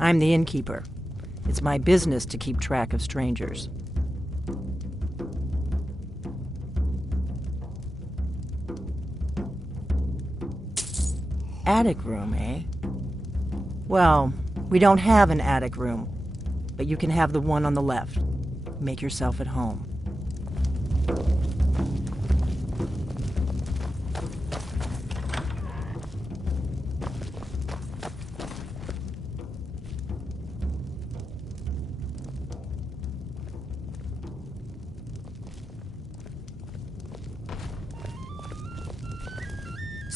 I'm the innkeeper. It's my business to keep track of strangers. Attic room, eh? Well, we don't have an attic room, but you can have the one on the left. Make yourself at home.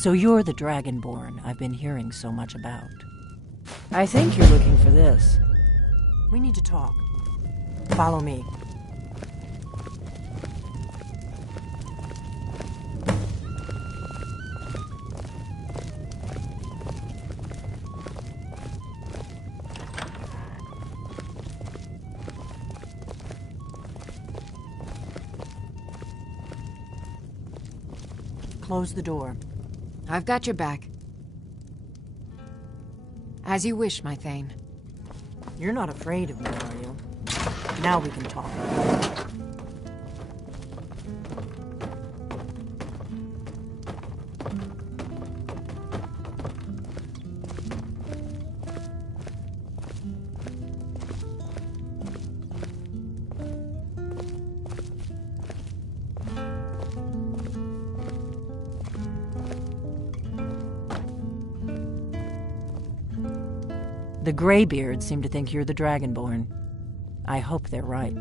So you're the Dragonborn I've been hearing so much about. I think you're looking for this. We need to talk. Follow me. Close the door. I've got your back. As you wish, my Thane. You're not afraid of me, are you? Now we can talk. The Greybeards seem to think you're the Dragonborn. I hope they're right.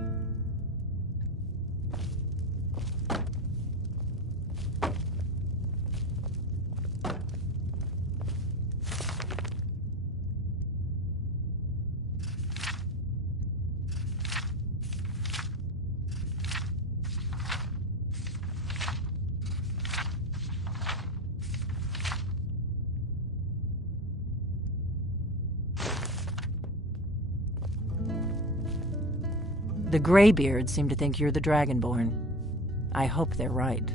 The Greybeards seem to think you're the Dragonborn. I hope they're right.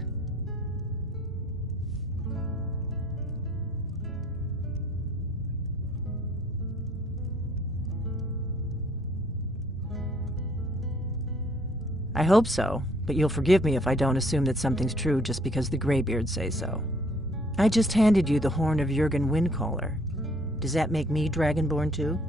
I hope so, but you'll forgive me if I don't assume that something's true just because the Greybeards say so. I just handed you the horn of Jurgen Windcaller. Does that make me Dragonborn too?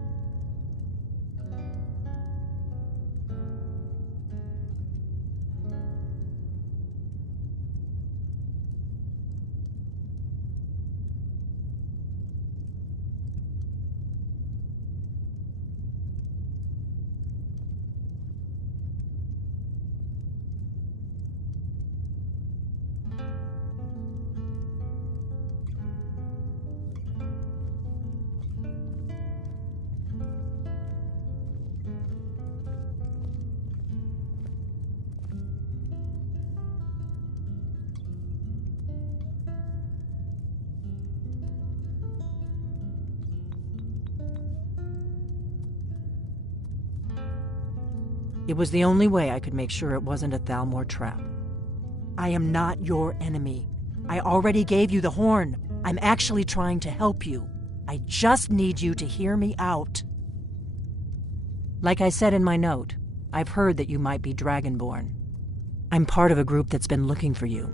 It was the only way I could make sure it wasn't a Thalmor trap. I am not your enemy. I already gave you the horn. I'm actually trying to help you. I just need you to hear me out. Like I said in my note, I've heard that you might be Dragonborn. I'm part of a group that's been looking for you.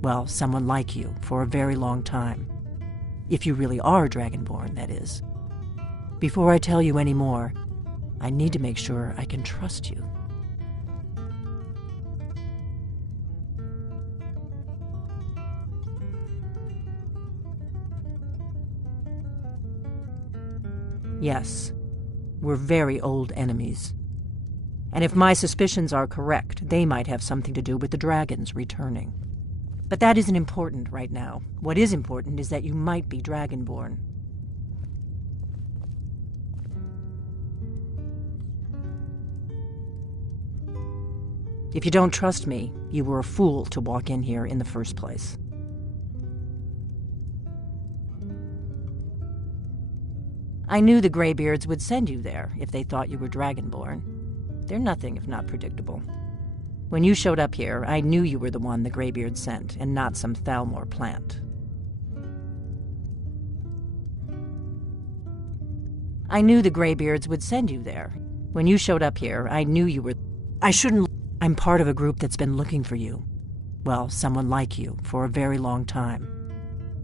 Well, someone like you, for a very long time. If you really are Dragonborn, that is. Before I tell you any more, I need to make sure I can trust you. Yes, we're very old enemies. And if my suspicions are correct, they might have something to do with the dragons returning. But that isn't important right now. What is important is that you might be Dragonborn. If you don't trust me, you were a fool to walk in here in the first place. I knew the Greybeards would send you there if they thought you were Dragonborn. They're nothing if not predictable. When you showed up here, I knew you were the one the Greybeards sent, and not some Thalmor plant. I knew the Greybeards would send you there. When you showed up here, I knew you were... I shouldn't... I'm part of a group that's been looking for you. Well, someone like you, for a very long time.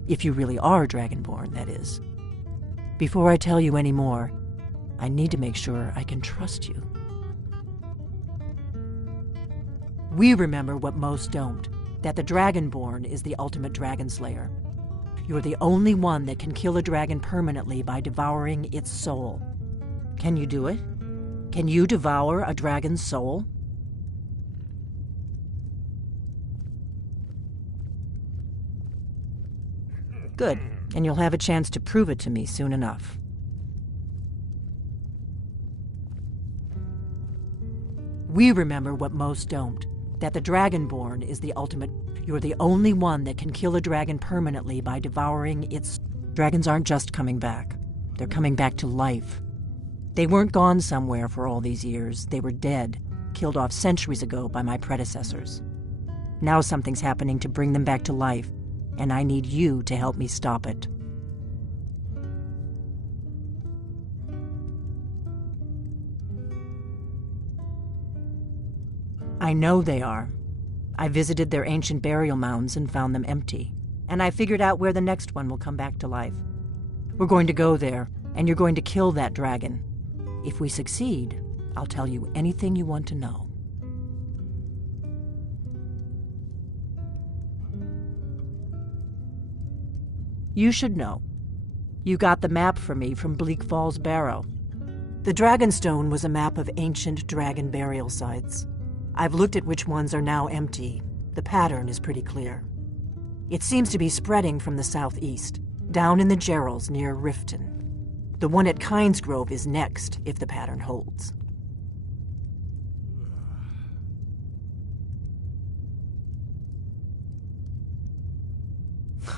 If you really are Dragonborn, that is. Before I tell you any more, I need to make sure I can trust you. We remember what most don't, that the Dragonborn is the ultimate dragon slayer. You're the only one that can kill a dragon permanently by devouring its soul. Can you do it? Can you devour a dragon's soul? Good, and you'll have a chance to prove it to me soon enough. We remember what most don't, that the Dragonborn is the ultimate... You're the only one that can kill a dragon permanently by devouring its... Dragons aren't just coming back. They're coming back to life. They weren't gone somewhere for all these years. They were dead, killed off centuries ago by my predecessors. Now something's happening to bring them back to life, and I need you to help me stop it. I know they are. I visited their ancient burial mounds and found them empty, and I figured out where the next one will come back to life. We're going to go there, and you're going to kill that dragon. If we succeed, I'll tell you anything you want to know. You should know. You got the map for me from Bleak Falls Barrow. The Dragonstone was a map of ancient dragon burial sites. I've looked at which ones are now empty. The pattern is pretty clear. It seems to be spreading from the southeast, down in the Gerals near Riften. The one at Kynesgrove is next, if the pattern holds.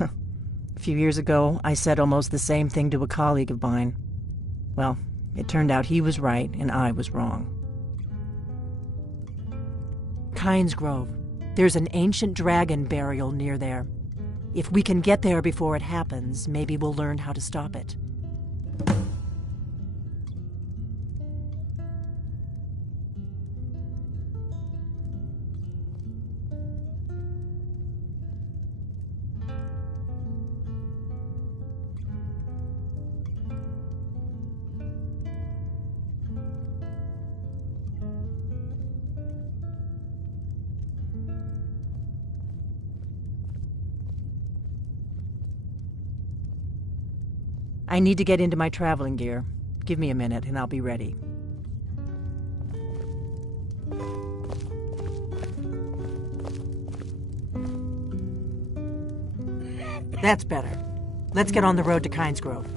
A few years ago, I said almost the same thing to a colleague of mine. Well, it turned out he was right and I was wrong. Kynesgrove. There's an ancient dragon burial near there. If we can get there before it happens, maybe we'll learn how to stop it. I need to get into my traveling gear. Give me a minute and I'll be ready. That's better. Let's get on the road to Kynesgrove.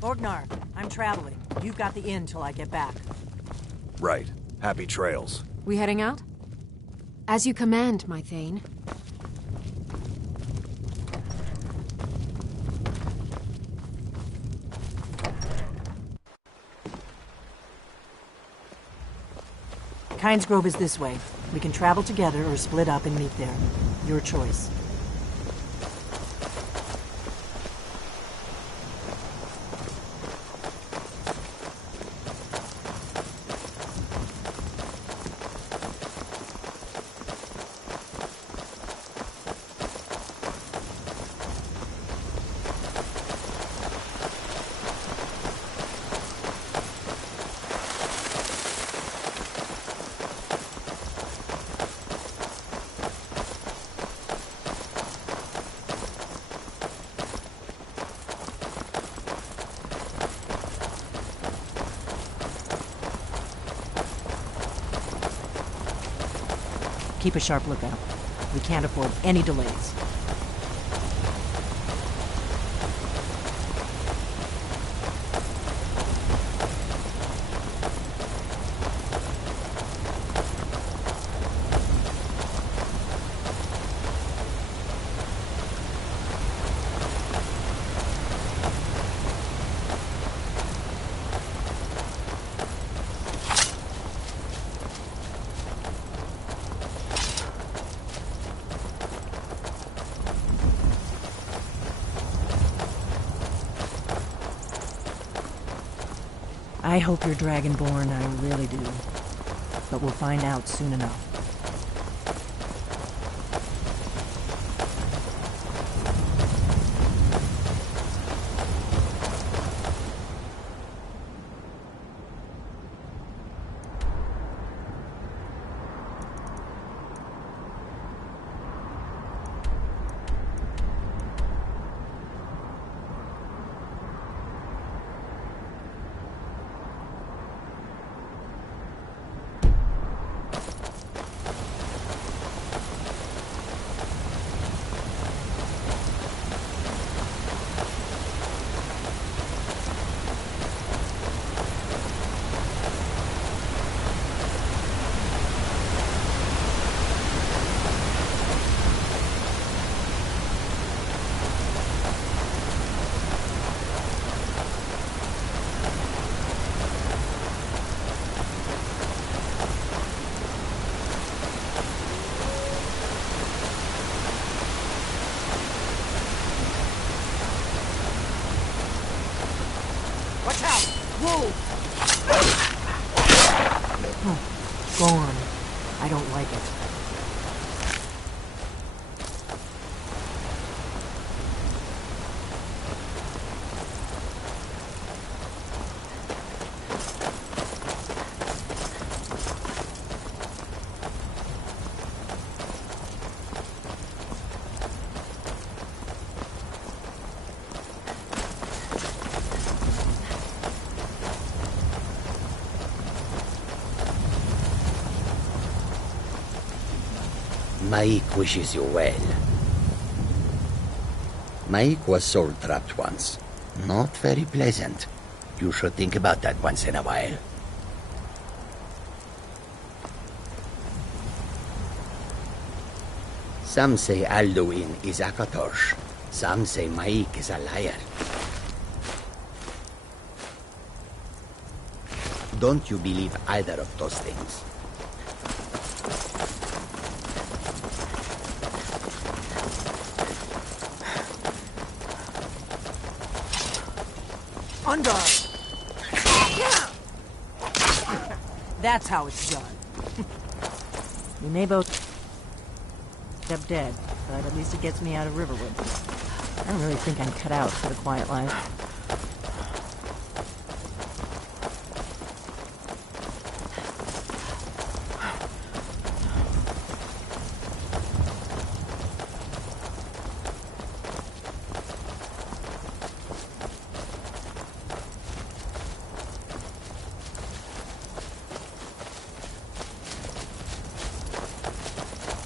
Orgnar, I'm traveling. You've got the inn till I get back. Right. Happy trails. We heading out? As you command, my Thane. Kynes Grove is this way. We can travel together or split up and meet there. Your choice. Keep a sharp lookout. We can't afford any delays. I hope you're Dragonborn, I really do. But we'll find out soon enough. Go on. I don't like it. Maik wishes you well. Maik was soul-trapped once. Not very pleasant. You should think about that once in a while. Some say Alduin is Akatosh. Some say Maik is a liar. Don't you believe either of those things? Unguard! That's how it's done. We may both end up dead, but at least it gets me out of Riverwood. I don't really think I'm cut out for the quiet life.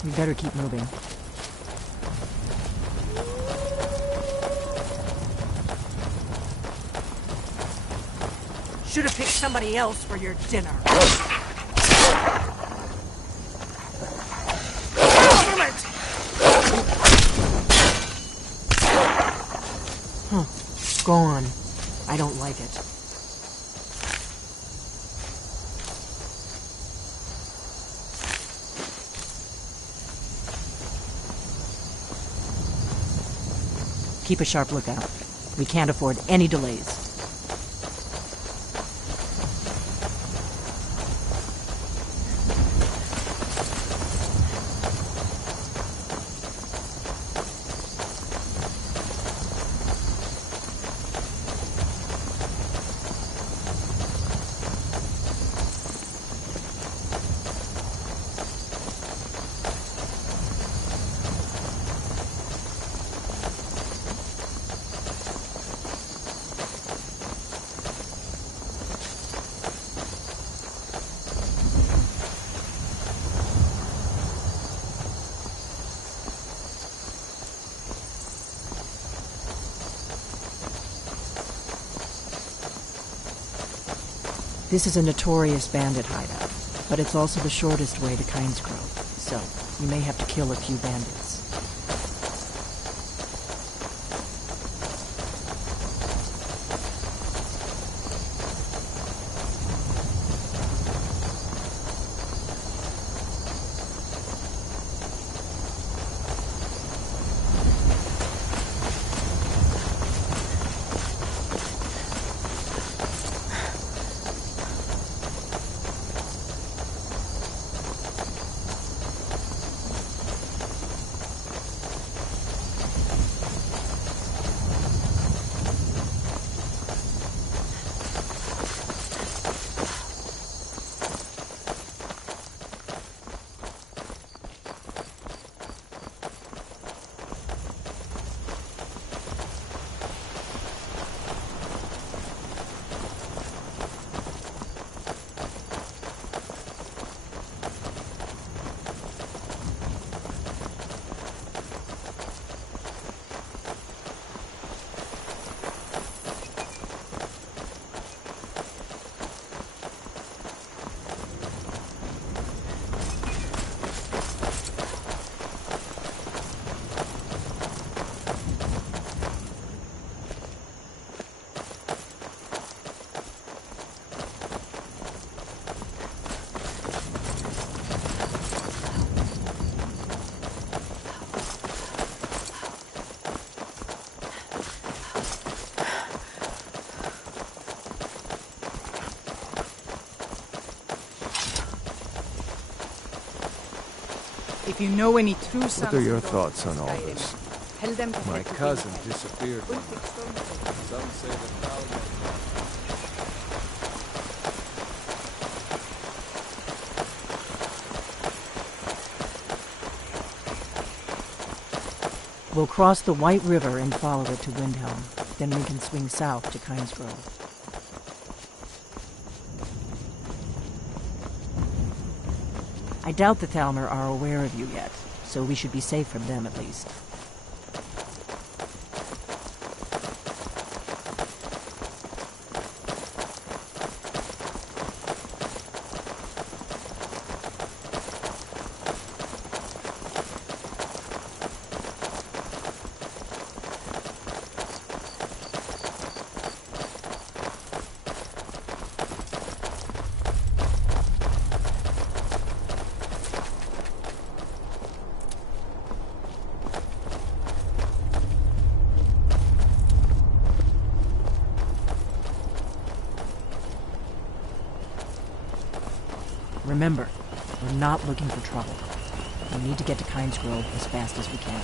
We better keep moving. Should have picked somebody else for your dinner. Huh. Gone. I don't like it. Keep a sharp lookout. We can't afford any delays. This is a notorious bandit hideout, but it's also the shortest way to Kynes Grove, so you may have to kill a few bandits. If you know any true sons What are your of those thoughts of on all Skyrim, this? tell them to My head to cousin Windhelm. disappeared one night. Some say that Valmont... We'll cross the White River and follow it to Windhelm. Then we can swing south to Kynes Grove. I doubt the Thalmor are aware of you yet, so we should be safe from them at least. Remember, we're not looking for trouble. We need to get to Kynes Grove as fast as we can.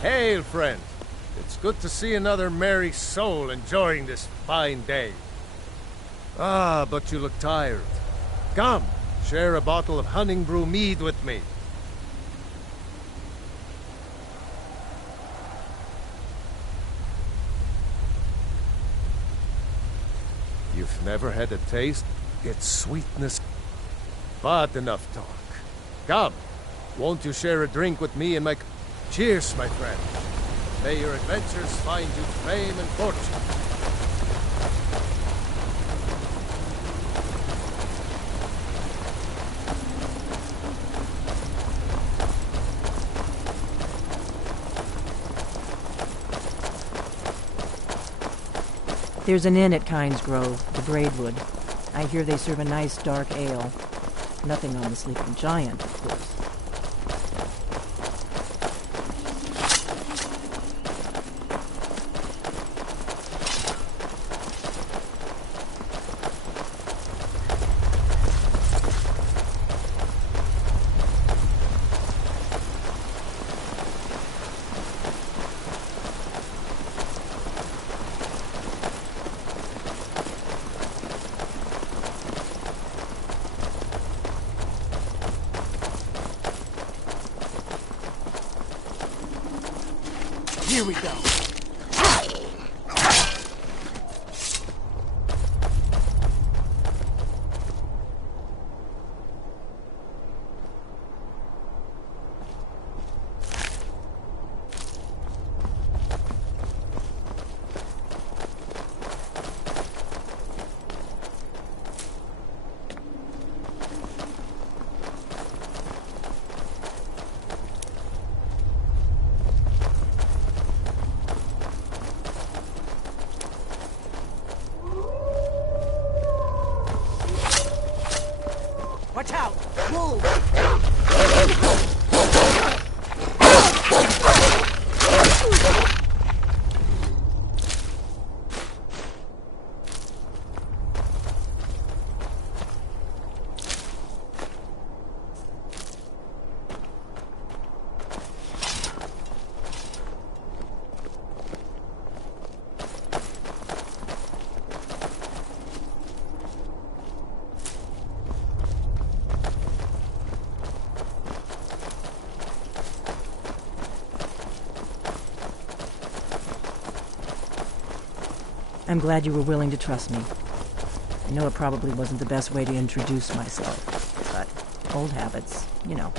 Hail, friend. It's good to see another merry soul enjoying this fine day. Ah, but you look tired. Come, share a bottle of Hunting Brew mead with me. You've never had a taste? Its sweetness But enough talk. Come, won't you share a drink with me and my... Cheers, my friend. May your adventures find you fame and fortune. There's an inn at Kynes Grove, the Braidwood. I hear they serve a nice dark ale. Nothing on the Sleeping Giant, of course. Here we go. Watch out! Move! I'm glad you were willing to trust me. I know it probably wasn't the best way to introduce myself, but old habits, you know.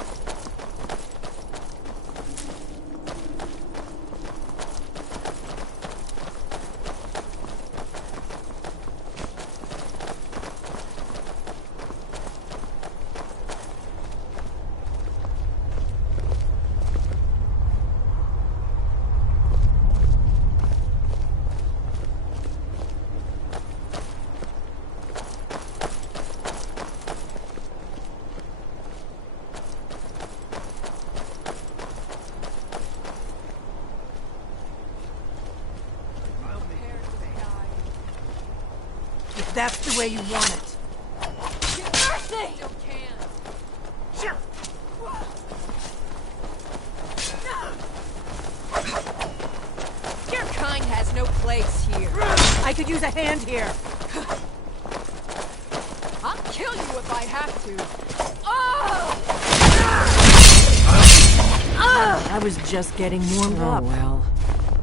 If that's the way you want it. Mercy! Sure. Your kind has no place here. I could use a hand here. I'll kill you if I have to. Oh! I was just getting warmed up. Oh, well.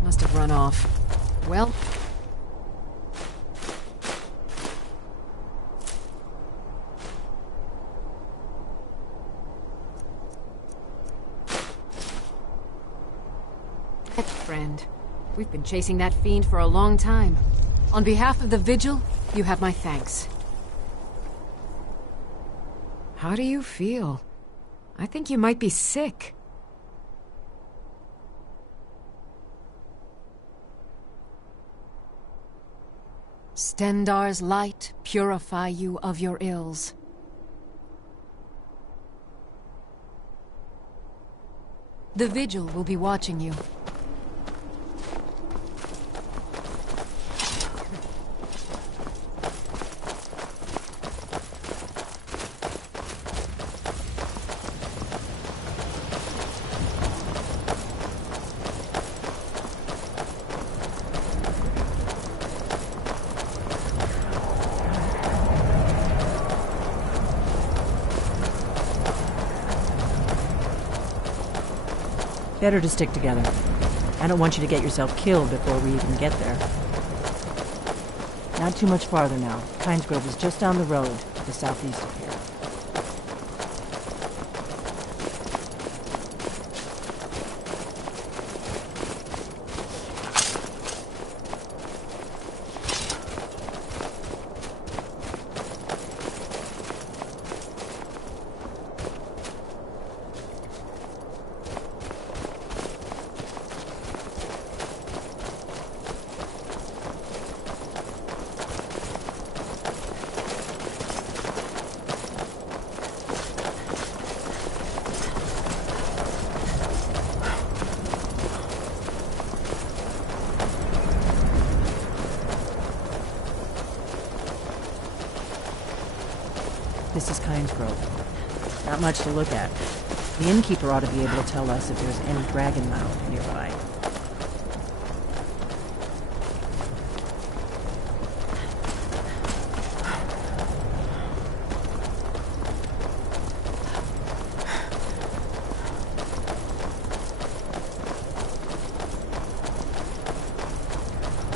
Must have run off. Well... friend. We've been chasing that fiend for a long time. On behalf of the Vigil, you have my thanks. How do you feel? I think you might be sick. Stendar's light purify you of your ills. The Vigil will be watching you. Better to stick together. I don't want you to get yourself killed before we even get there. Not too much farther now. Kynes Grove is just down the road to the southeast of here. This is Kyne's Grove. Not much to look at. The innkeeper ought to be able to tell us if there's any dragon mound nearby.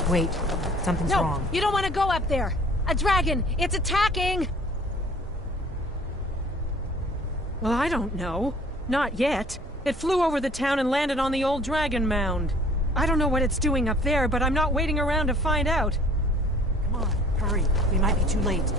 Wait, something's No, wrong. you don't want to go up there. A dragon! It's attacking! Well, I don't know. Not yet. It flew over the town and landed on the old dragon mound. I don't know what it's doing up there, but I'm not waiting around to find out. Come on, hurry. We might be too late.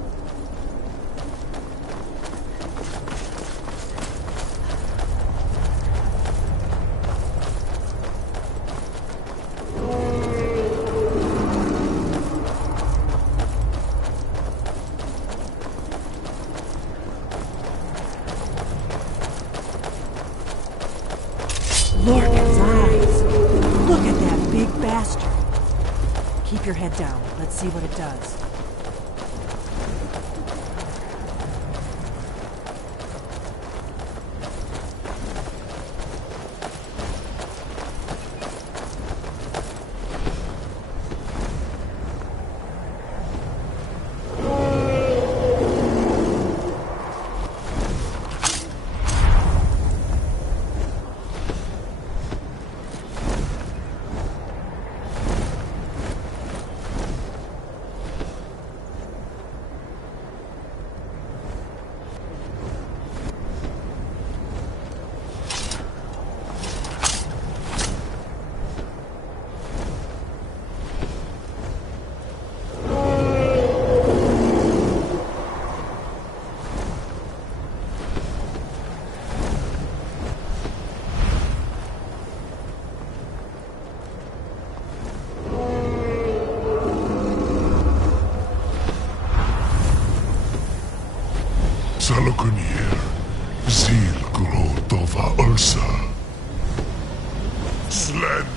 Look at his eyes. Look at that big bastard. Keep your head down. Let's see what it does. Salokunir, Zil Grotova Ursa. Slen.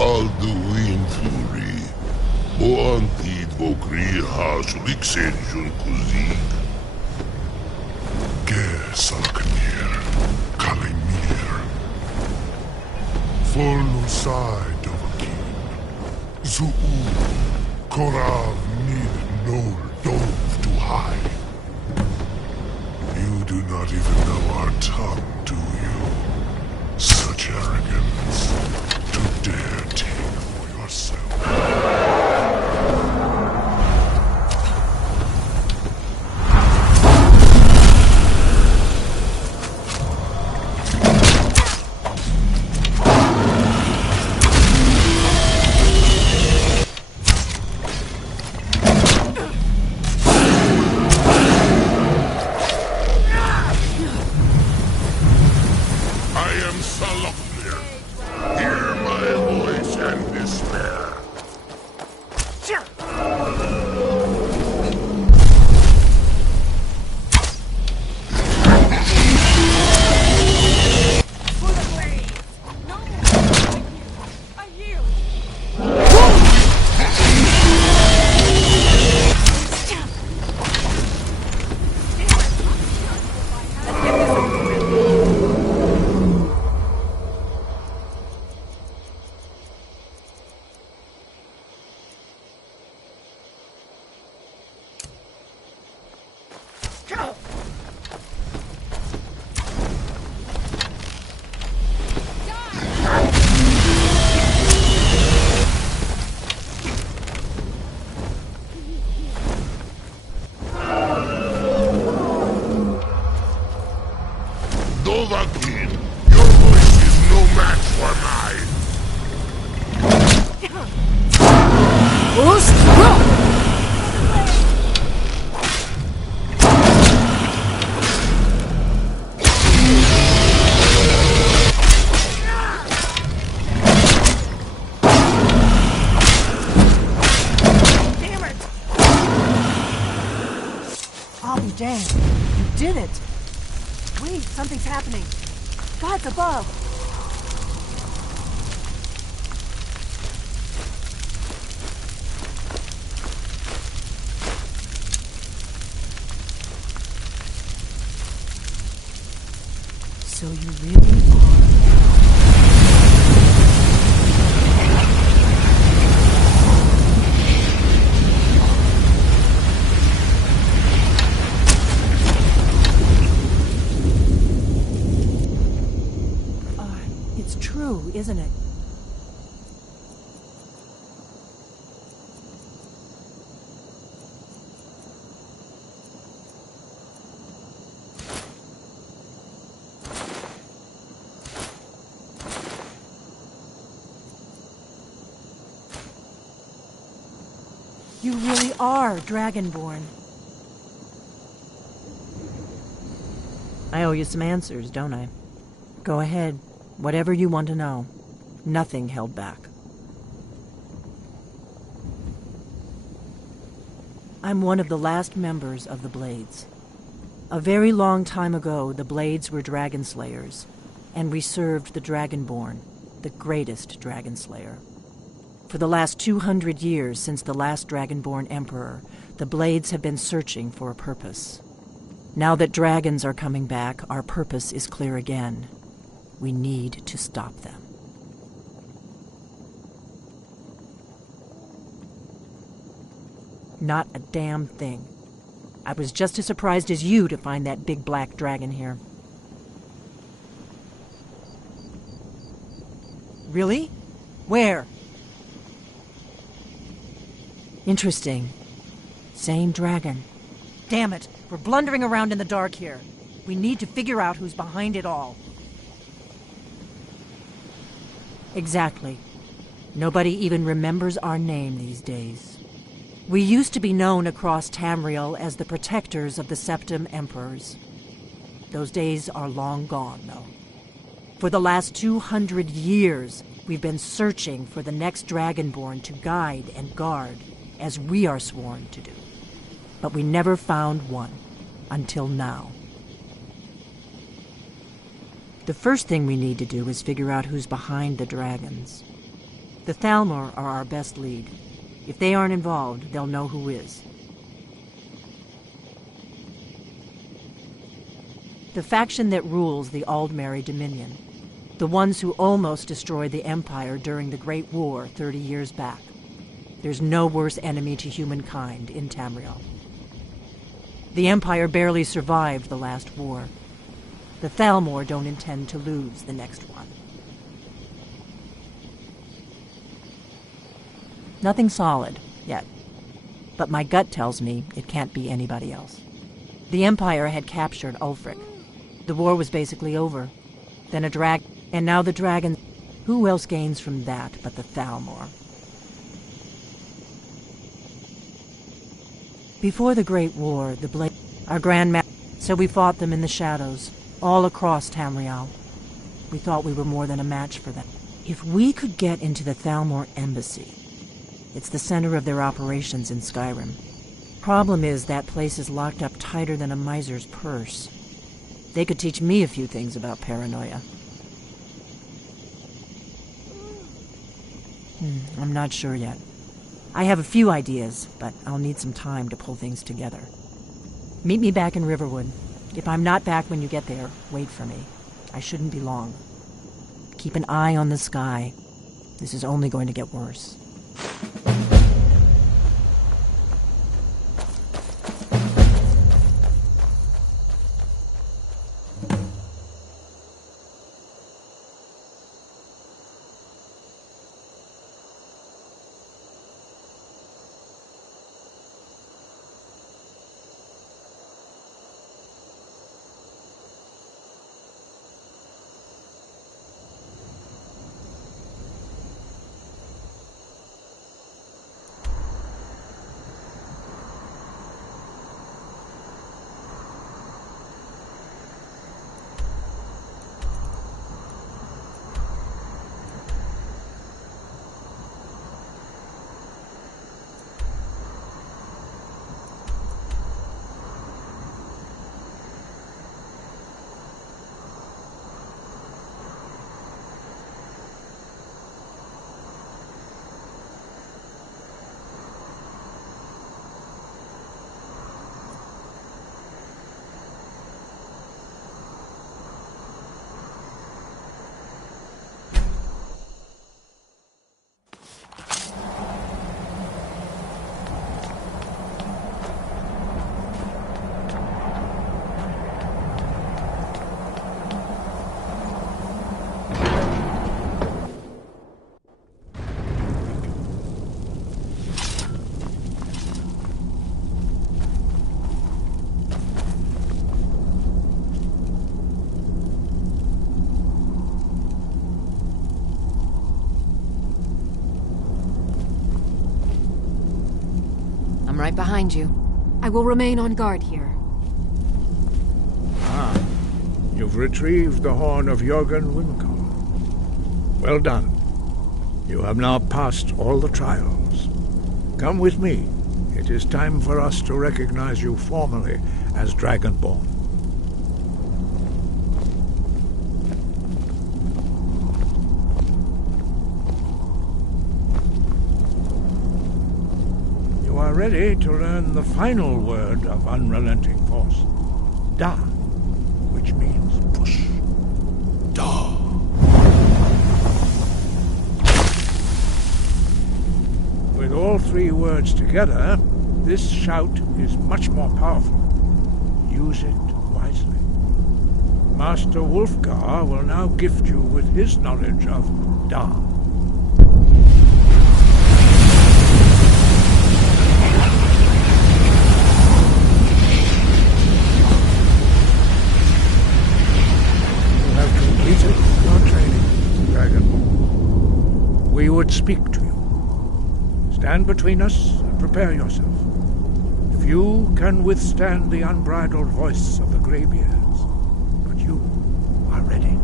Alduin Fluri, o antid vokri hasulik senjun kuzik. Ger Salkanir, Kalimir. Forlusai Dovakin. Zuu, Korav Nid Nol Dov to high. You do not even know our tongue, do you? Such arrogance. To dare take for yourself. I am Salafnir. I'll be damned. You did it! Wait, something's happening. God's above! So you really are... It's true, isn't it? You really are Dragonborn. I owe you some answers, don't I? Go ahead. Whatever you want to know. Nothing held back. I'm one of the last members of the Blades. A very long time ago, the Blades were dragon slayers, and we served the Dragonborn, the greatest dragon slayer. For the last 200 years since the last Dragonborn Emperor, the Blades have been searching for a purpose. Now that dragons are coming back, our purpose is clear again. We need to stop them. Not a damn thing. I was just as surprised as you to find that big black dragon here. Really? Where? Interesting. Same dragon. Damn it, we're blundering around in the dark here. We need to figure out who's behind it all. Exactly. Nobody even remembers our name these days. We used to be known across Tamriel as the protectors of the Septim Emperors. Those days are long gone, though. For the last 200 years, we've been searching for the next Dragonborn to guide and guard, as we are sworn to do. But we never found one, until now. The first thing we need to do is figure out who's behind the dragons. The Thalmor are our best lead. If they aren't involved, they'll know who is. The faction that rules the Aldmeri Dominion. The ones who almost destroyed the Empire during the Great War 30 years back. There's no worse enemy to humankind in Tamriel. The Empire barely survived the last war. The Thalmor don't intend to lose the next one. Nothing solid, yet. But my gut tells me it can't be anybody else. The Empire had captured Ulfric. The war was basically over. Then and now the dragon. Who else gains from that but the Thalmor? Before the Great War, the Blade, our grandmaster, so we fought them in the shadows, all across Tamriel. We thought we were more than a match for them. If we could get into the Thalmor embassy, it's the center of their operations in Skyrim. Problem is, that place is locked up tighter than a miser's purse. They could teach me a few things about paranoia. I'm not sure yet. I have a few ideas, but I'll need some time to pull things together. Meet me back in Riverwood. If I'm not back when you get there, wait for me. I shouldn't be long. Keep an eye on the sky. This is only going to get worse. I'm right behind you. I will remain on guard here. You've retrieved the horn of Jörgen Wimkar. Well done. You have now passed all the trials. Come with me. It is time for us to recognize you formally as Dragonborn. You are ready to learn the final word of unrelenting force. Da, which means push. Da. With all three words together, this shout is much more powerful. Use it wisely. Master Wulfgar will now gift you with his knowledge of Da. You have completed your training, Dragonborn. We would speak to you. Stand between us and prepare yourself. Few can withstand the unbridled voice of the Greybeards, but you are ready.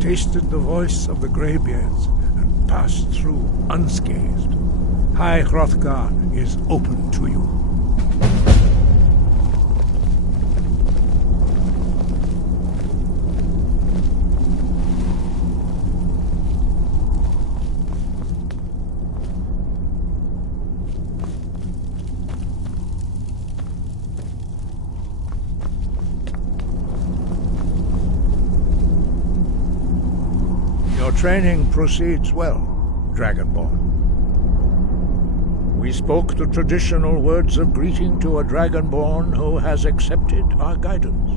Tasted the voice of the Greybeards and passed through unscathed. High Hrothgar is open to you. Your training proceeds well, Dragonborn. We spoke the traditional words of greeting to a Dragonborn who has accepted our guidance.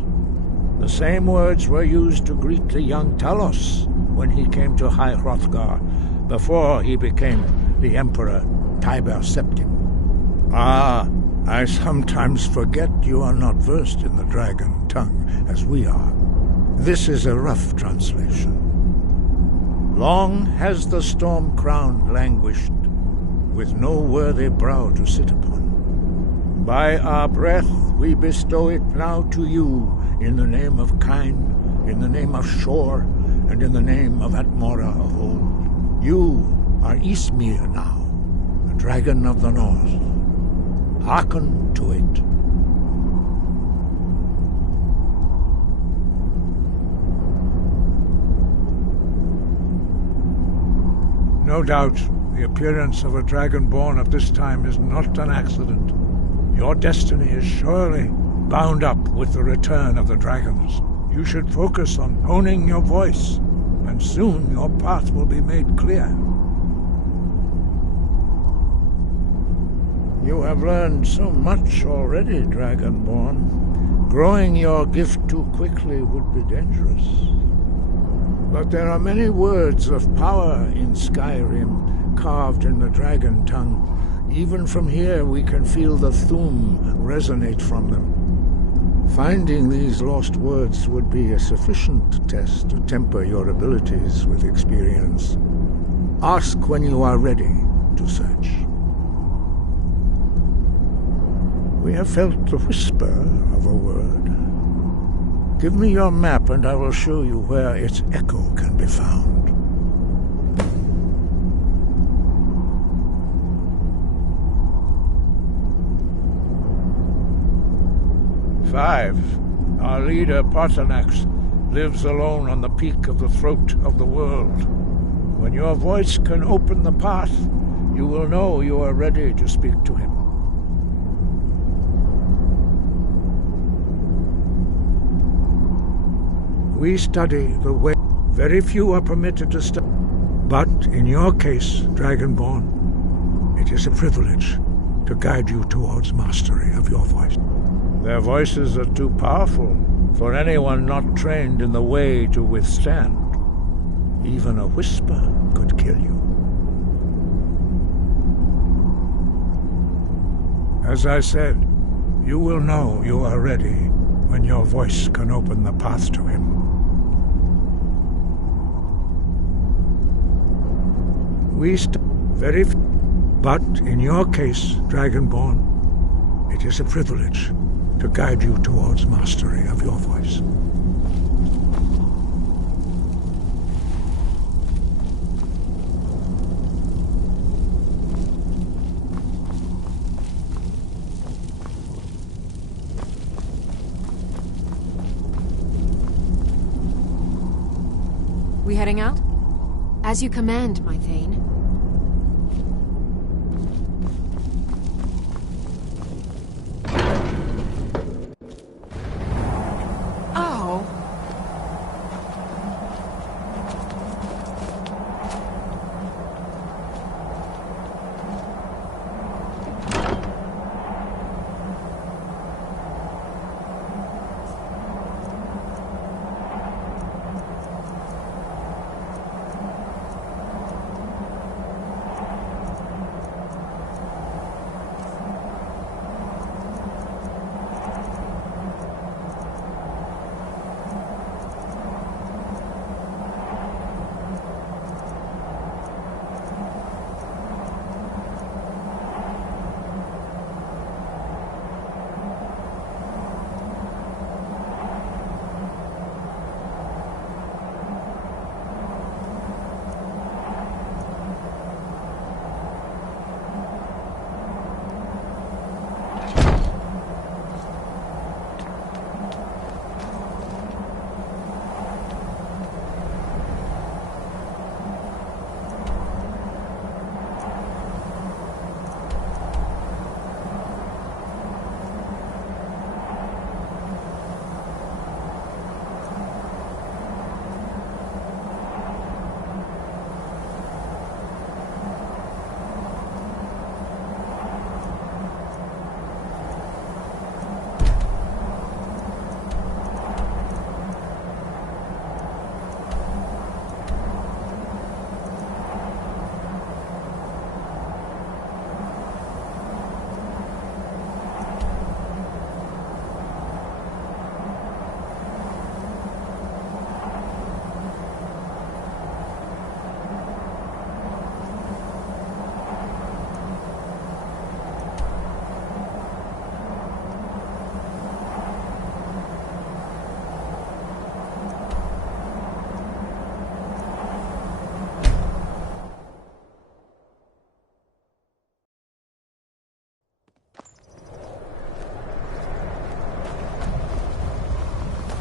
The same words were used to greet the young Talos when he came to High Hrothgar, before he became the Emperor Tiber Septim. Ah, I sometimes forget you are not versed in the dragon tongue as we are. This is a rough translation. Long has the storm-crown languished, with no worthy brow to sit upon. By our breath we bestow it now to you, in the name of Kyne, in the name of Shor, and in the name of Atmora of old. You are Ysmir now, the dragon of the north. Hearken to it. No doubt, the appearance of a Dragonborn of this time is not an accident. Your destiny is surely bound up with the return of the dragons. You should focus on honing your voice, and soon your path will be made clear. You have learned so much already, Dragonborn. Growing your gift too quickly would be dangerous. But there are many words of power in Skyrim, carved in the dragon tongue. Even from here we can feel the Thu'um resonate from them. Finding these lost words would be a sufficient test to temper your abilities with experience. Ask when you are ready to search. We have felt the whisper of a word. Give me your map and I will show you where its echo can be found. Five. Our leader, Parthenax, lives alone on the peak of the throat of the world. When your voice can open the path, you will know you are ready to speak to him. We study the way. Very few are permitted to study. But in your case, Dragonborn, it is a privilege to guide you towards mastery of your voice. Their voices are too powerful for anyone not trained in the way to withstand. Even a whisper could kill you. As I said, you will know you are ready when your voice can open the path to him. But in your case, Dragonborn, it is a privilege to guide you towards mastery of your voice. We heading out? As you command, my Thane. Oh.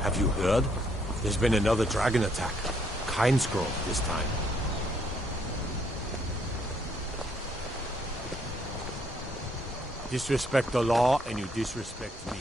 Have you heard? There's been another dragon attack. Kinesgrove this time. Disrespect the law and you disrespect me.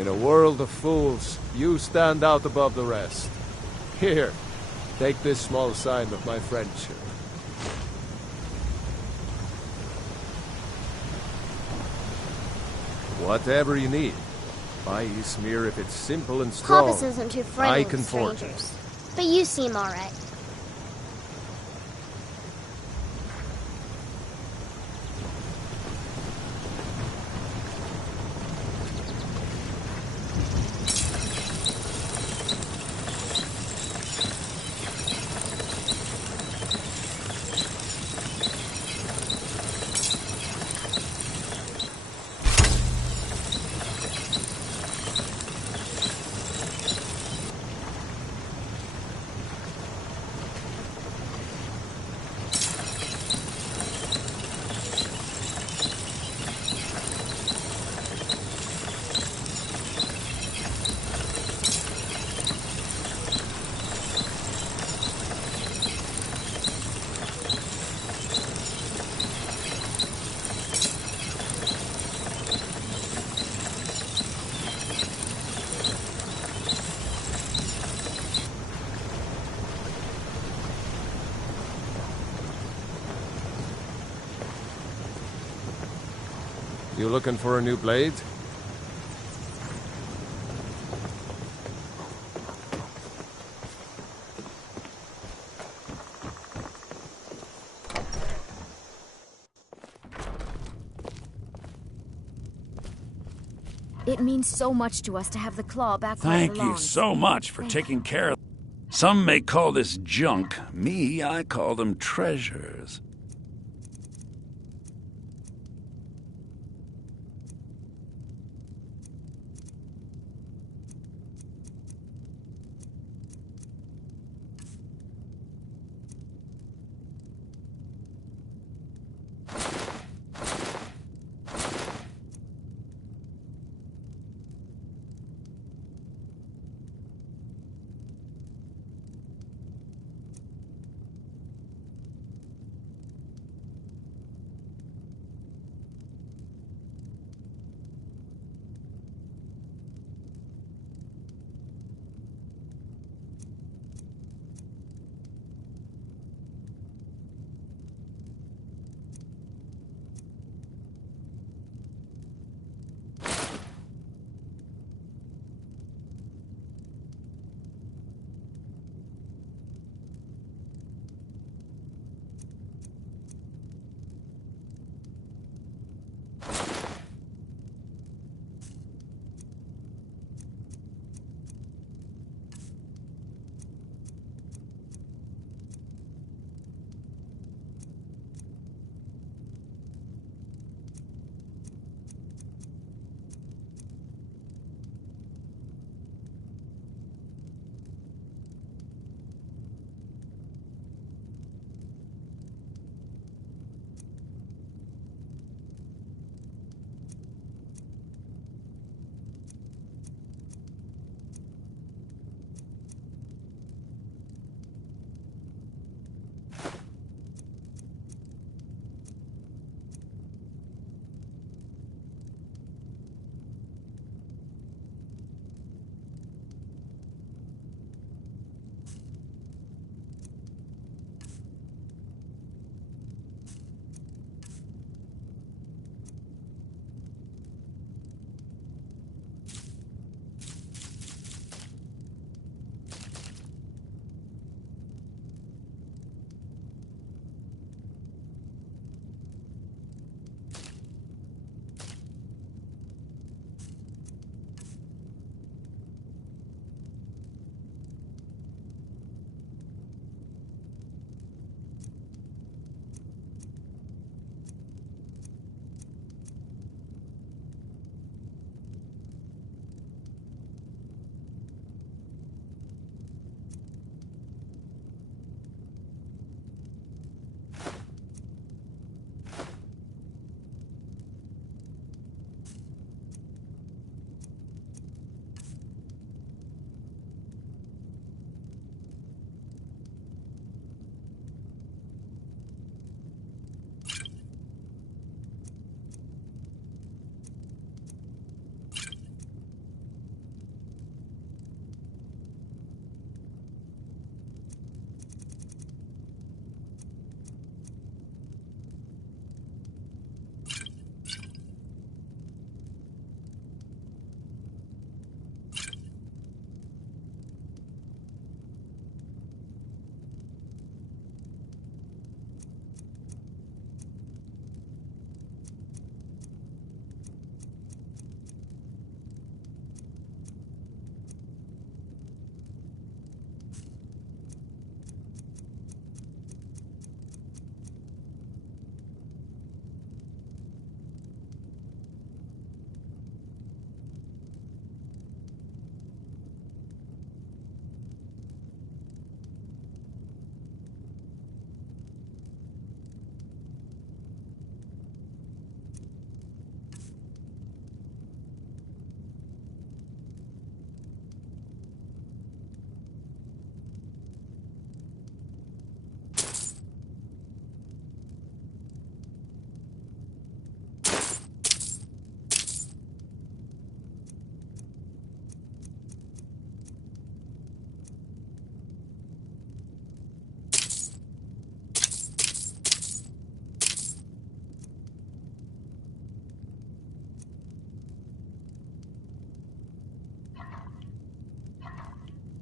In a world of fools, you stand out above the rest. Here, take this small sign of my friendship. Whatever you need. Buy Ysmir if it's simple and strong. Pappas isn't too friendly I can with forge strangers. But you seem alright. You looking for a new blade? It means so much to us to have the claw back where it Thank you belongs. so much for taking care of... Some may call this junk. Me, I call them treasures.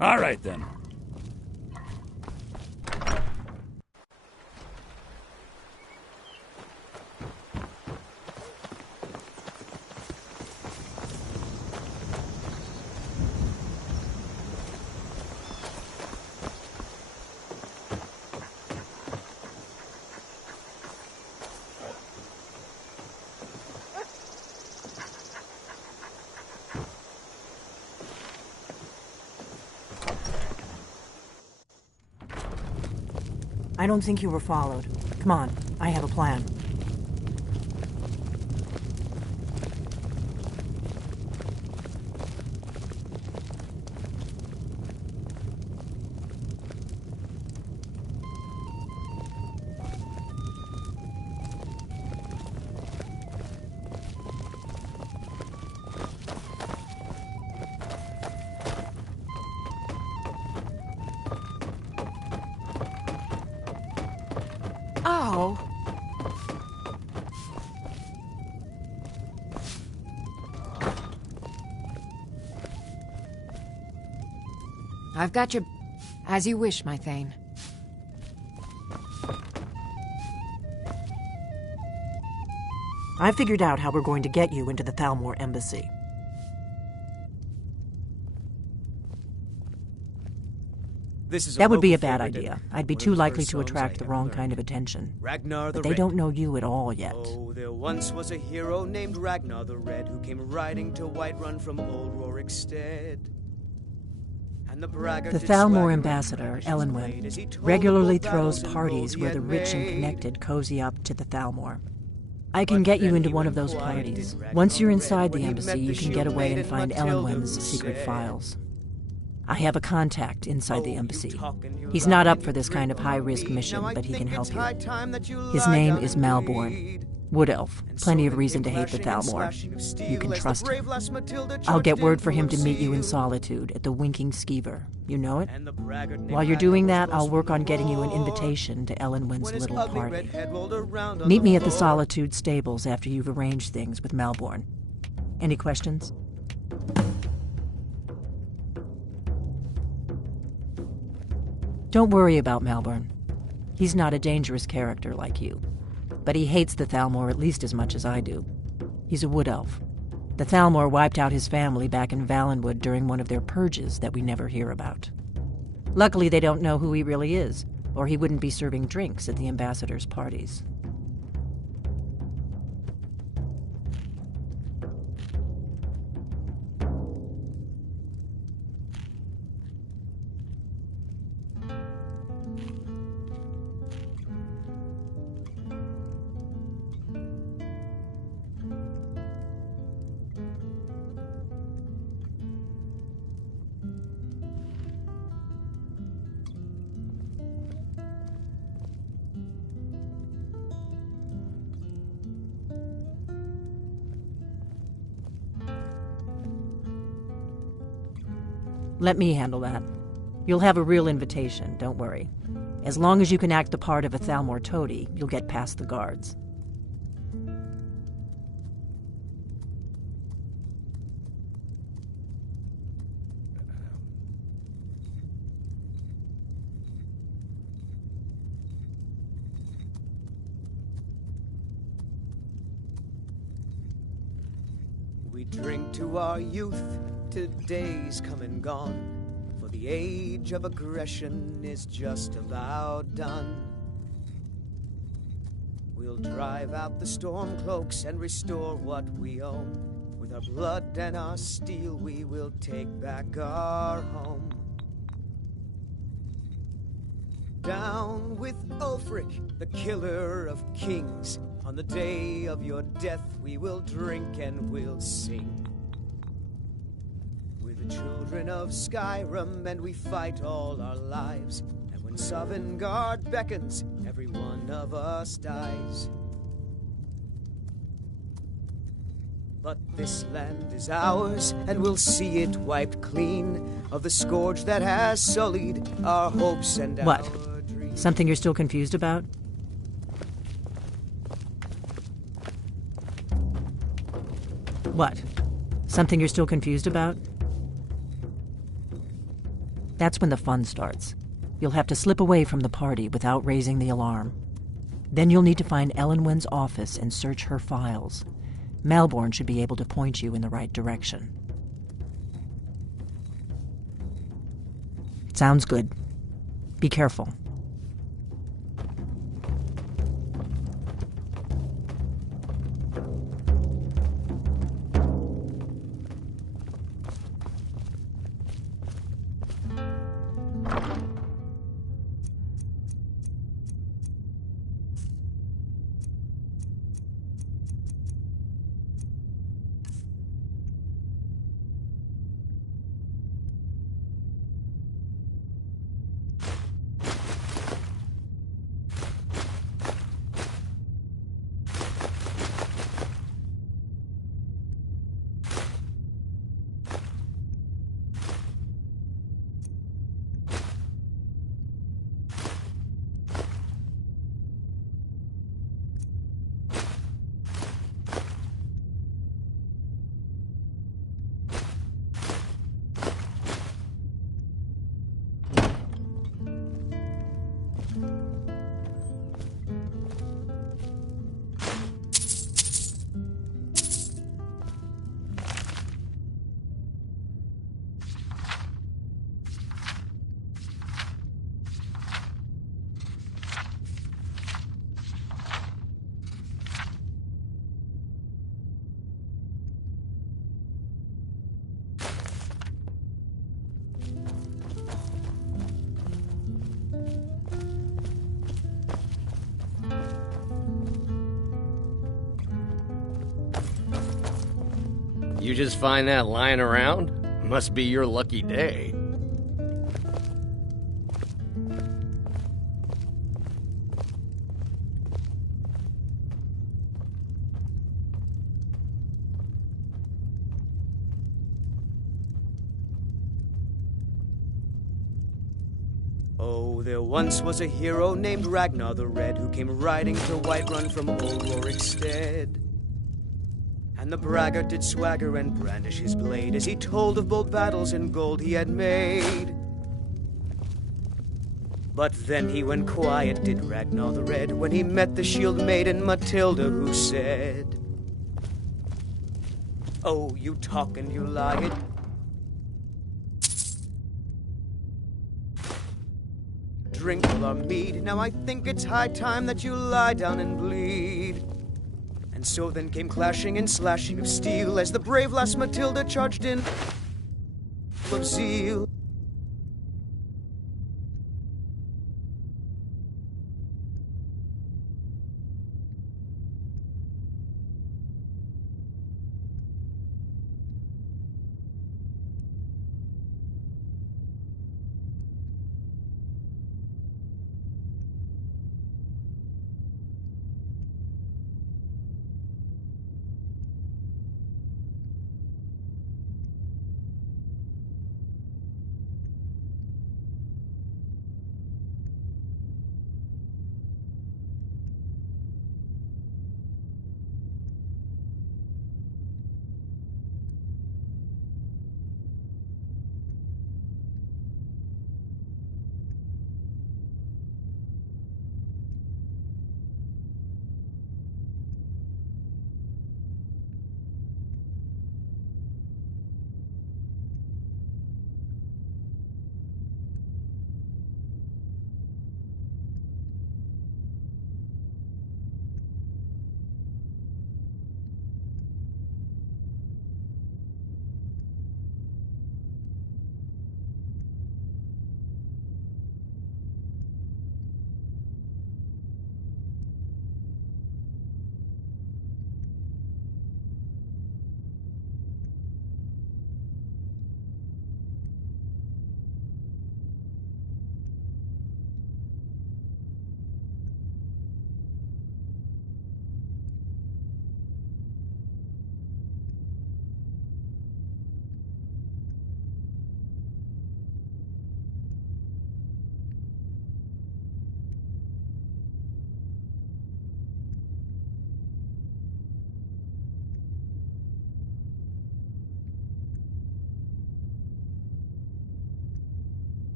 All right, then. I don't think you were followed. Come on, I have a plan. Oh. I've got your... As you wish, my Thane. I figured out how we're going to get you into the Thalmor embassy. That would be a bad idea. I'd be too likely to attract the wrong kind of attention. Ragnar the But they Red. don't know you at all yet. Oh, there once was a hero named Ragnar the Red who came riding to Whiterun from old Rorikstead. And the braggart The did Thalmor swagger ambassador, and Elenwen, as he told regularly of the throws battles and parties roads he where had the rich and made. connected cozy up to the Thalmor. I can But get you then into he one of went those quiet, parties. did Ragnar Once you're Red, inside when the he embassy, met you the can get shield away and maiden find Matilda, Elenwen's who secret said, files. I have a contact inside the "Oh, you embassy. talk and you He's lie not up and for you this kind of drink on high-risk me. mission, Now I but he can think help it's you. high time that you His lie name down is and Malborn. bleed." Wood Elf. And Plenty so of they reason to came hate the clashing and Thalmor. slashing of steel You can as the trust brave him. lass Matilda I'll get charged word in for him to full meet you in seal. Solitude at the Winking Skeever. You know it? And the braggart named While you're Ragnar doing was that, I'll lost work from on the getting you an war. invitation to Elenwen's When his little ugly party. red head rolled around on Meet me at the floor. Solitude stables after you've arranged things with Malborn. Any questions? Don't worry about Malborn. He's not a dangerous character like you. But he hates the Thalmor at least as much as I do. He's a wood elf. The Thalmor wiped out his family back in Valenwood during one of their purges that we never hear about. Luckily, they don't know who he really is, or he wouldn't be serving drinks at the ambassadors' parties. Let me handle that. You'll have a real invitation, don't worry. As long as you can act the part of a Thalmor toady, you'll get past the guards. We drink to our youth, to days come and gone, for the age of aggression is just about done. We'll drive out the storm cloaks and restore what we own. With our blood and our steel, we will take back our home. Down with Ulfric, the killer of kings. On the day of your death, we will drink and we'll sing. We're the children of Skyrim, and we fight all our lives. And when Sovngarde beckons, every one of us dies. But this land is ours, and we'll see it wiped clean of the scourge that has sullied our hopes and What? our dreams. Something you're still confused about? What? Something you're still confused about? That's when the fun starts. You'll have to slip away from the party without raising the alarm. Then you'll need to find Elenwen's office and search her files. Malborn should be able to point you in the right direction. Sounds good. Be careful. You just find that lying around? Must be your lucky day. Oh, there once was a hero named Ragnar the Red who came riding to Whiterun from old Rorikstead. And the braggart did swagger and brandish his blade as he told of bold battles and gold he had made. But then he went quiet, did Ragnar the Red, when he met the shield maiden Matilda, who said, "Oh, you talk and you lie, drink all our mead. Now I think it's high time that you lie down and bleed." And so then came clashing and slashing of steel as the brave lass Matilda charged in full of zeal.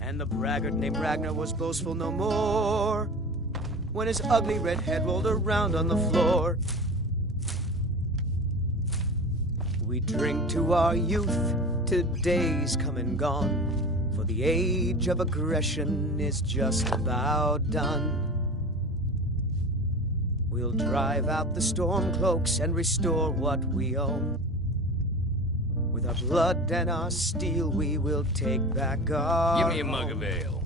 And the braggart named Ragnar was boastful no more when his ugly red head rolled around on the floor. We drink to our youth, today's come and gone, for the age of aggression is just about done. We'll drive out the storm cloaks and restore what we own. With our blood and our steel, we will take back our Give me a mug of ale.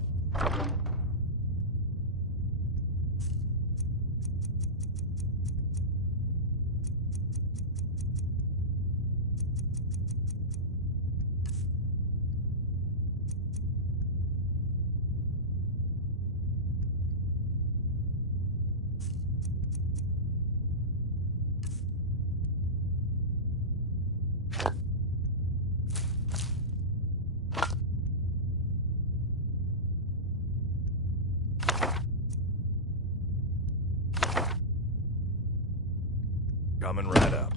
Coming right up.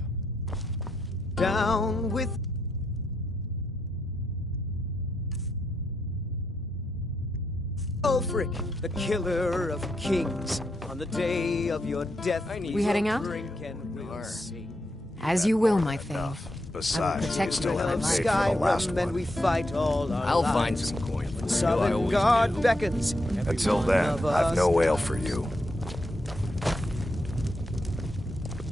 Down with Ulfric, the killer of kings. On the day of your death, We heading out? drink and we'll sing. As you will, my thing. Besides, you protect still you haven't alive. paid for the last Skyrim, and one. we fight all our I'll lives. find some coin for When you. I Southern always God do. beckons. every Until one then, of I've us no ale for you.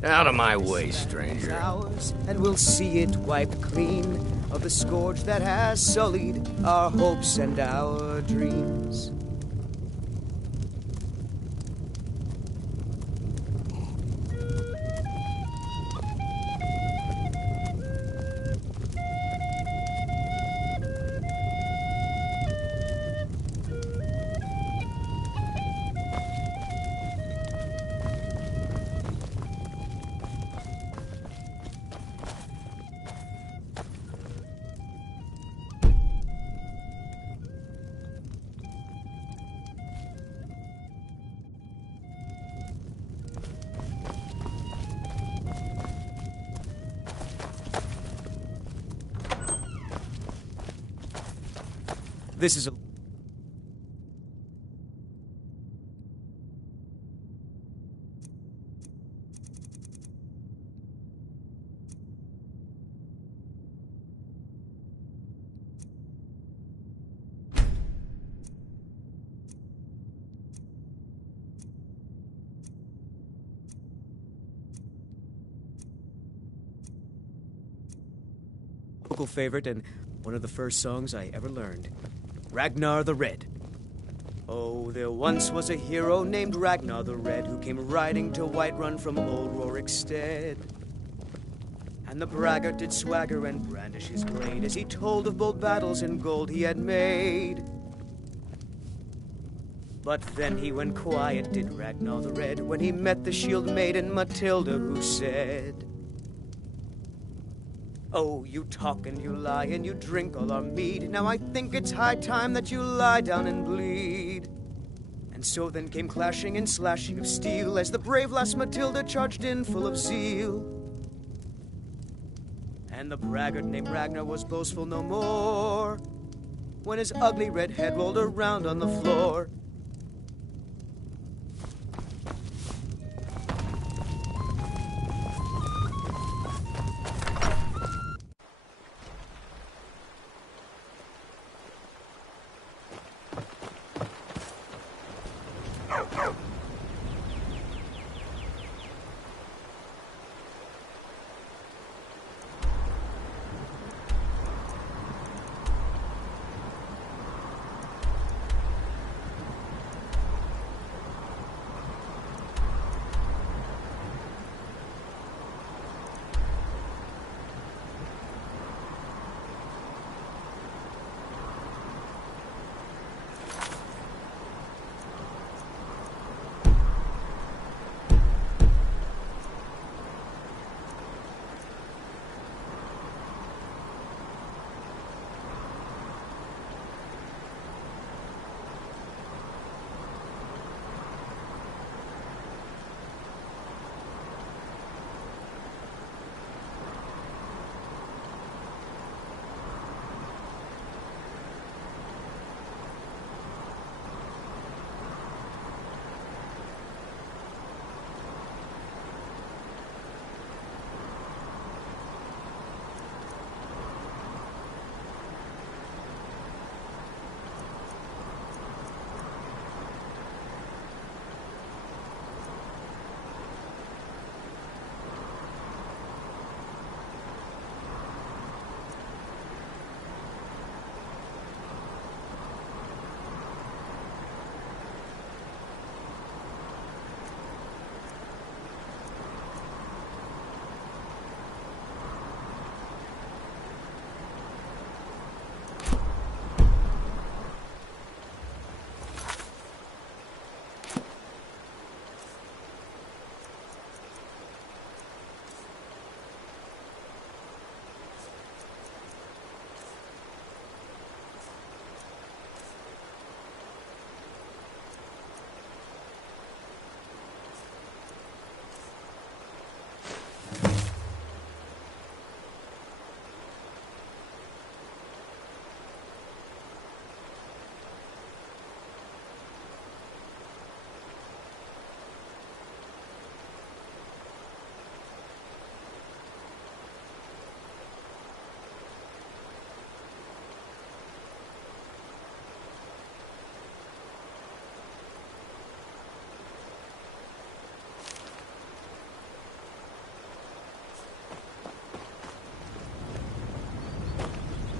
Out of my way, stranger. ours, and we'll see it wiped clean of the scourge that has sullied our hopes and our dreams. This is a local favorite and one of the first songs I ever learned. Ragnar the Red. Oh, there once was a hero named Ragnar the Red who came riding to Whiterun from old Rorikstead. And the braggart did swagger and brandish his blade as he told of bold battles and gold he had made. But then he went quiet, did Ragnar the Red, when he met the shield maiden Matilda, who said, "Oh, you talk and you lie and you drink all our mead. Now I think it's high time that you lie down and bleed." And so then came clashing and slashing of steel as the brave lass Matilda charged in full of zeal. And the braggart named Ragnar was boastful no more when his ugly red head rolled around on the floor.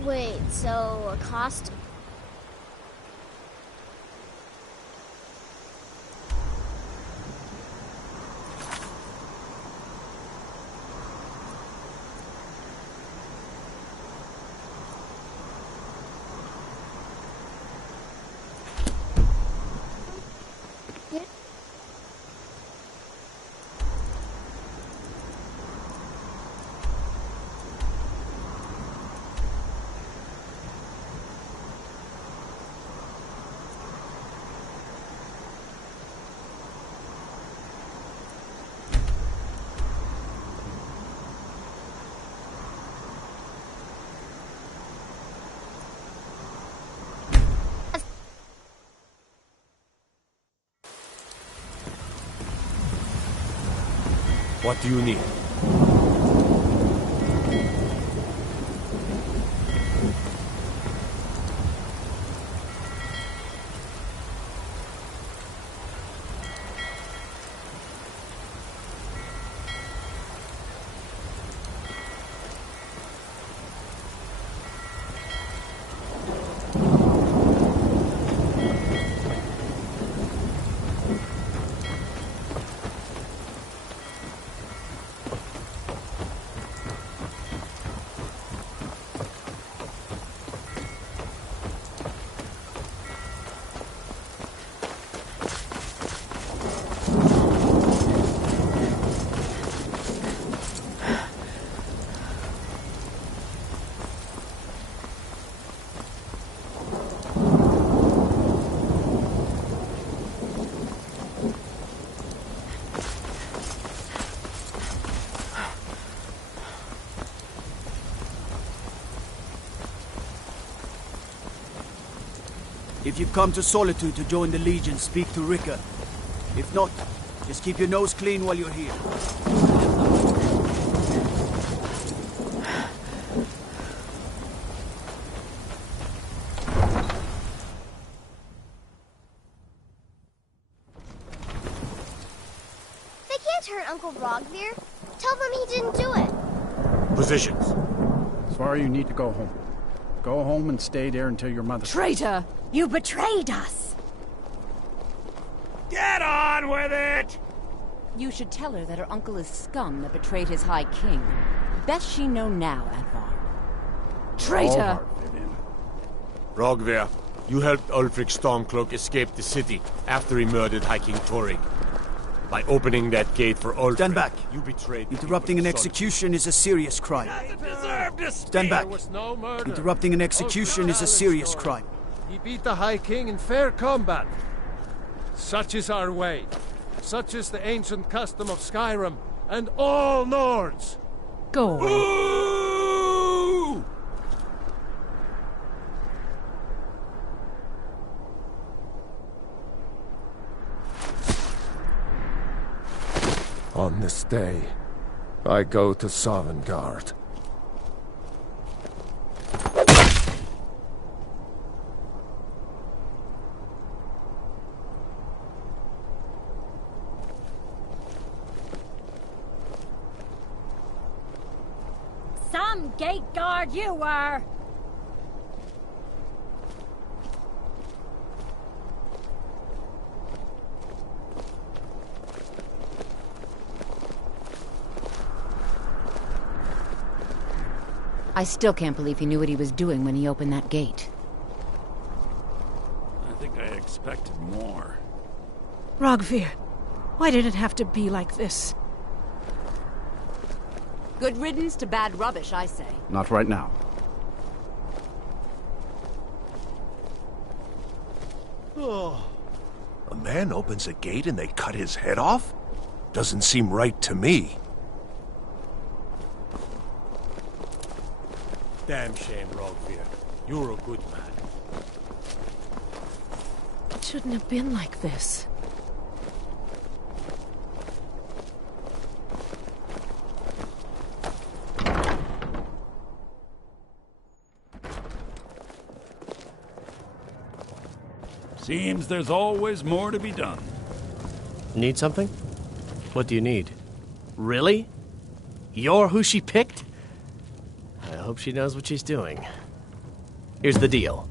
Wait, so a costume? What do you need? If you've come to Solitude to join the Legion, speak to Ricker. If not, just keep your nose clean while you're here. They can't hurt Uncle Rogvir. Tell them he didn't do it. Positions. Sorry, you need to go home. Go home and stay there until your mother... Traitor! You betrayed us! Get on with it! You should tell her that her uncle is scum that betrayed his High King. Best she know now, Advar. Traitor! Rogvir, you helped Ulfric Stormcloak escape the city after he murdered High King Torrig. By opening that gate for Ulfric, Stand back. You betrayed... Interrupting an execution is a serious crime. Stand back. Interrupting an execution is a serious crime. He beat the High King in fair combat. Such is our way. Such is the ancient custom of Skyrim and all Nords. Go away. Ooh! On this day, I go to Sovngarde. Some gate guard you were! I still can't believe he knew what he was doing when he opened that gate. I think I expected more. Rogvir, why did it have to be like this? Good riddance to bad rubbish, I say. Not right now. Oh. A man opens a gate and they cut his head off? Doesn't seem right to me. Damn shame, Rogvir. You're a good man. It shouldn't have been like this. Seems there's always more to be done. Need something? What do you need? Really? You're who she picked? I hope she knows what she's doing. Here's the deal.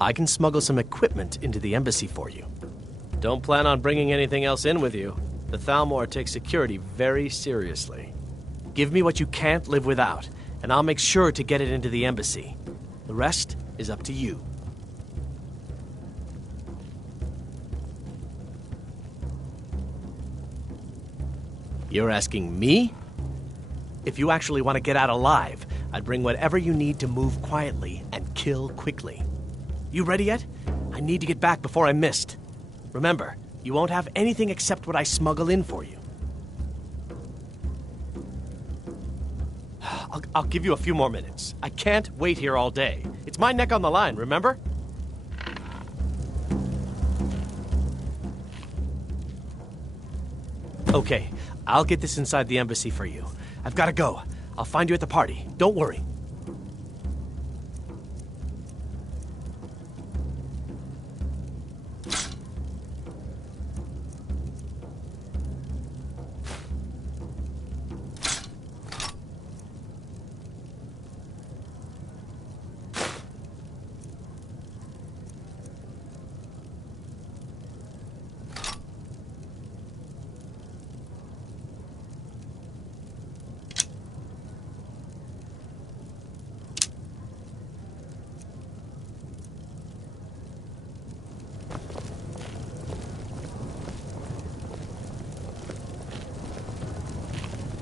I can smuggle some equipment into the embassy for you. Don't plan on bringing anything else in with you. The Thalmor takes security very seriously. Give me what you can't live without, and I'll make sure to get it into the embassy. The rest is up to you. You're asking me? If you actually want to get out alive, I'd bring whatever you need to move quietly and kill quickly. You ready yet? I need to get back before I'm missed. Remember, you won't have anything except what I smuggle in for you. I'll give you a few more minutes. I can't wait here all day. It's my neck on the line, remember? Okay, I'll get this inside the embassy for you. I've got to go. I'll find you at the party. Don't worry.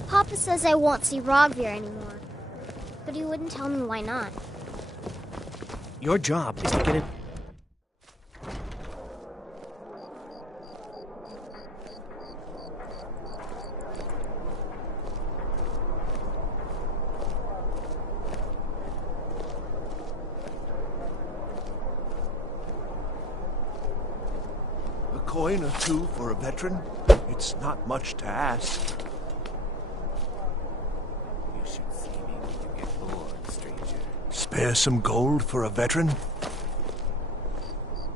Papa says I won't see Rogvir anymore, but he wouldn't tell me why not. Your job is to get it. A coin or two for a veteran? It's not much to ask. Spare some gold for a veteran?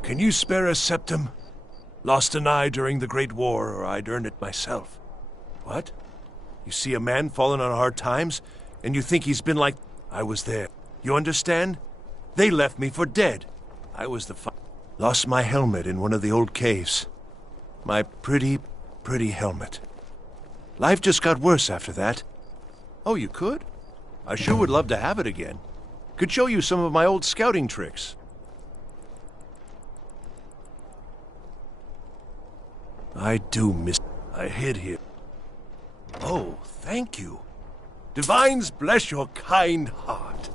Can you spare a septum? Lost an eye during the Great War, or I'd earn it myself. What? You see a man fallen on hard times, and you think he's been like... I was there. You understand? They left me for dead. I was the... Lost my helmet in one of the old caves. My pretty, pretty helmet. Life just got worse after that. Oh, you could? I sure would love to have it again. Could show you some of my old scouting tricks. I do miss... I hid here. Oh, thank you. Divines bless your kind heart.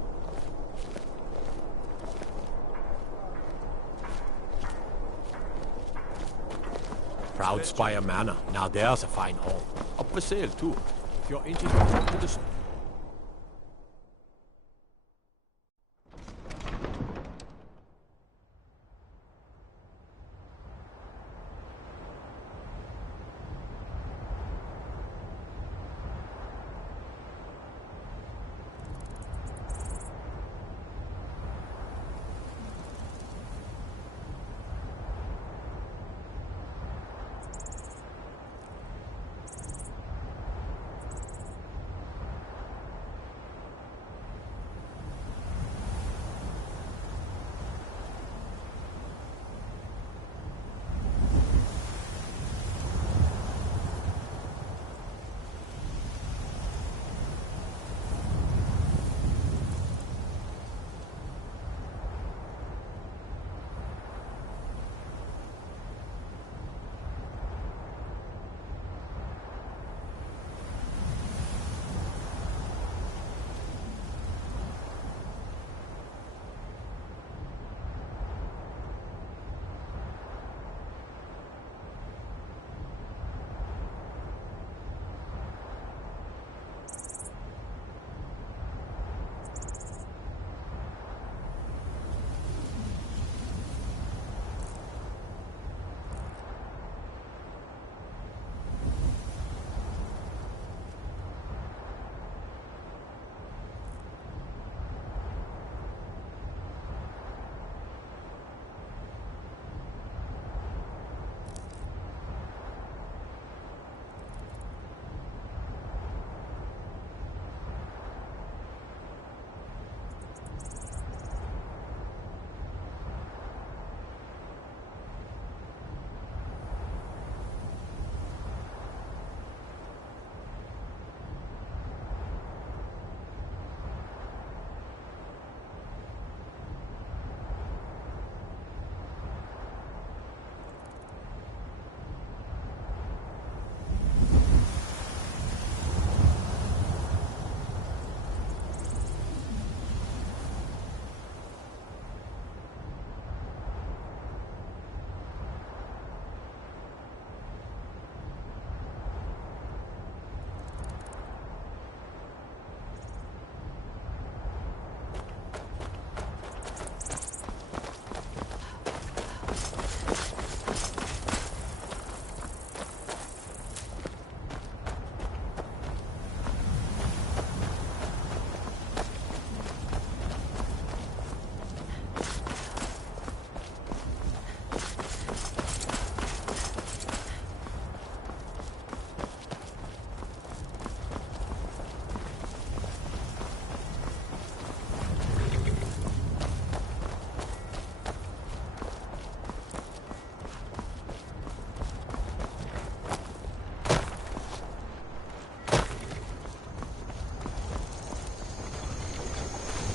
Proud Spire Manor. Now there's a fine home. Up for sale, too. If you're interested in the...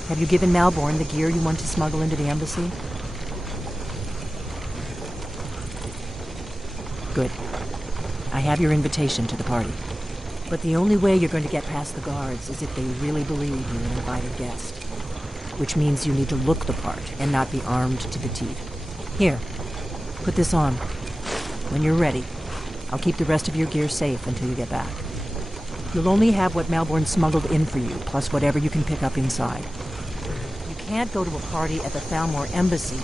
Have you given Malborn the gear you want to smuggle into the embassy? Good. I have your invitation to the party. But the only way you're going to get past the guards is if they really believe you're an invited guest. Which means you need to look the part and not be armed to the teeth. Here, put this on. When you're ready, I'll keep the rest of your gear safe until you get back. You'll only have what Malborn smuggled in for you, plus whatever you can pick up inside. You can't go to a party at the Thalmor embassy.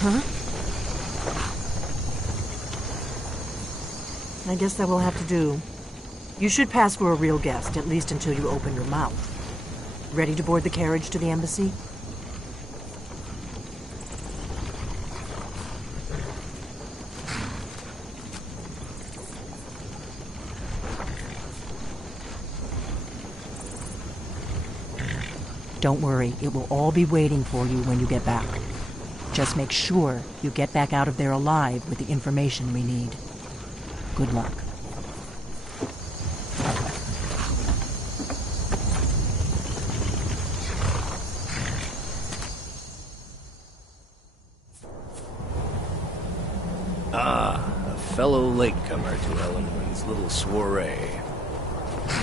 Huh? I guess that will have to do. You should pass for a real guest, at least until you open your mouth. Ready to board the carriage to the embassy? Don't worry, it will all be waiting for you when you get back. Just make sure you get back out of there alive with the information we need. Good luck. A fellow latecomer to Ellenwood's little soiree.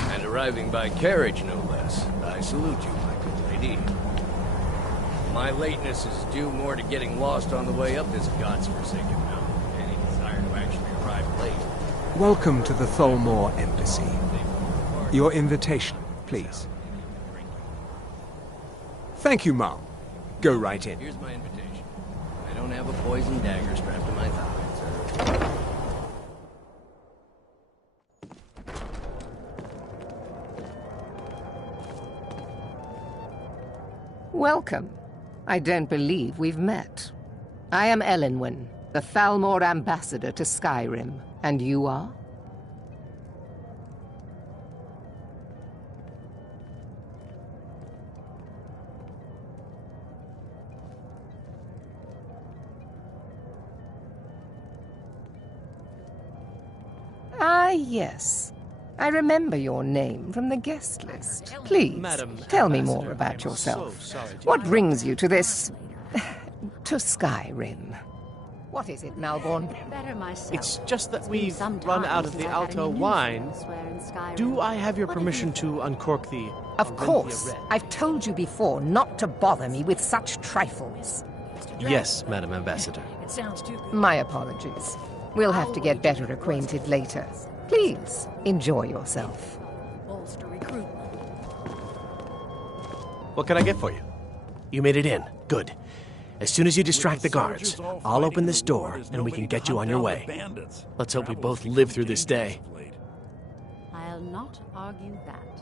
And arriving by carriage, no less. I salute you, my good lady. My lateness is due more to getting lost on the way up this god's-forsaken mountain than any desire to actually arrive late. Welcome to the Thalmor Embassy. Your invitation, please. Thank you, Mom. Go right in. Here's my invitation. I don't have a poison dagger strapped to my thigh, sir. Welcome. I don't believe we've met. I am Ellenwyn, the Thalmor ambassador to Skyrim. And you are? Ah, yes. I remember your name from the guest list. Please, tell me more about yourself. What brings you to this... to Skyrim? What is it, Malborn? It's just that we've run out of the Alto wine. Do I have your permission to uncork the... Of course. I've told you before not to bother me with such trifles. Yes, Madam Ambassador. My apologies. We'll have to get better acquainted later. Please, enjoy yourself. What can I get for you? You made it in. Good. As soon as you distract the guards, I'll open this door and we can get you on your way. Let's hope we both live through this day. I'll not argue that.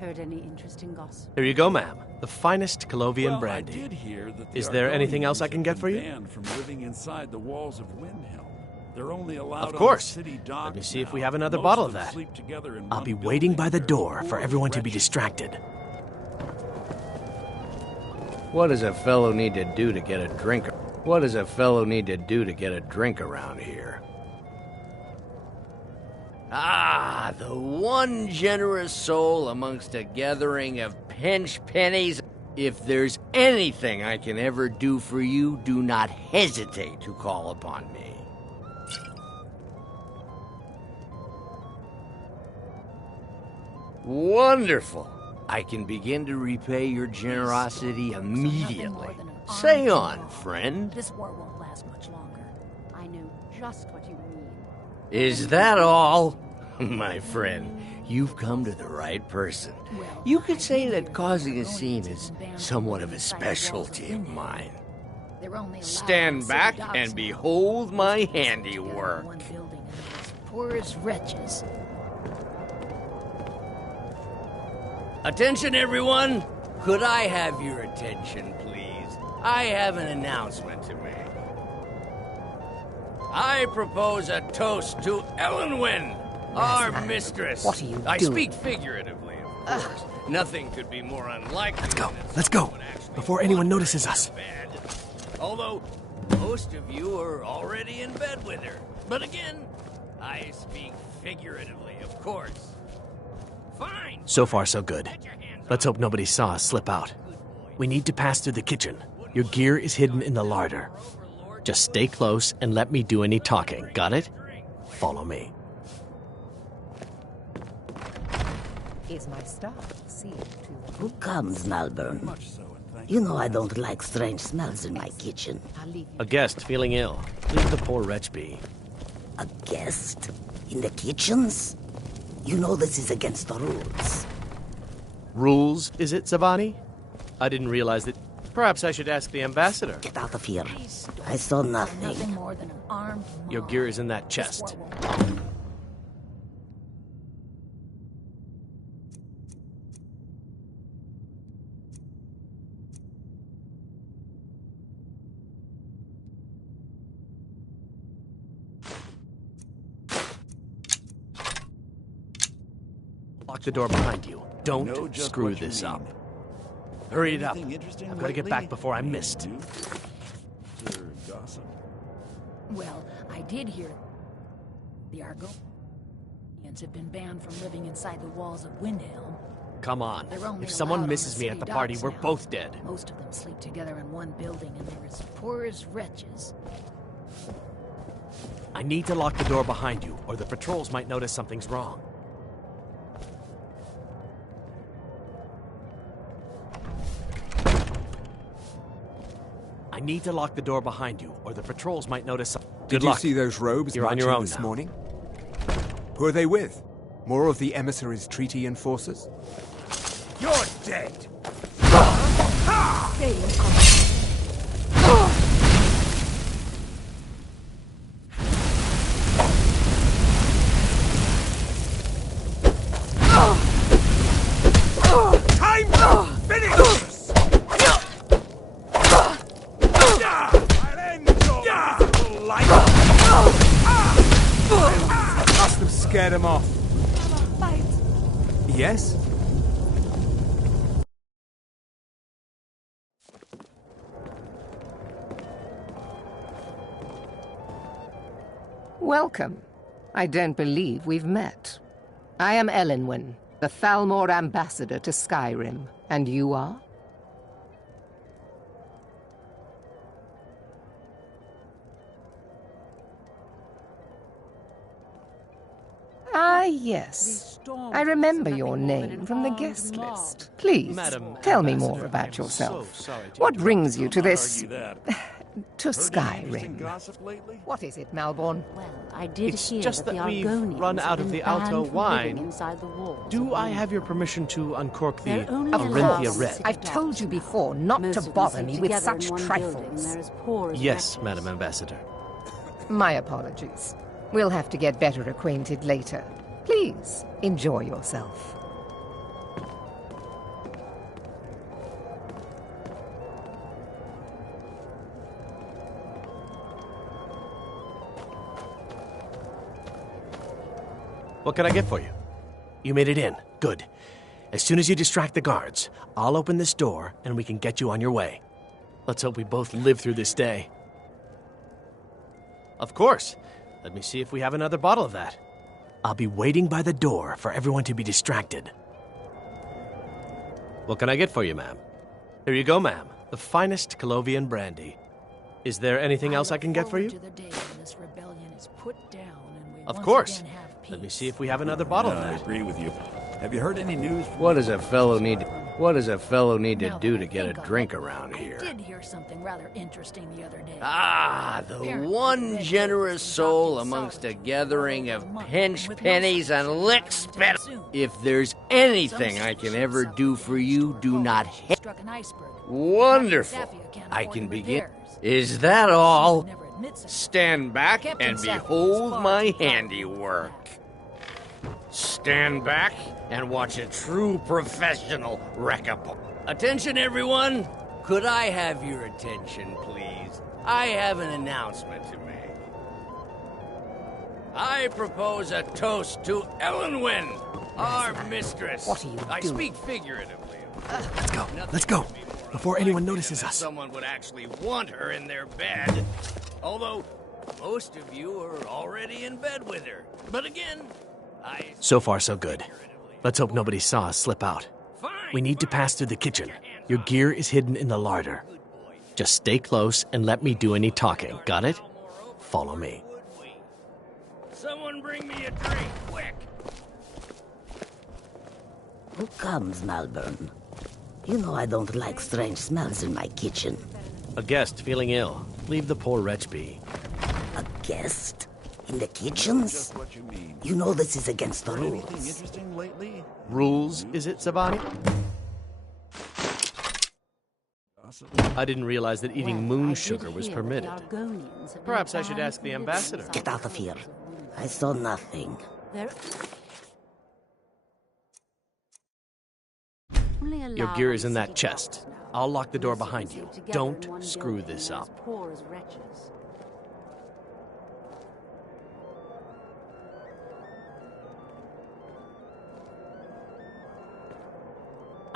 Heard any interesting gossip? Here you go, ma'am. The finest Colovian brandy. Is there anything else I can get for you? From living inside the walls of Windhelm. They're only allowed Of course. on the city dock. Let me see if we have another bottle of that. I'll be waiting by the door for everyone to be distracted. What does a fellow need to do to get a drink? What does a fellow need to do to get a drink around here? Ah, the one generous soul amongst a gathering of pinch pennies. If there's anything I can ever do for you, do not hesitate to call upon me. Wonderful. I can begin to repay your generosity immediately. Say on, friend. This war won't last much longer. I know just what you mean. Is that all? My friend, you've come to the right person. You could say that causing a scene is somewhat of a specialty of mine. Stand back and behold my handiwork. Poor as wretches. Attention, everyone! Could I have your attention, please? I have an announcement to make. I propose a toast to Elenwen, our mistress. What are you I doing? speak figuratively, of course. Nothing could be more unlikely. Let's go, before anyone notices us. Although, most of you are already in bed with her. But again, I speak figuratively, of course. Fine! So far, so good. Let's hope nobody saw us slip out. We need to pass through the kitchen. Your gear is hidden in the larder. Just stay close and let me do any talking. Got it? Follow me. Is my staff sealed to... Who comes, Malvern? You know I don't like strange smells in my kitchen. A guest feeling ill. Leave the poor wretch be. A guest? In the kitchens? You know this is against the rules. Rules, is it, Zavani? I didn't realize that. Perhaps I should ask the ambassador. Get out of here. I saw nothing. Nothing more than an armed mob. Your gear is in that chest. Lock the door behind you. Don't screw this up. Hurry it up. I've got to get back before I'm missed. Well, I did hear the Argonians have been banned from living inside the walls of Windhelm. Come on. They're only If someone allowed on misses the me city at the party, docks we're now. both dead. Most of them sleep together in one building, and they're as poor as wretches. I need to lock the door behind you, or the patrols might notice something's wrong. I need to lock the door behind you, or the patrols might notice something. Did you see those robes You're on your marching own this now. morning? Who are they with? More of the emissaries' treaty enforcers? You're dead! Time to finish this! I'll end your miserable life! Must have scared them off. Yes? Welcome. I don't believe we've met. I am Elenwen, the Thalmor ambassador to Skyrim. And you are? Ah, yes. I remember your name from the guest list. Please, tell me more about yourself. What brings you to this... to Skyrim? What is it, Malborn? Well, I did It's hear just that that the we've Argonians run out have of been the Alto banned from living wine. inside the walls. Do I have your permission to uncork the They're only Arinthia allowed Red? I've told you before not Most to of them bother sleep me with together in such one trifles. building. They're as poor as Yes, wretches. Madam Ambassador. My apologies. We'll have to get better acquainted later. Please, enjoy yourself. What can I get for you? You made it in. Good. As soon as you distract the guards, I'll open this door and we can get you on your way. Let's hope we both live through this day. Of course. Let me see if we have another bottle of that. I'll be waiting by the door for everyone to be distracted. What can I get for you, ma'am? Here you go, ma'am. The finest Colovian brandy. Is there anything else I can get for you? To the day when this rebellion is put down and we Of once course. again have peace. Let me see if we have another bottle of I that. agree with you. Have you heard any news? What does a fellow need to do to get a drink around here? I did hear something rather interesting the other day. Ah, the one generous soul amongst a gathering of pinch pennies and lick spit. If there's anything I can ever do for you, do not hesitate. Struck an iceberg. Wonderful. I can begin. Is that all? Stand back and behold my handiwork. Stand back and watch a true professional wreck a ball. Attention, everyone. Could I have your attention, please? I have an announcement to make. I propose a toast to Elenwen, our mistress. What are you I doing? speak figuratively. Let's go. Let's go. Before anyone notices us. Someone would actually want her in their bed. Although, most of you are already in bed with her. But again, So far, so good. Let's hope nobody saw us slip out. We need to pass through the kitchen. Your gear is hidden in the larder. Just stay close and let me do any talking. Got it? Follow me. Someone bring me a drink, quick! Who comes, Malvern? You know I don't like strange smells in my kitchen. A guest feeling ill. Leave the poor wretch be. A guest? In the kitchens? You know this is against the rules. Interesting lately? Rules, is it, Savani? I didn't realize that eating moon sugar was permitted. Perhaps I should ask the ambassador. Get out of here. I saw nothing. Your gear is in that chest. I'll lock the door behind you. Don't screw this up.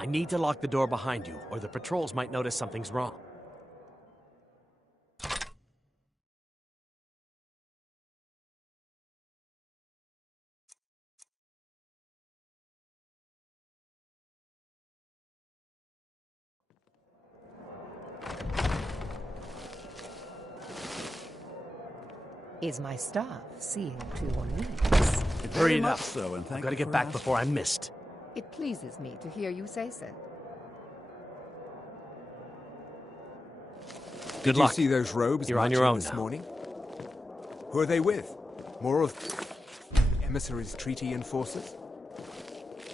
I need to lock the door behind you, or the patrols might notice something's wrong. Is my staff seeing to your needs? Hurry it up. So, and I've got to get back before I'm missed. It pleases me to hear you say so. Good Did luck. you see those robes You're on marching your own this now. morning? Who are they with? More of emissaries, treaty enforcers?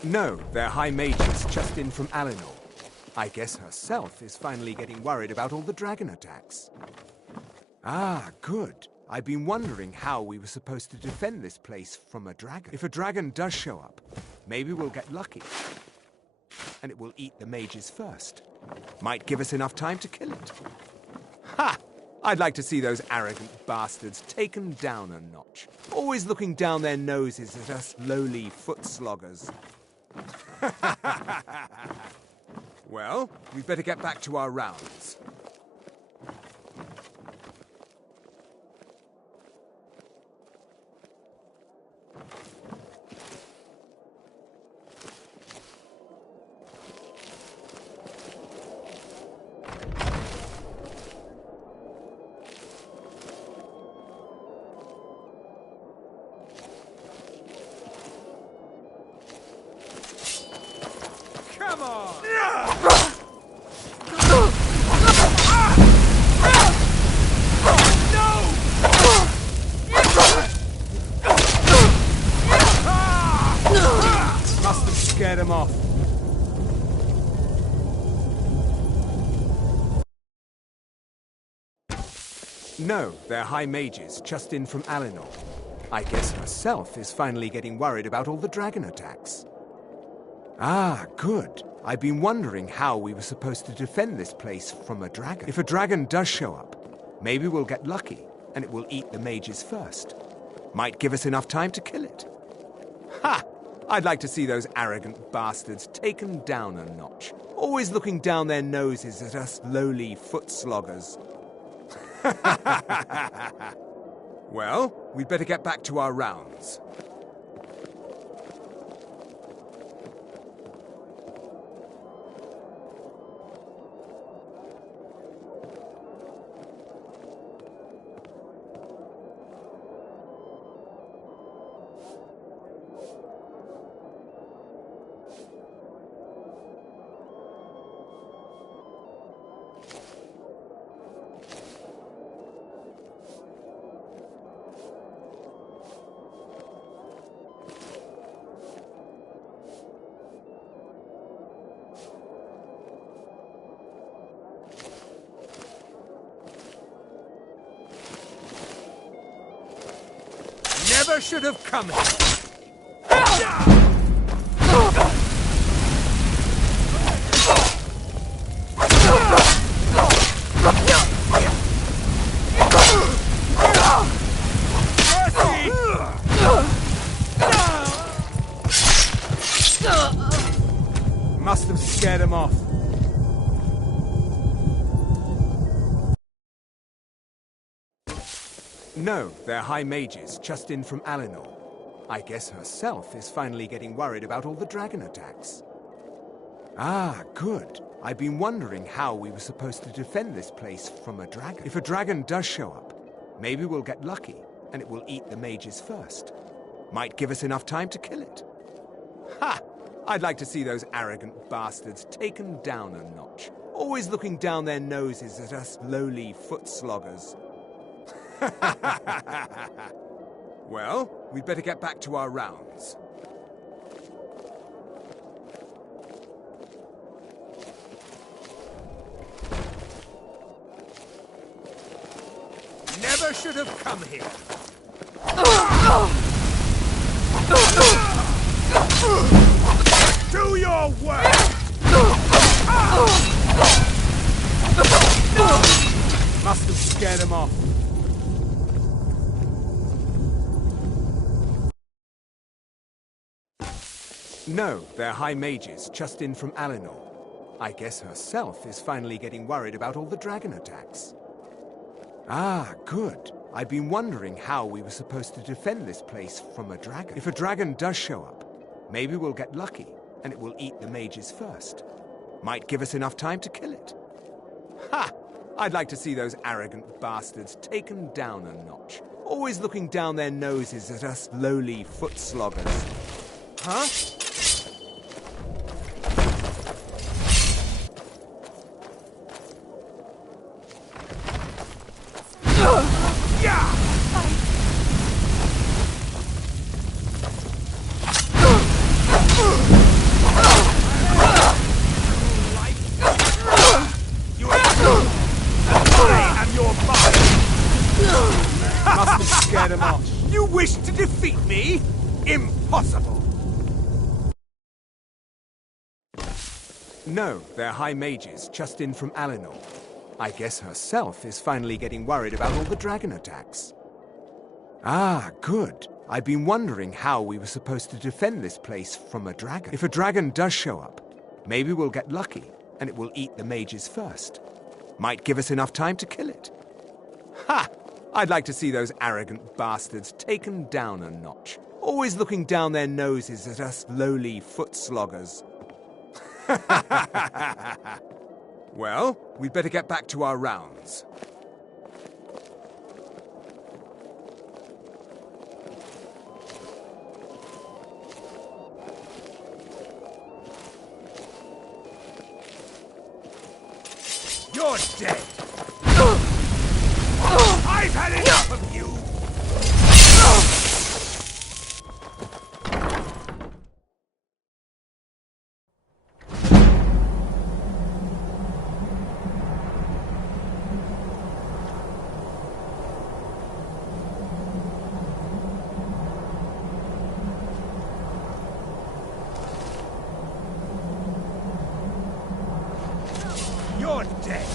No, they're high mages just in from Alinor. I guess herself is finally getting worried about all the dragon attacks. Ah, good. I've been wondering how we were supposed to defend this place from a dragon. If a dragon does show up, maybe we'll get lucky. And it will eat the mages first. Might give us enough time to kill it. Ha! I'd like to see those arrogant bastards taken down a notch. Always looking down their noses at us lowly foot sloggers. Well, we'd better get back to our rounds. Come on! Must have scared him off. No, they're high mages, just in from Alinor. I guess herself is finally getting worried about all the dragon attacks. Ah, good. I've been wondering how we were supposed to defend this place from a dragon. If a dragon does show up, maybe we'll get lucky, and it will eat the mages first. Might give us enough time to kill it. Ha! I'd like to see those arrogant bastards taken down a notch. Always looking down their noses at us lowly foot sloggers. Well, we'd better get back to our rounds. Never should have come here. Must have scared him off. No, they're high mages, just in from Alinor. I guess herself is finally getting worried about all the dragon attacks. Ah, good. I've been wondering how we were supposed to defend this place from a dragon. If a dragon does show up, maybe we'll get lucky, and it will eat the mages first. Might give us enough time to kill it. Ha! I'd like to see those arrogant bastards taken down a notch. Always looking down their noses at us lowly foot sloggers. Well, we'd better get back to our rounds. Never should have come here. Do your work! Must have scared him off. No, they're high mages, just in from Alinor. I guess herself is finally getting worried about all the dragon attacks. Ah, good. I've been wondering how we were supposed to defend this place from a dragon. If a dragon does show up, maybe we'll get lucky, and it will eat the mages first. Might give us enough time to kill it. Ha! I'd like to see those arrogant bastards taken down a notch. Always looking down their noses at us lowly foot sloggers. Huh? You wish to defeat me? Impossible! No, they're high mages, just in from Alinor. I guess herself is finally getting worried about all the dragon attacks. Ah, good. I've been wondering how we were supposed to defend this place from a dragon. If a dragon does show up, maybe we'll get lucky, and it will eat the mages first. Might give us enough time to kill it. Ha! I'd like to see those arrogant bastards taken down a notch. Always looking down their noses at us lowly foot sloggers. Well, we'd better get back to our rounds. You're dead! I've had enough of you! You're dead!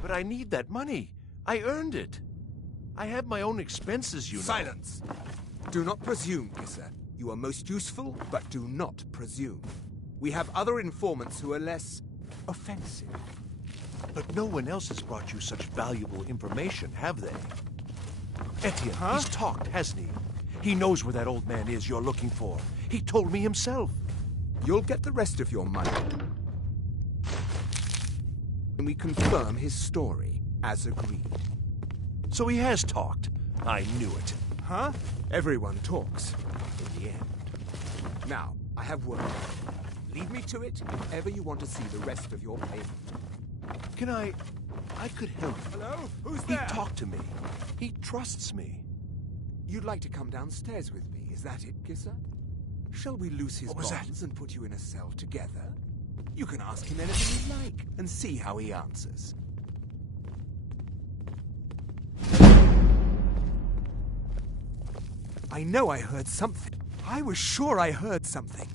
But I need that money. I earned it. I have my own expenses, you know. Silence! Do not presume, Issa. You are most useful, but do not presume. We have other informants who are less offensive. But no one else has brought you such valuable information, have they? Etienne, he's talked, hasn't he? He knows where that old man is you're looking for. He told me himself. You'll get the rest of your money. And we confirm his story, as agreed. So he has talked. I knew it. Huh? Everyone talks, in the end. Now, I have word. Lead me to it if ever you want to see the rest of your payment. Can I I could help. Hello? Who's He there? talked to me. He trusts me. You'd like to come downstairs with me, is that it, Kisser? Shall we loose his What was that? bonds and put you in a cell together? You can ask him anything you like and see how he answers. I know I heard something. I was sure I heard something.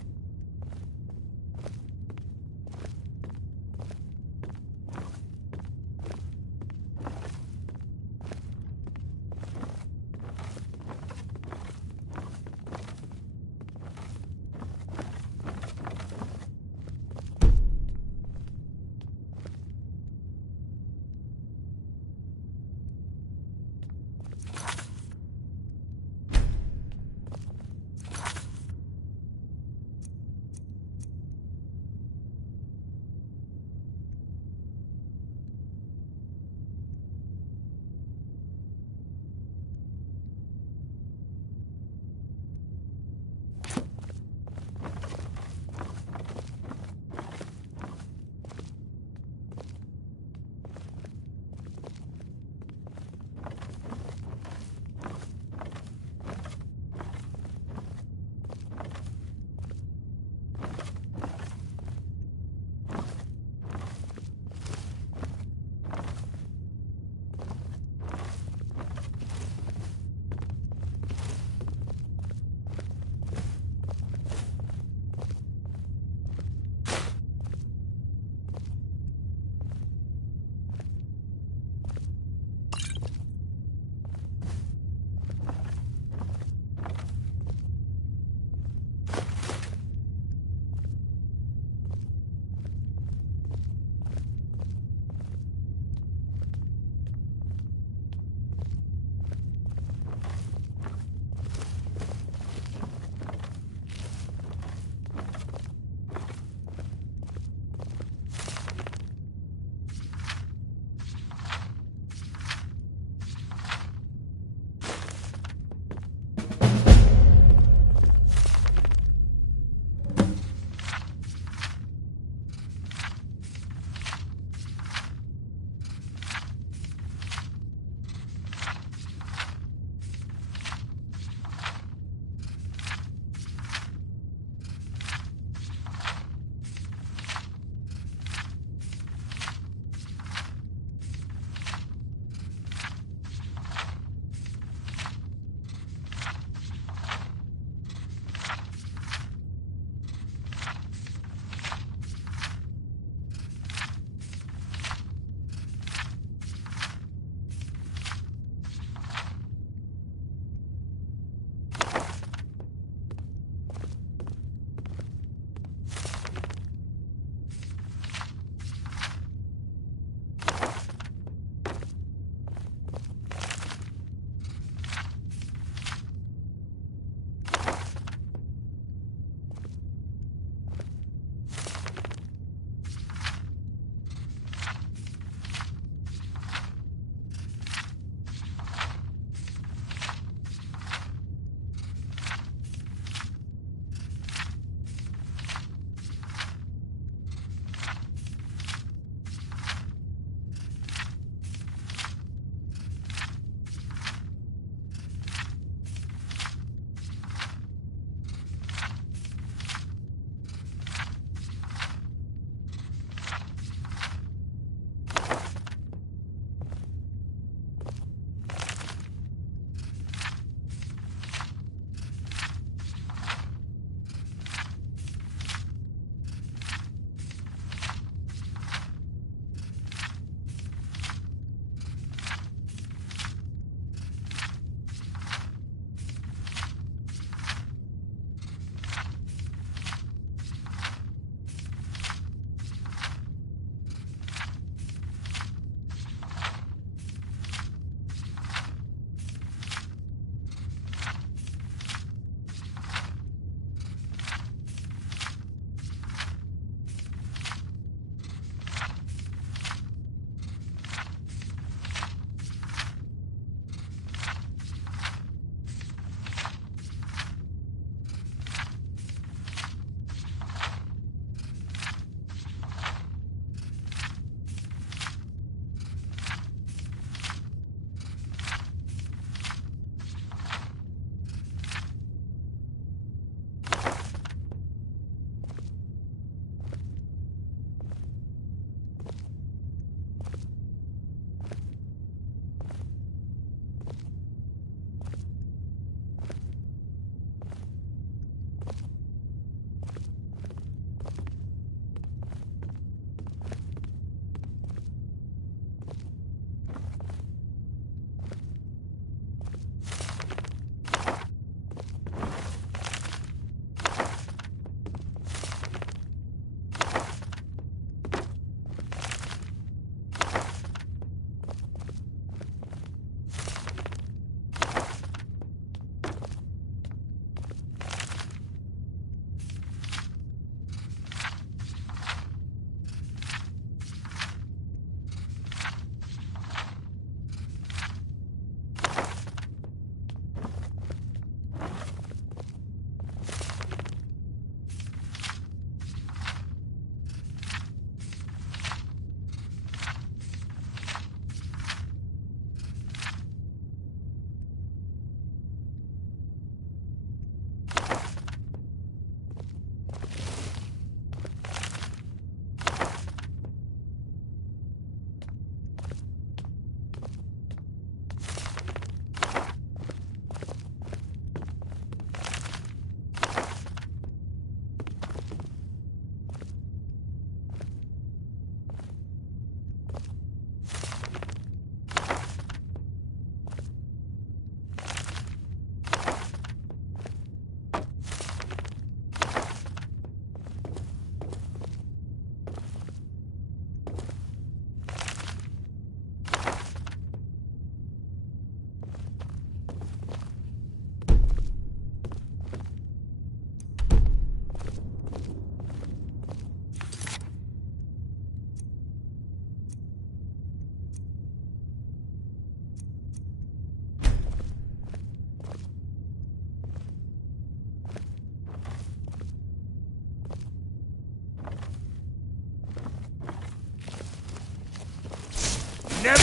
Never.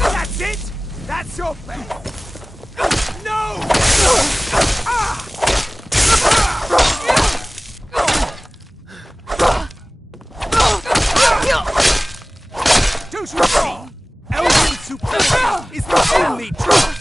That's it. That's your best. No. Don't you see? Elven supremacy is the only truth.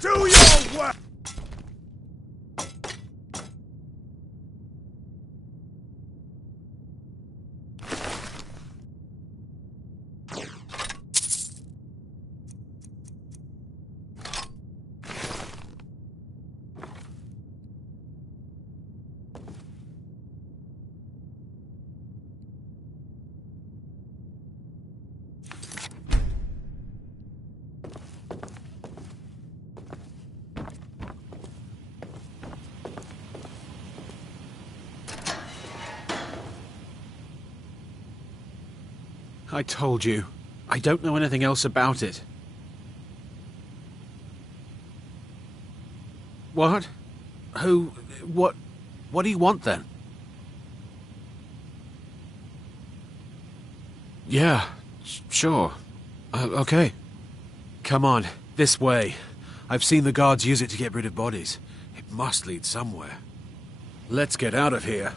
Do your work! I told you. I don't know anything else about it. What? Who? What do you want then? Yeah, sure. Okay. Come on, this way. I've seen the guards use it to get rid of bodies. It must lead somewhere. Let's get out of here.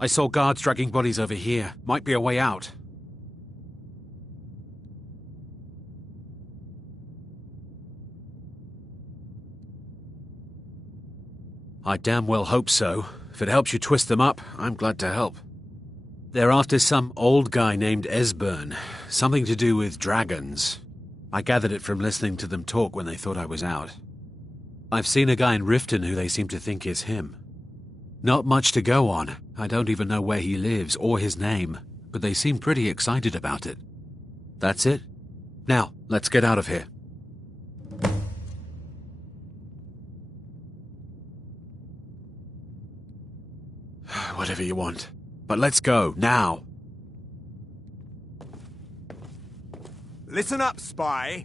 I saw guards dragging bodies over here. Might be a way out. I damn well hope so. If it helps you twist them up, I'm glad to help. They're after some old guy named Esbern. Something to do with dragons. I gathered it from listening to them talk when they thought I was out. I've seen a guy in Riften who they seem to think is him. Not much to go on. I don't even know where he lives or his name, but they seem pretty excited about it. That's it. Now, let's get out of here. Whatever you want. But let's go, now. Listen up, spy.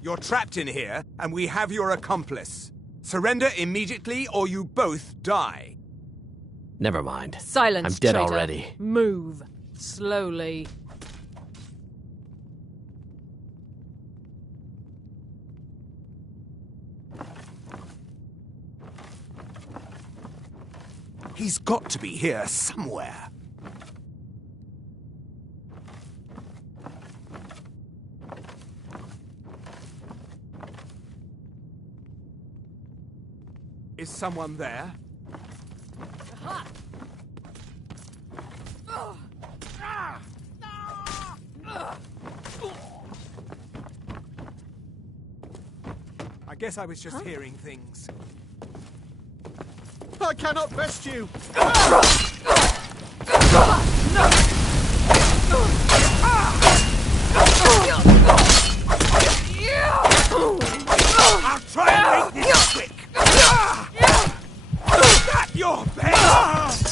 You're trapped in here, and we have your accomplice. Surrender immediately, or you both die. Never mind. Silence, I'm dead traitor. already. Move. Slowly. He's got to be here somewhere. Is someone there? guess I was just hearing things. I cannot best you! I'll try and make this quick! Is that your best?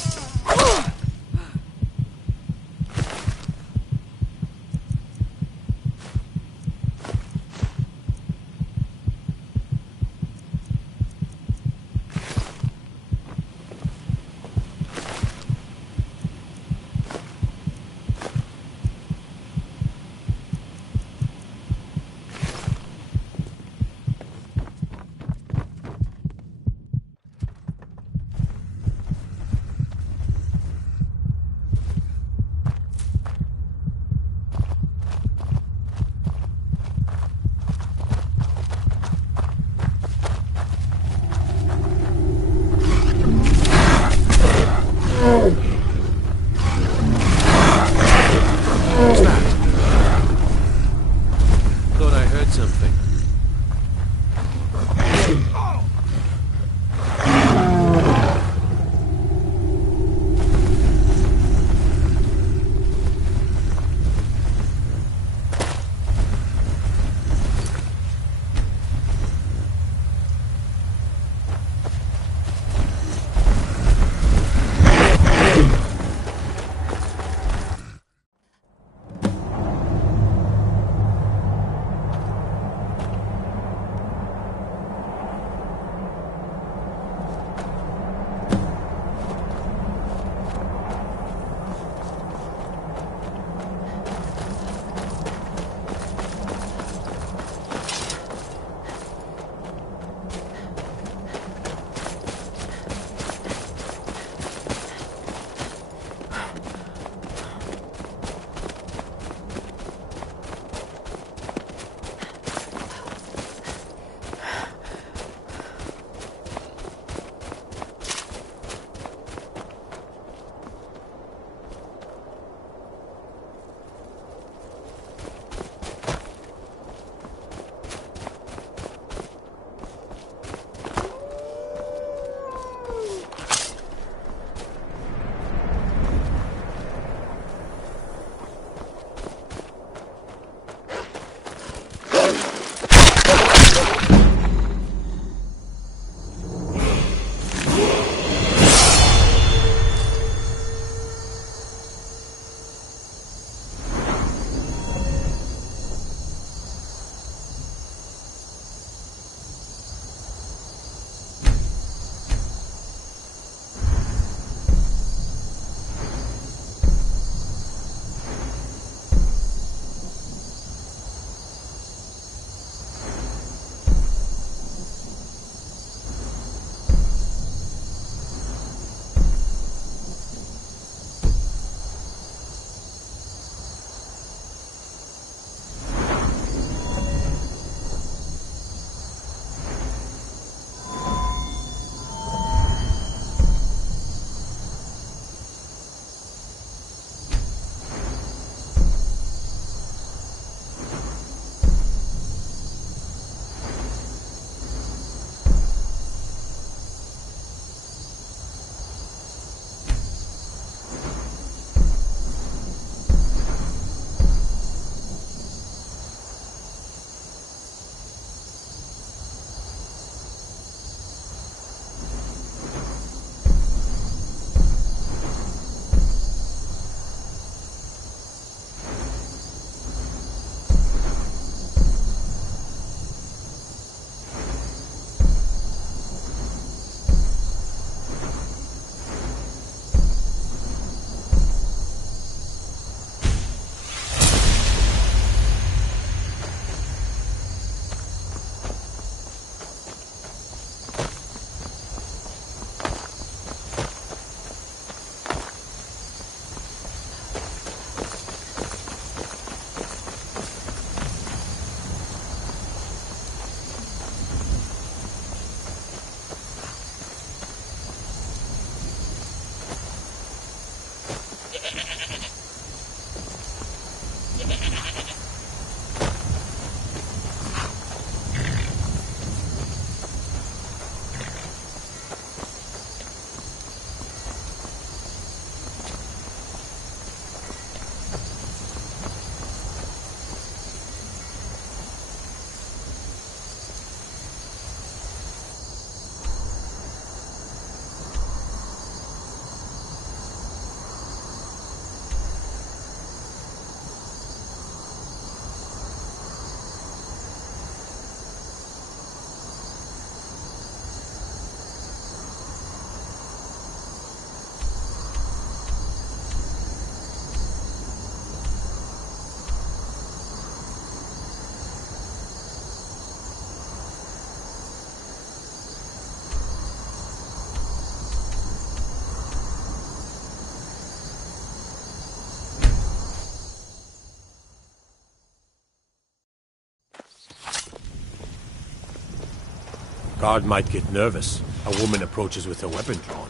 Guard might get nervous. A woman approaches with her weapon drawn.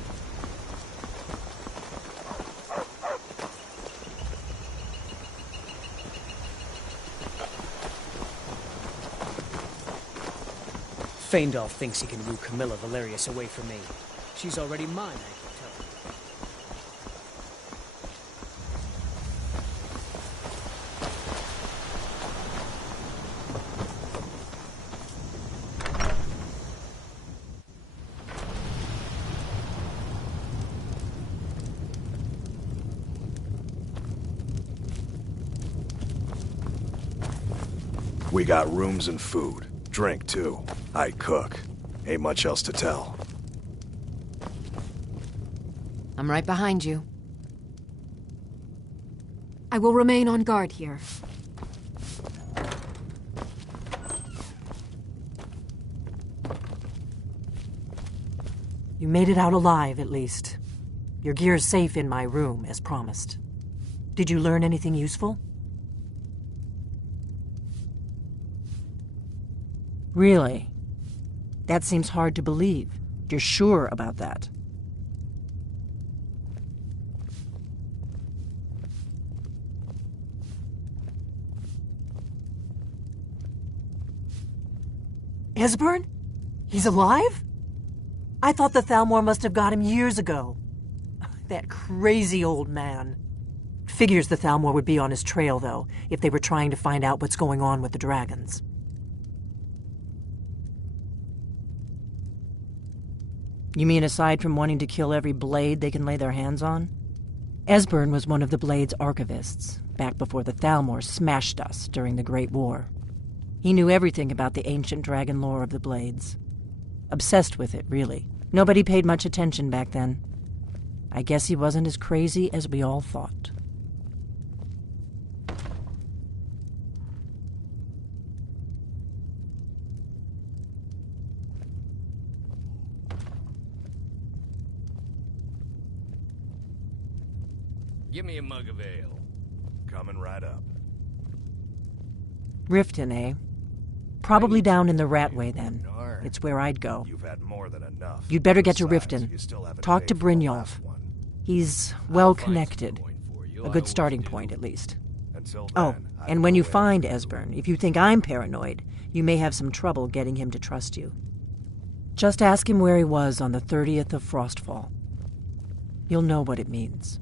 Feindal thinks he can woo Camilla Valerius away from me. She's already mine, I can tell you. We got rooms and food. Drink, too. I cook. Ain't much else to tell. I'm right behind you. I will remain on guard here. You made it out alive, at least. Your gear's safe in my room, as promised. Did you learn anything useful? Really? That seems hard to believe. You're sure about that? Esbern? He's alive? I thought the Thalmor must have got him years ago. That crazy old man. Figures the Thalmor would be on his trail, though, if they were trying to find out what's going on with the dragons. You mean aside from wanting to kill every blade they can lay their hands on? Esbern was one of the Blade's archivists, back before the Thalmor smashed us during the Great War. He knew everything about the ancient dragon lore of the Blades. Obsessed with it, really. Nobody paid much attention back then. I guess he wasn't as crazy as we all thought. Give me a mug of ale. Coming right up. Riften, eh? Probably down in the Ratway, then. It's where I'd go. You've had more than enough. You'd better get to Besides, Riften. you still haven't Talk to paid for the Brynjolf. last one. He's well-connected. A good starting point, at least. Oh, and when you find Esbern, if you think I'm paranoid, you may have some trouble getting him to trust you. Just ask him where he was on the 30th of Frostfall. You'll know what it means.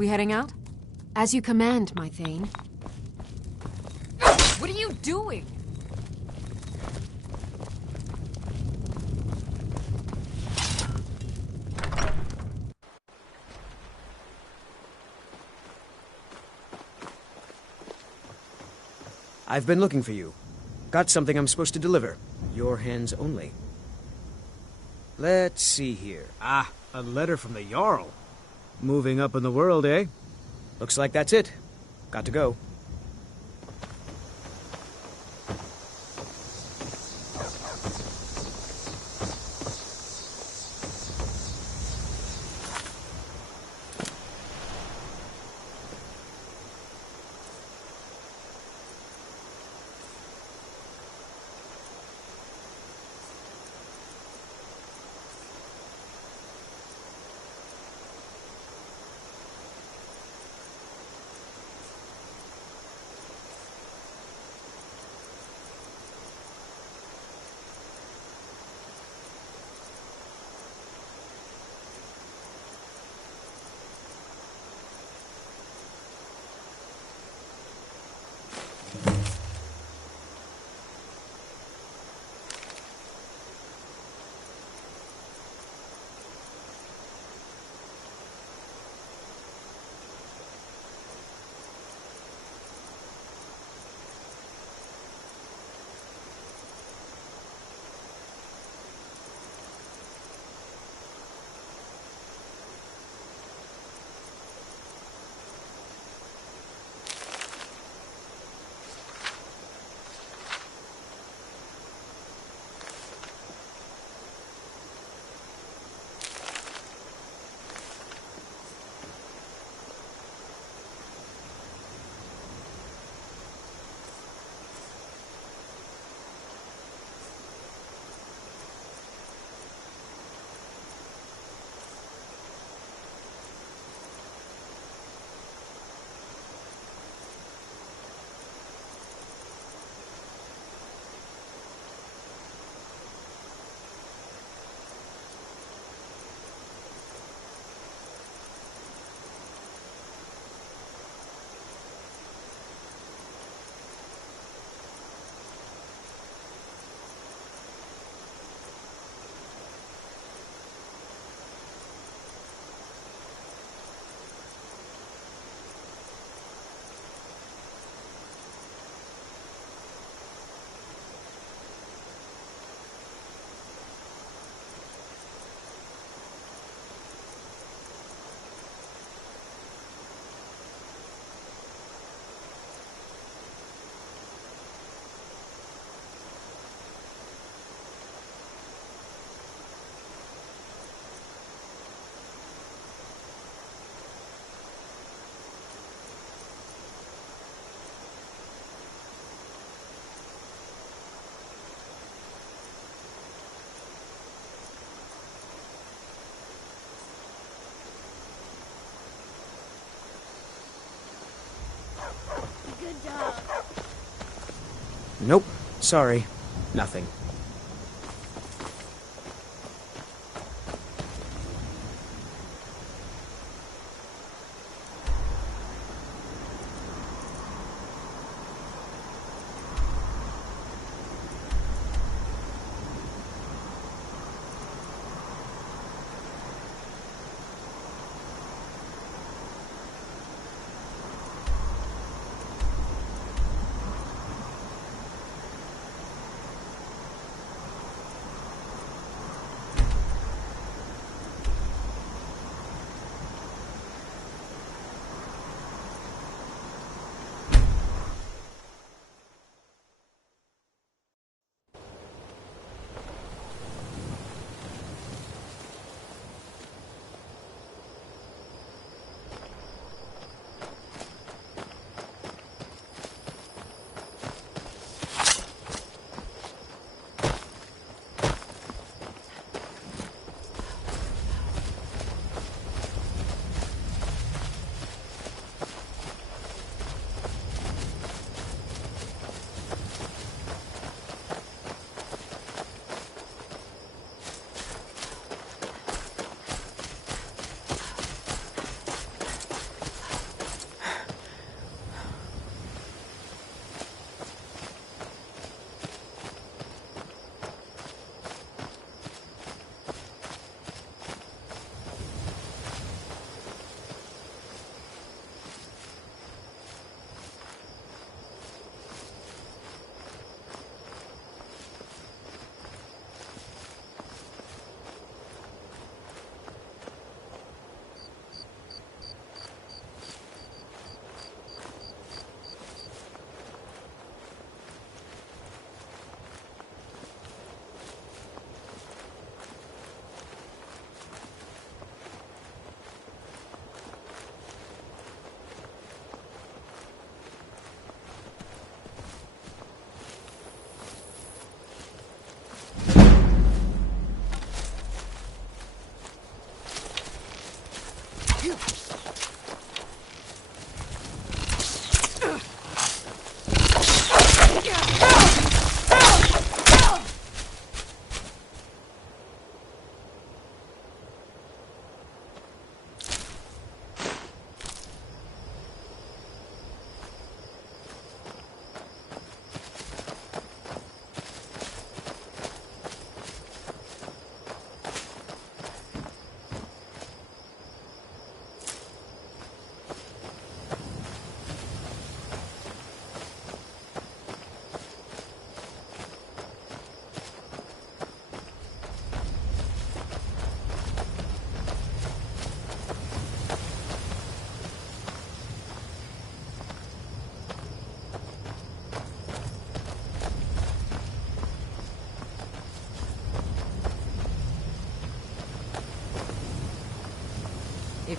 We heading out? As you command, my Thane. What are you doing? I've been looking for you. Got something I'm supposed to deliver. Your hands only. Let's see here. Ah, a letter from the Jarl. Moving up in the world, eh? Looks like that's it. Got to go. Good dog. Nope. Sorry. Nothing.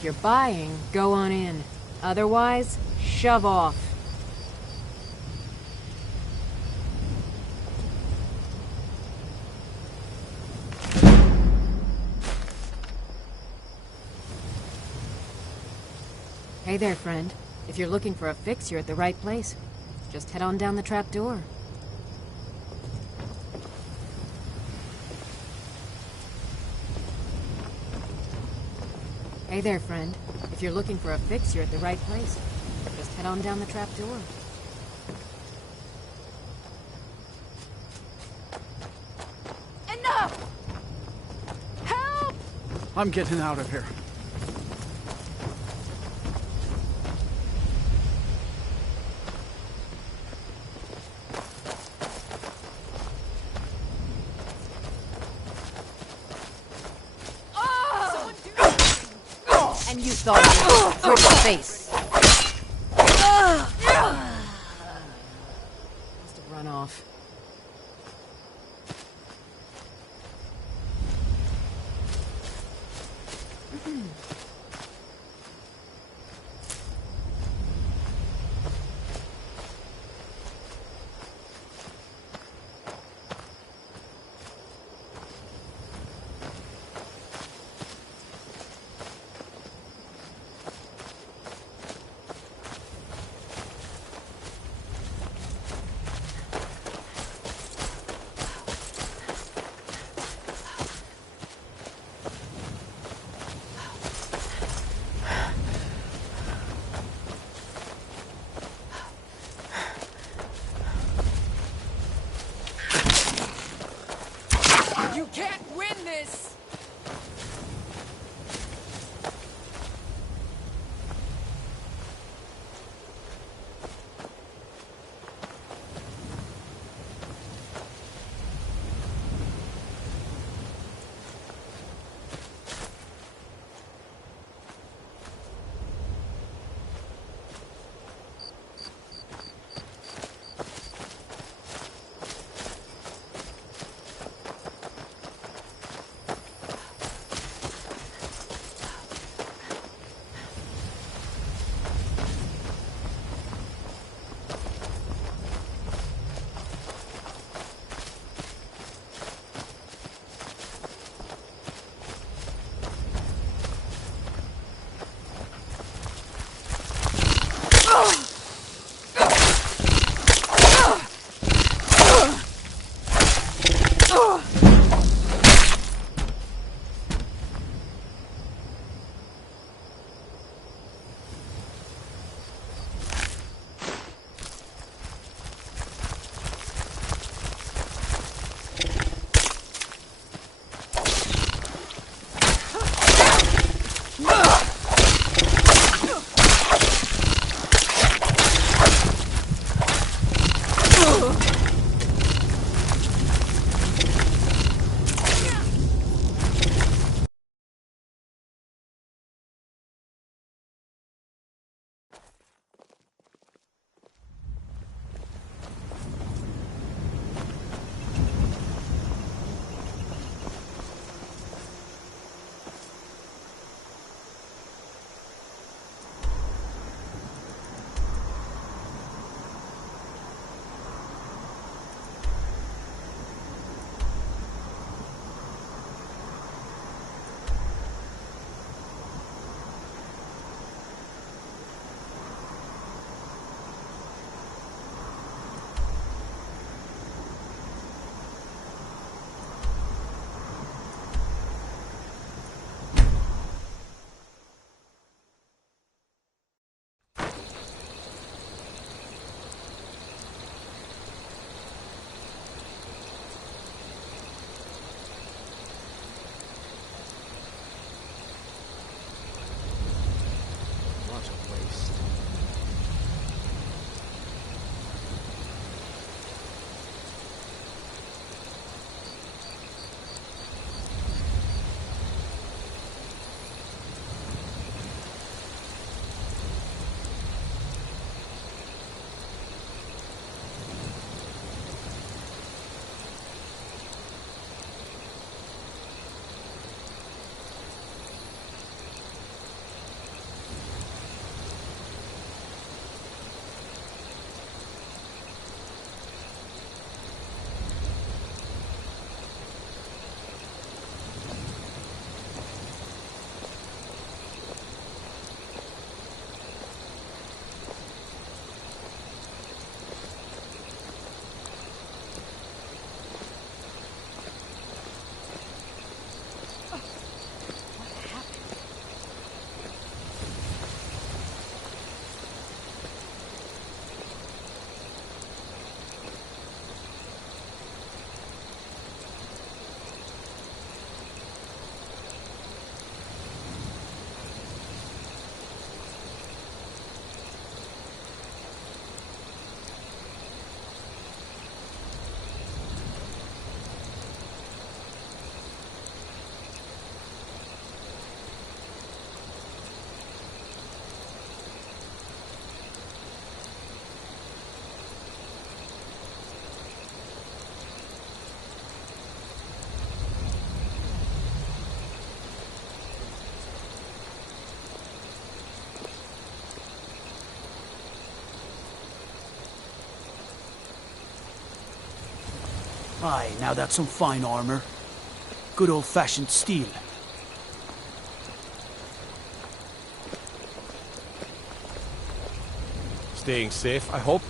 If you're buying, go on in. Otherwise, shove off. Hey there, friend. If you're looking for a fix, you're at the right place. Just head on down the trap door. Hey there, friend. If you're looking for a fix, you're at the right place. Just head on down the trap door. Enough! Help! I'm getting out of here. And you thought you were your face. Must have run off. Aye, now that's some fine armor. Good old-fashioned steel. Staying safe, I hope?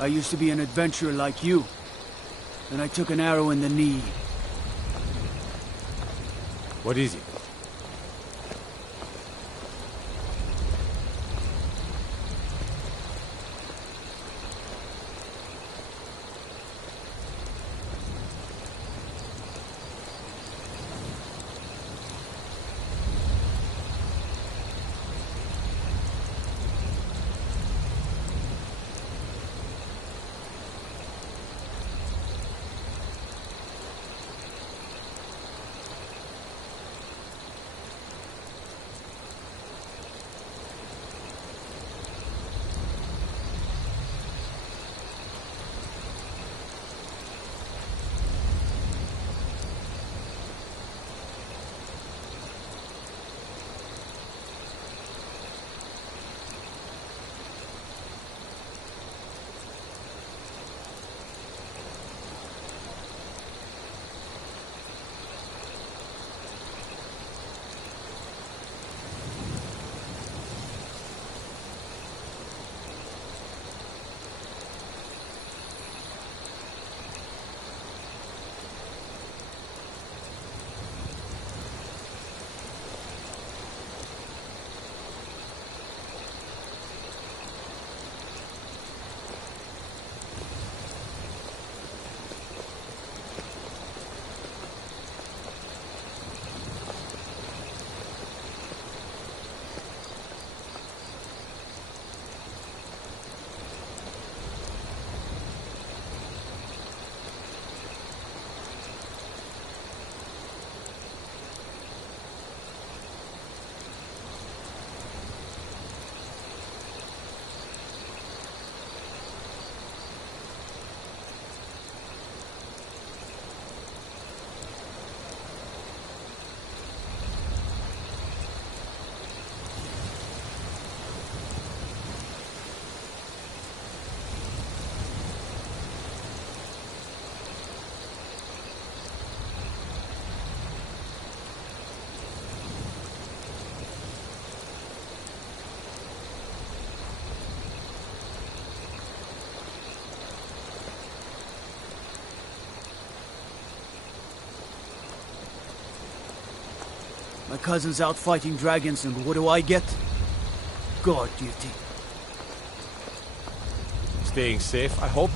I used to be an adventurer like you. Then I took an arrow in the knee. What is it? My cousin's out fighting dragons, and what do I get? Guard duty. Staying safe, I hope.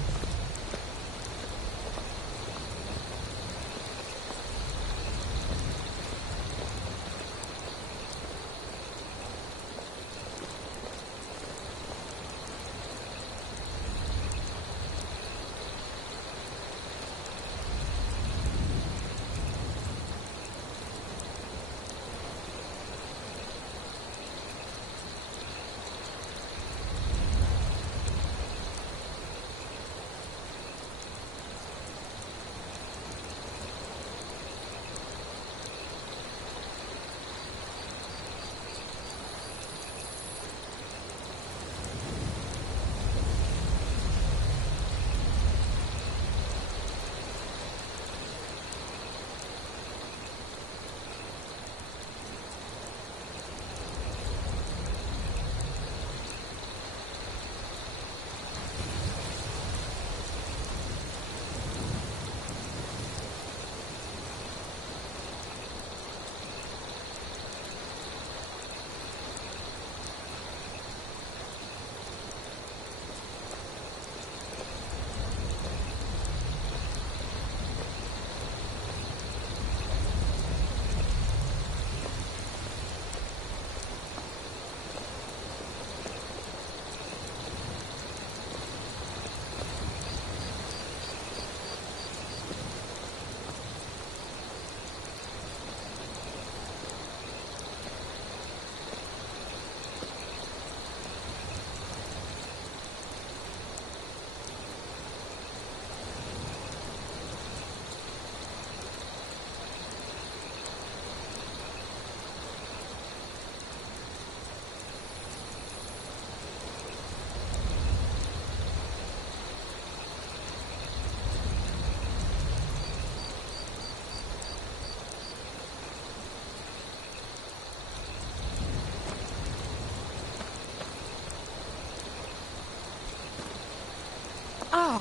Oh.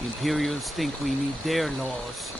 The Imperials think we need their laws.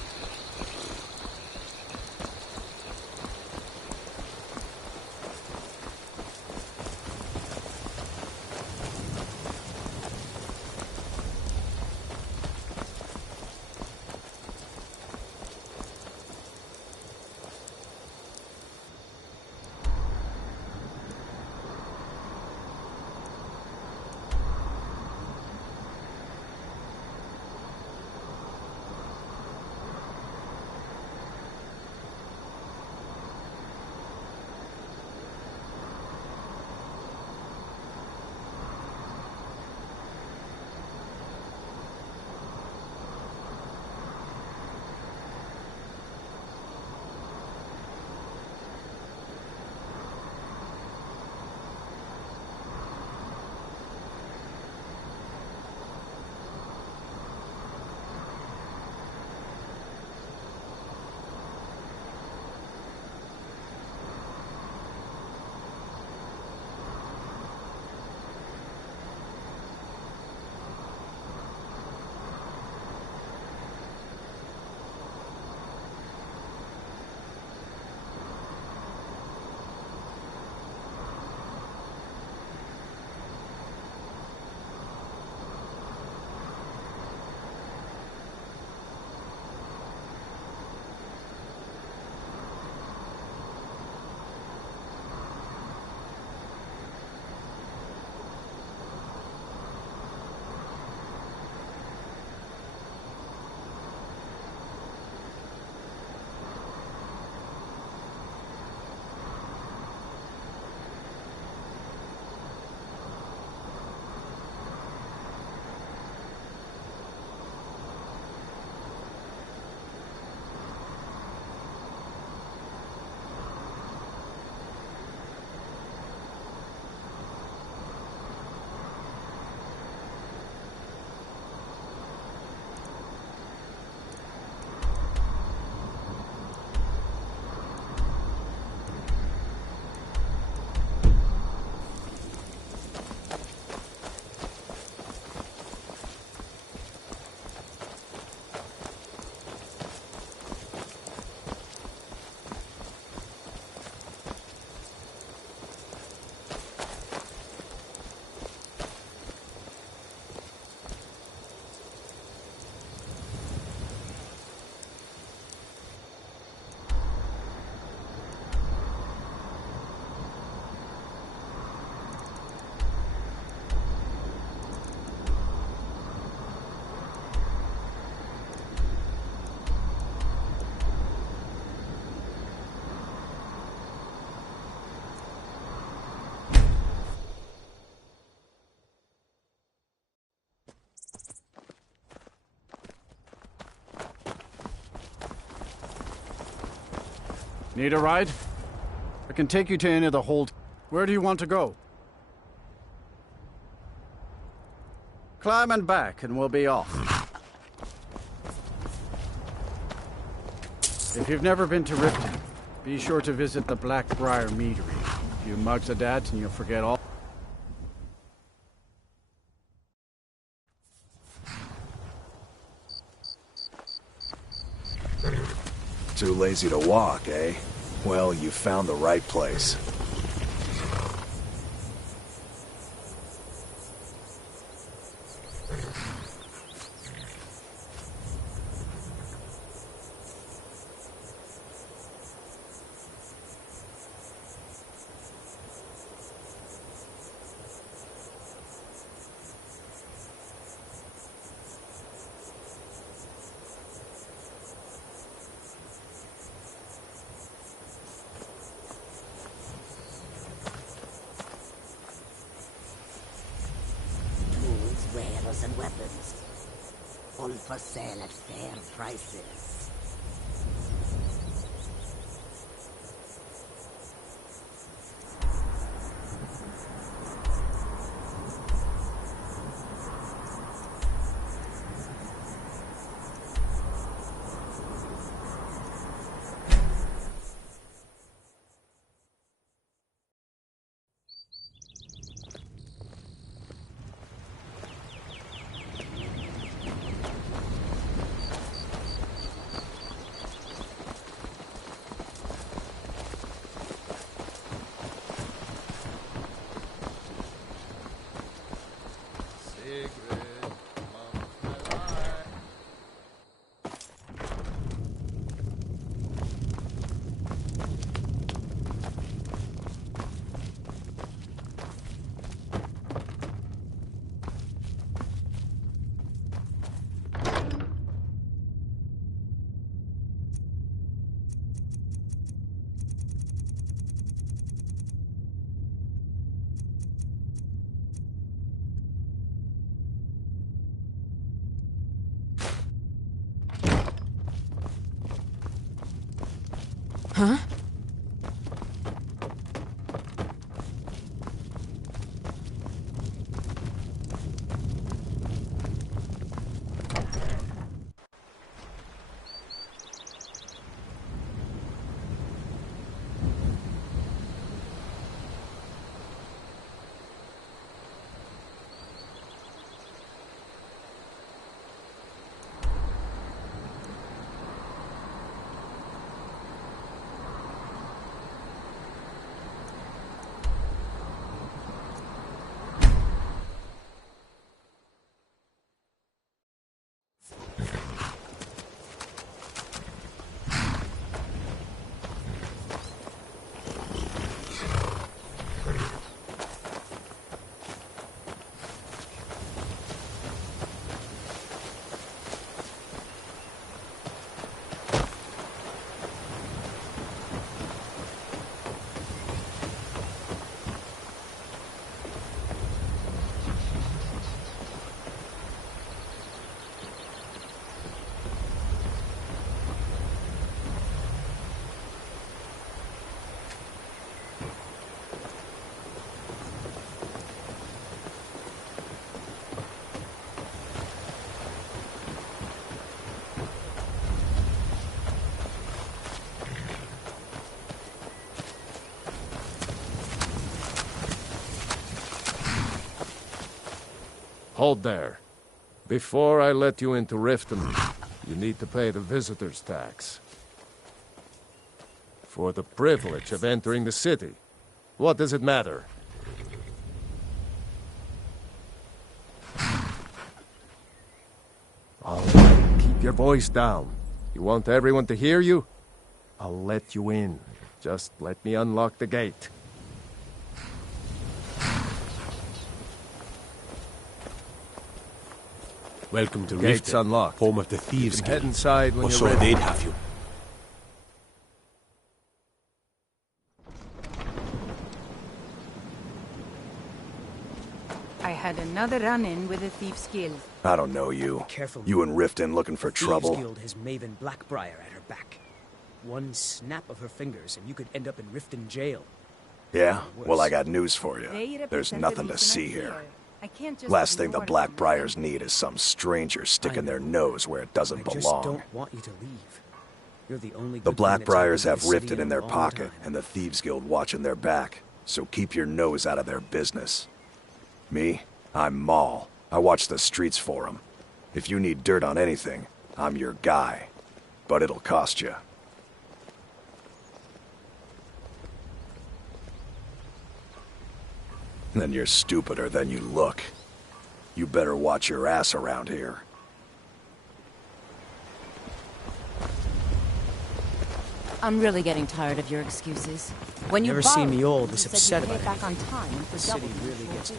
Need a ride? I can take you to any of the hold. Where do you want to go? Climb and back, and we'll be off. If you've never been to Riften, be sure to visit the Blackbriar Meadery. A few mugs of that, and you'll forget all. Too lazy to walk, eh? Well, you found the right place. Wares and weapons, all for sale at fair prices. Huh? Hold there. Before I let you into Riften, you need to pay the visitor's tax. For the privilege of entering the city. What does it matter? All right, keep your voice down. You want everyone to hear you? I'll let you in. Just let me unlock the gate. Welcome to Gate's Riften, unlocked. home of the Thieves' Head Guild. inside when Or you're so ready. they'd have you. I had another run-in with the Thieves' Guild. I don't know you. Careful. You and Riften looking for Thieves trouble? Guild has Maven Blackbriar at her back. One snap of her fingers and you could end up in Riften jail. Yeah? Well, I got news for you. There's nothing to see here. Last thing the Blackbriars need is some stranger sticking their nose where it doesn't belong. I just don't want you to leave. You're the only The good thing that's Blackbriars happened have to the city Riften in their a long pocket, time. and the Thieves Guild watching their back. So keep your nose out of their business. Me? I'm Maul. I watch the streets for 'em. If you need dirt on anything, I'm your guy. But it'll cost you. Then you're stupider than you look. You better watch your ass around here. I'm really getting tired of your excuses. When you Never seen me borrowed, old this you said upset you'd pay about back on anything. time for The city double really gets me.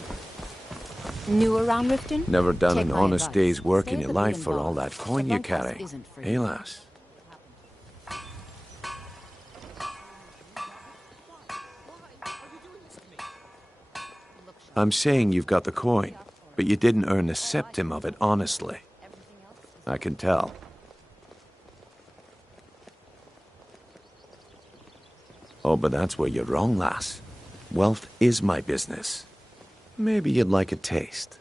New around Riften? Never done Take an my honest advice. day's work Save in your the life being for all involved. that coin The you bunkhouse carry. isn't free. Hey, lass. I'm saying you've got the coin, but you didn't earn a septim of it honestly. I can tell. Oh, but that's where you're wrong, lass. Wealth is my business. Maybe you'd like a taste.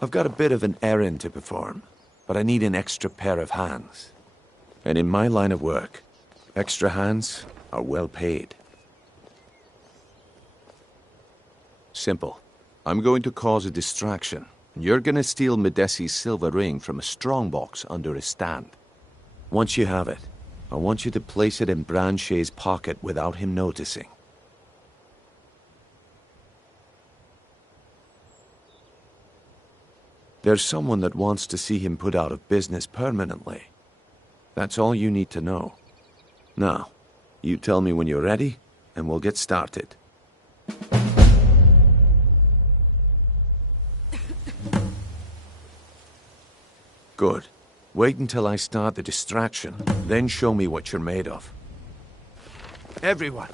I've got a bit of an errand to perform, but I need an extra pair of hands. And in my line of work, extra hands are well paid. Simple. I'm going to cause a distraction. You're gonna steal Medesi's silver ring from a strongbox under a stand. Once you have it, I want you to place it in Branche's pocket without him noticing. There's someone that wants to see him put out of business permanently. That's all you need to know. Now, you tell me when you're ready, and we'll get started. Good. Wait until I start the distraction, then show me what you're made of. Everyone,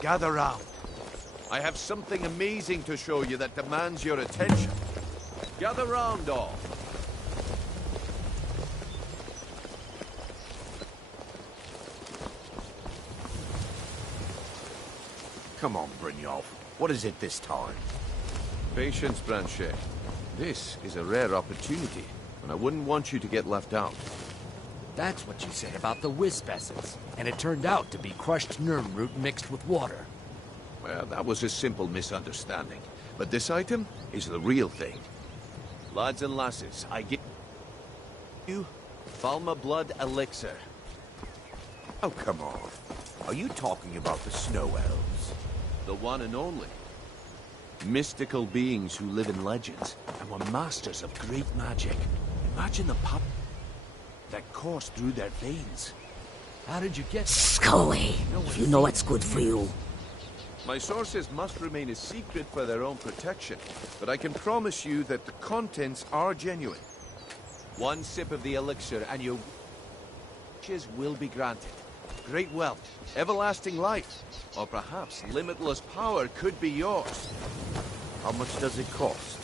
gather round. I have something amazing to show you that demands your attention. Gather round, all. Come on, Brynjolf. What is it this time? Patience, Branche. This is a rare opportunity, and I wouldn't want you to get left out. That's what you said about the wisp essence, and it turned out to be crushed Nirnroot mixed with water. Well, that was a simple misunderstanding. But this item is the real thing. Lads and lasses, I give you Falma Blood Elixir. Oh, come on. Are you talking about the Snow Elves? The one and only. Mystical beings who live in legends and were masters of great magic. Imagine the pop that coursed through their veins. How did you get that? Go away. You know what's good for you. My sources must remain a secret for their own protection, but I can promise you that the contents are genuine. One sip of the elixir and your wishes will be granted. Great wealth, everlasting life, or perhaps limitless power could be yours. How much does it cost?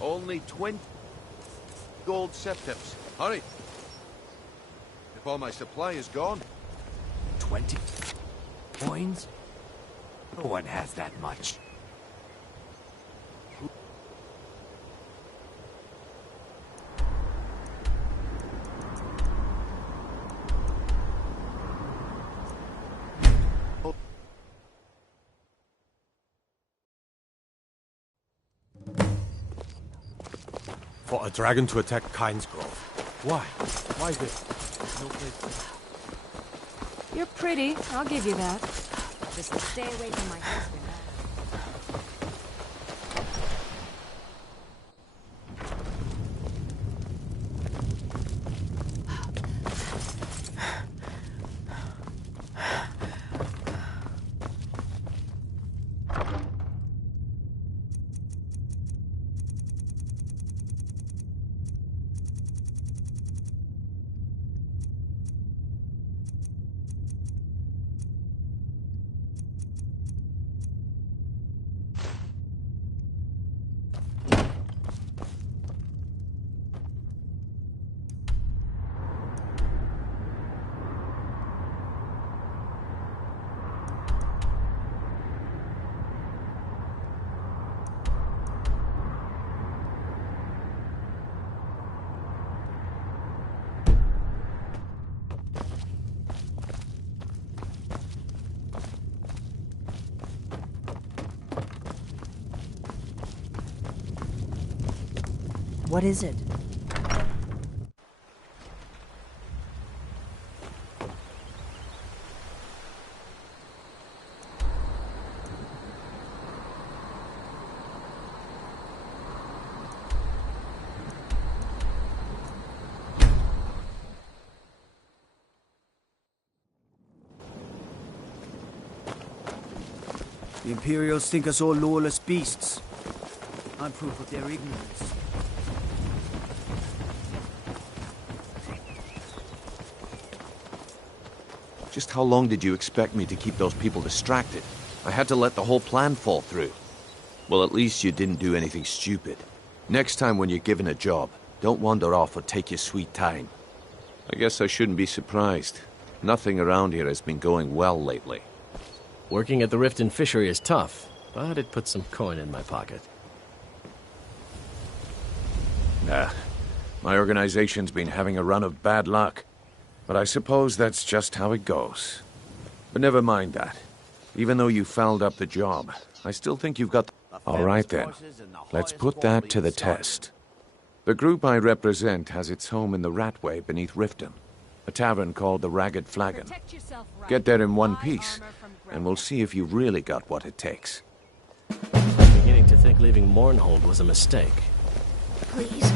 Only 20 gold septims. Hurry! If all my supply is gone. 20 coins? No one has that much. For a dragon to attack Kynesgrove. Why? Why this? No place. You're pretty, I'll give you that. Just stay away from my husband. What is it? The Imperials think us all lawless beasts. I'm proof of their ignorance. Just how long did you expect me to keep those people distracted? I had to let the whole plan fall through. Well, at least you didn't do anything stupid. Next time when you're given a job, don't wander off or take your sweet time. I guess I shouldn't be surprised. Nothing around here has been going well lately. Working at the Riften fishery is tough, but it puts some coin in my pocket. Nah, my organization's been having a run of bad luck. But I suppose that's just how it goes. But never mind that. Even though you fouled up the job, I still think you've got... All right then, let's put that to the test. The group I represent has its home in the Ratway beneath Riften, a tavern called the Ragged Flagon. Get there in one piece, and we'll see if you've really got what it takes. I'm beginning to think leaving Mournhold was a mistake. Please.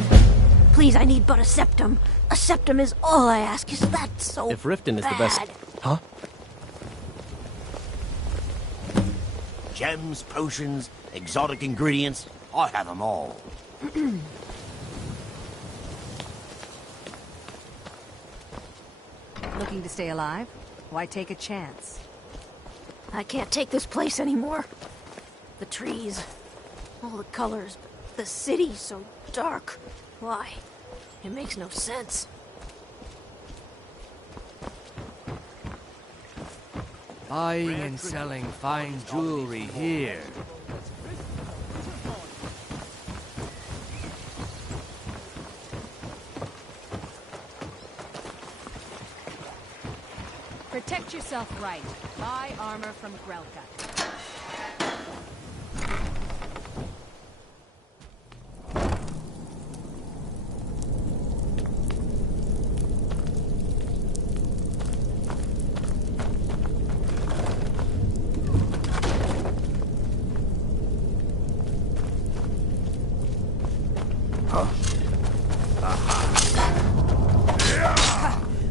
Please, I need but a septum. A septum is all I ask. Is that so If Riften is bad? the best... Huh? Gems, potions, exotic ingredients, I have them all. Looking to stay alive? Why take a chance? I can't take this place anymore. The trees, all the colors, the city so dark. Why? It makes no sense. Buying and selling fine jewelry here. Protect yourself right. Buy armor from Grelka.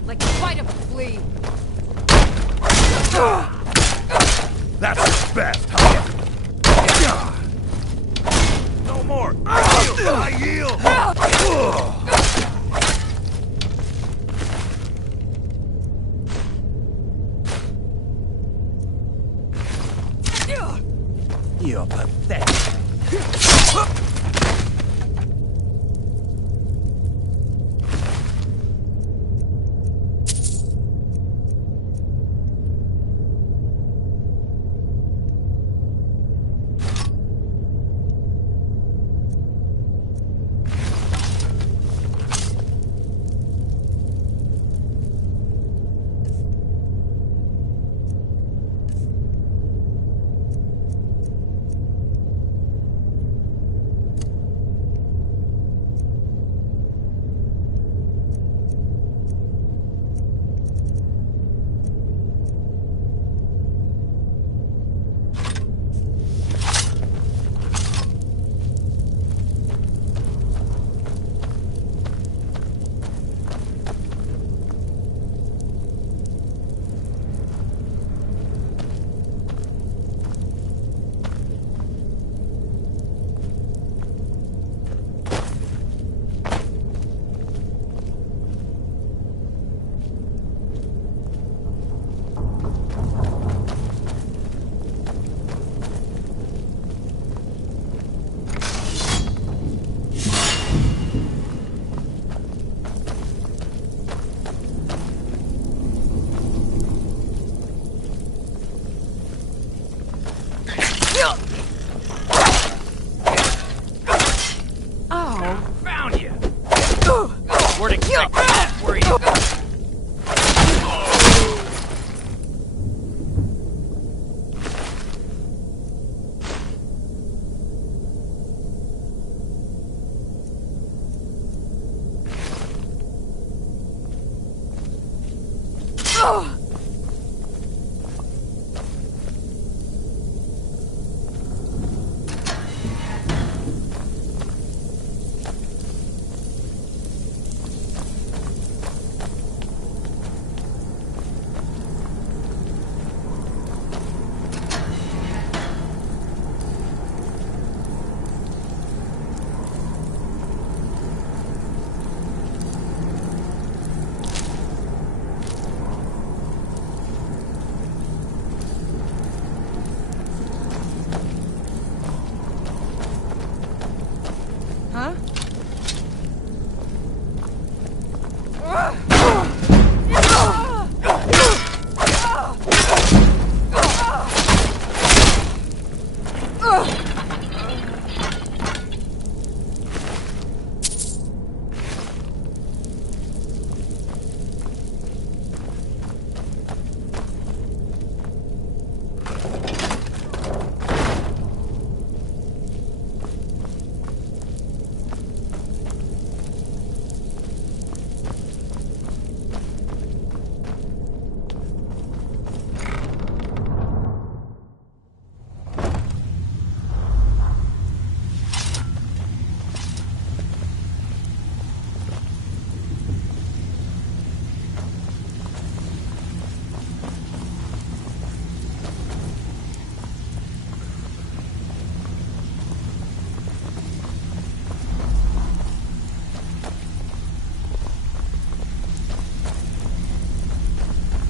Like the bite of a flea. That's best, huh? No more! I yield! You're pathetic. Huh?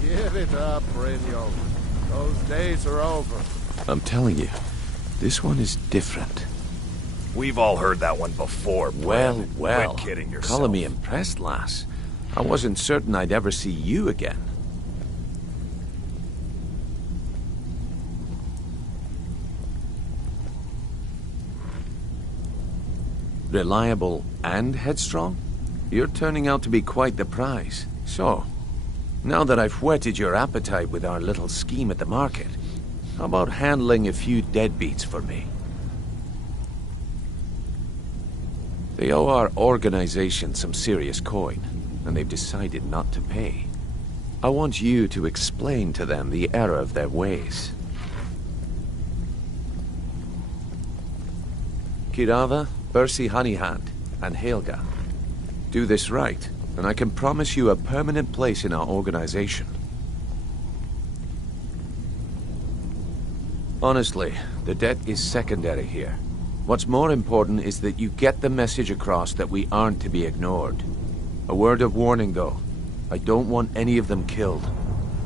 Give it up, Brynjolf. Those days are over. I'm telling you, this one is different. We've all heard that one before, Bryn. Well. Quit kidding yourself. Calling me impressed, lass. I wasn't certain I'd ever see you again. Reliable and headstrong? You're turning out to be quite the prize. So, now that I've whetted your appetite with our little scheme at the market, how about handling a few deadbeats for me? They owe our organization some serious coin, and they've decided not to pay. I want you to explain to them the error of their ways. Kirava, Bersi Honeyhand, and Helga. Do this right, and I can promise you a permanent place in our organization. Honestly, the debt is secondary here. What's more important is that you get the message across that we aren't to be ignored. A word of warning, though. I don't want any of them killed.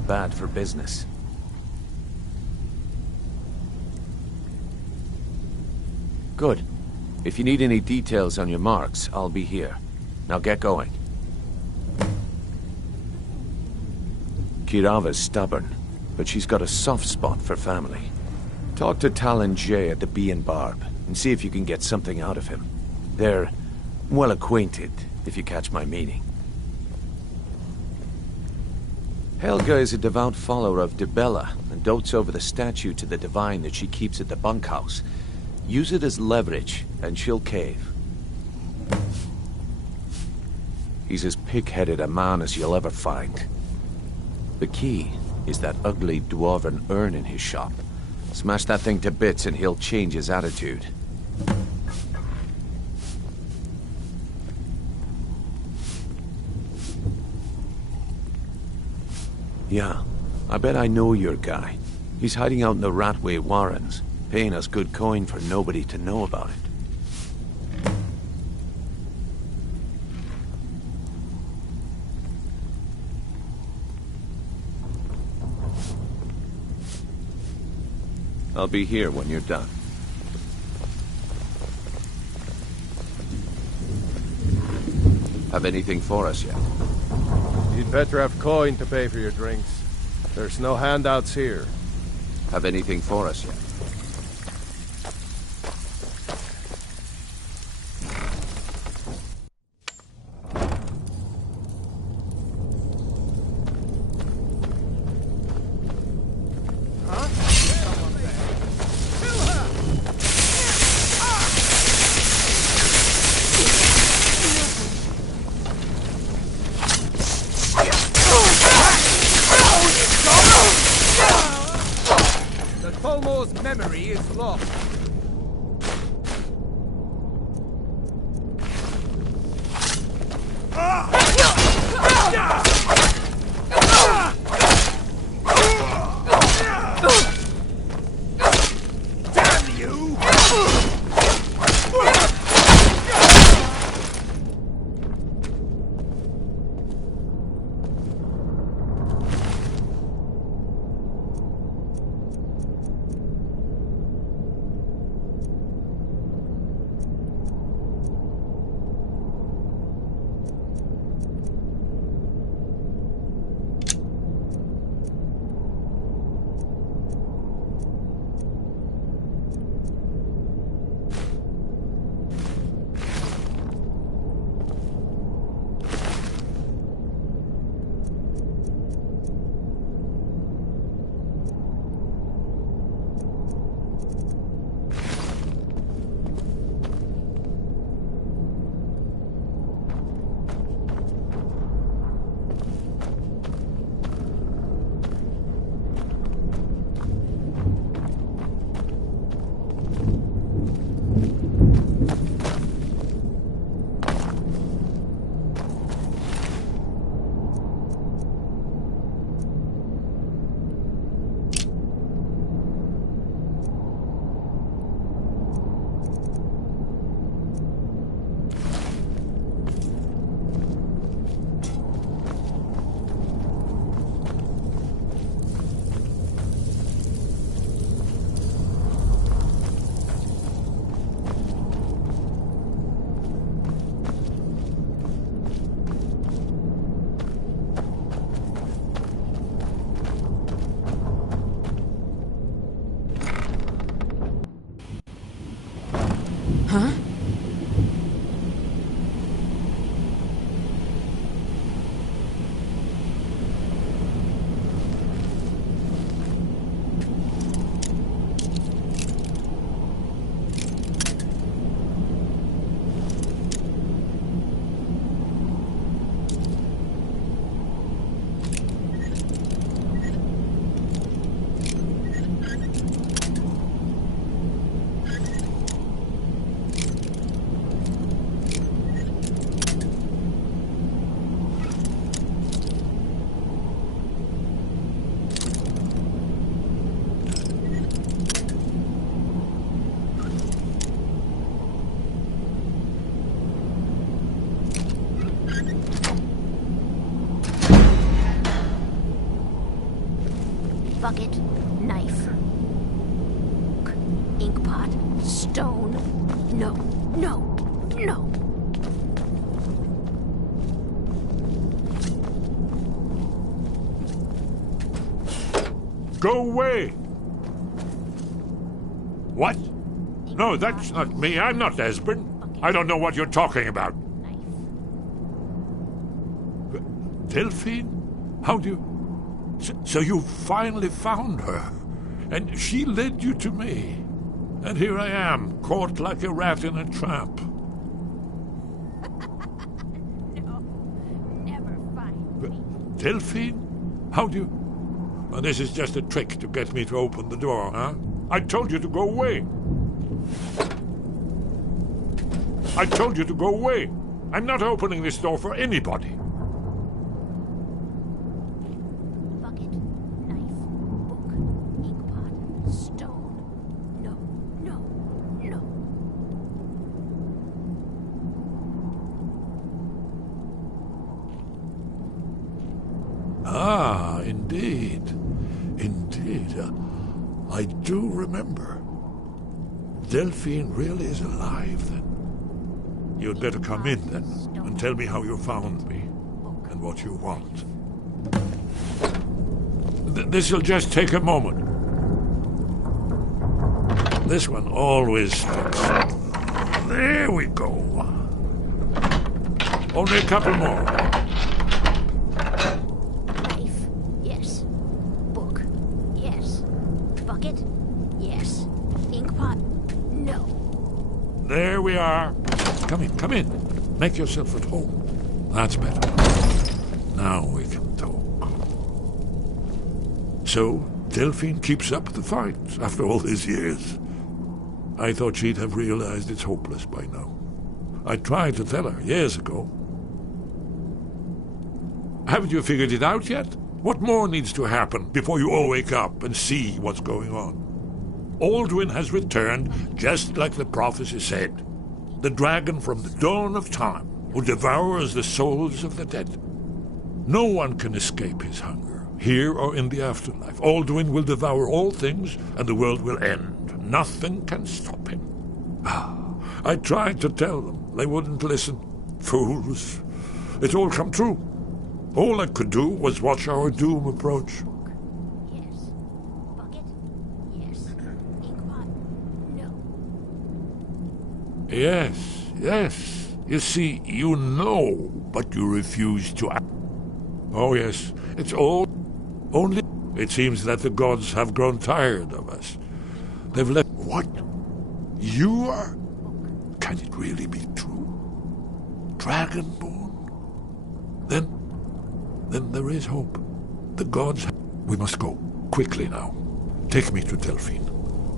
Bad for business. Good. If you need any details on your marks, I'll be here. Now get going. Kirava's stubborn, but she's got a soft spot for family. Talk to Talon Jay at the Bee and Barb, and see if you can get something out of him. They're well acquainted, if you catch my meaning. Helga is a devout follower of Dibella, and dotes over the statue to the divine that she keeps at the bunkhouse. Use it as leverage, and she'll cave. He's as pig-headed a man as you'll ever find. The key is that ugly dwarven urn in his shop. Smash that thing to bits and he'll change his attitude. Yeah, I bet I know your guy. He's hiding out in the Ratway Warrens, paying us good coin for nobody to know about it. I'll be here when you're done. Have anything for us yet? You'd better have coin to pay for your drinks. There's no handouts here. Have anything for us yet? Huh? Bucket, knife, ink pot, stone. No, no, no. Go away! What? No, that's not me. I'm not Esbern. I don't know what you're talking about. Delphine? How do you... So you finally found her, and she led you to me. And here I am, caught like a rat in a trap. No, never find me. Delphine? How do you... Well, this is just a trick to get me to open the door, huh? I told you to go away. I told you to go away. I'm not opening this door for anybody. Ah, indeed. Indeed. I do remember. Delphine really is alive, then. You'd better come in, then, and tell me how you found me, and what you want. This'll just take a moment. This one always sticks. There we go. Only a couple more. There we are. Come in, come in. Make yourself at home. That's better. Now we can talk. So, Delphine keeps up the fight after all these years. I thought she'd have realized it's hopeless by now. I tried to tell her years ago. Haven't you figured it out yet? What more needs to happen before you all wake up and see what's going on? Aldwin has returned, just like the prophecy said. The dragon from the dawn of time who devours the souls of the dead. No one can escape his hunger, here or in the afterlife. Aldwin will devour all things, and the world will end. Nothing can stop him. I tried to tell them. They wouldn't listen. Fools. It's all come true. All I could do was watch our doom approach. Yes, yes. You see, you know, but you refuse to act. Oh, yes. It's all... Only... It seems that the gods have grown tired of us. They've left... What? You are... Can it really be true? Dragonborn? Then there is hope. The gods... We must go. Quickly now. Take me to Delphine.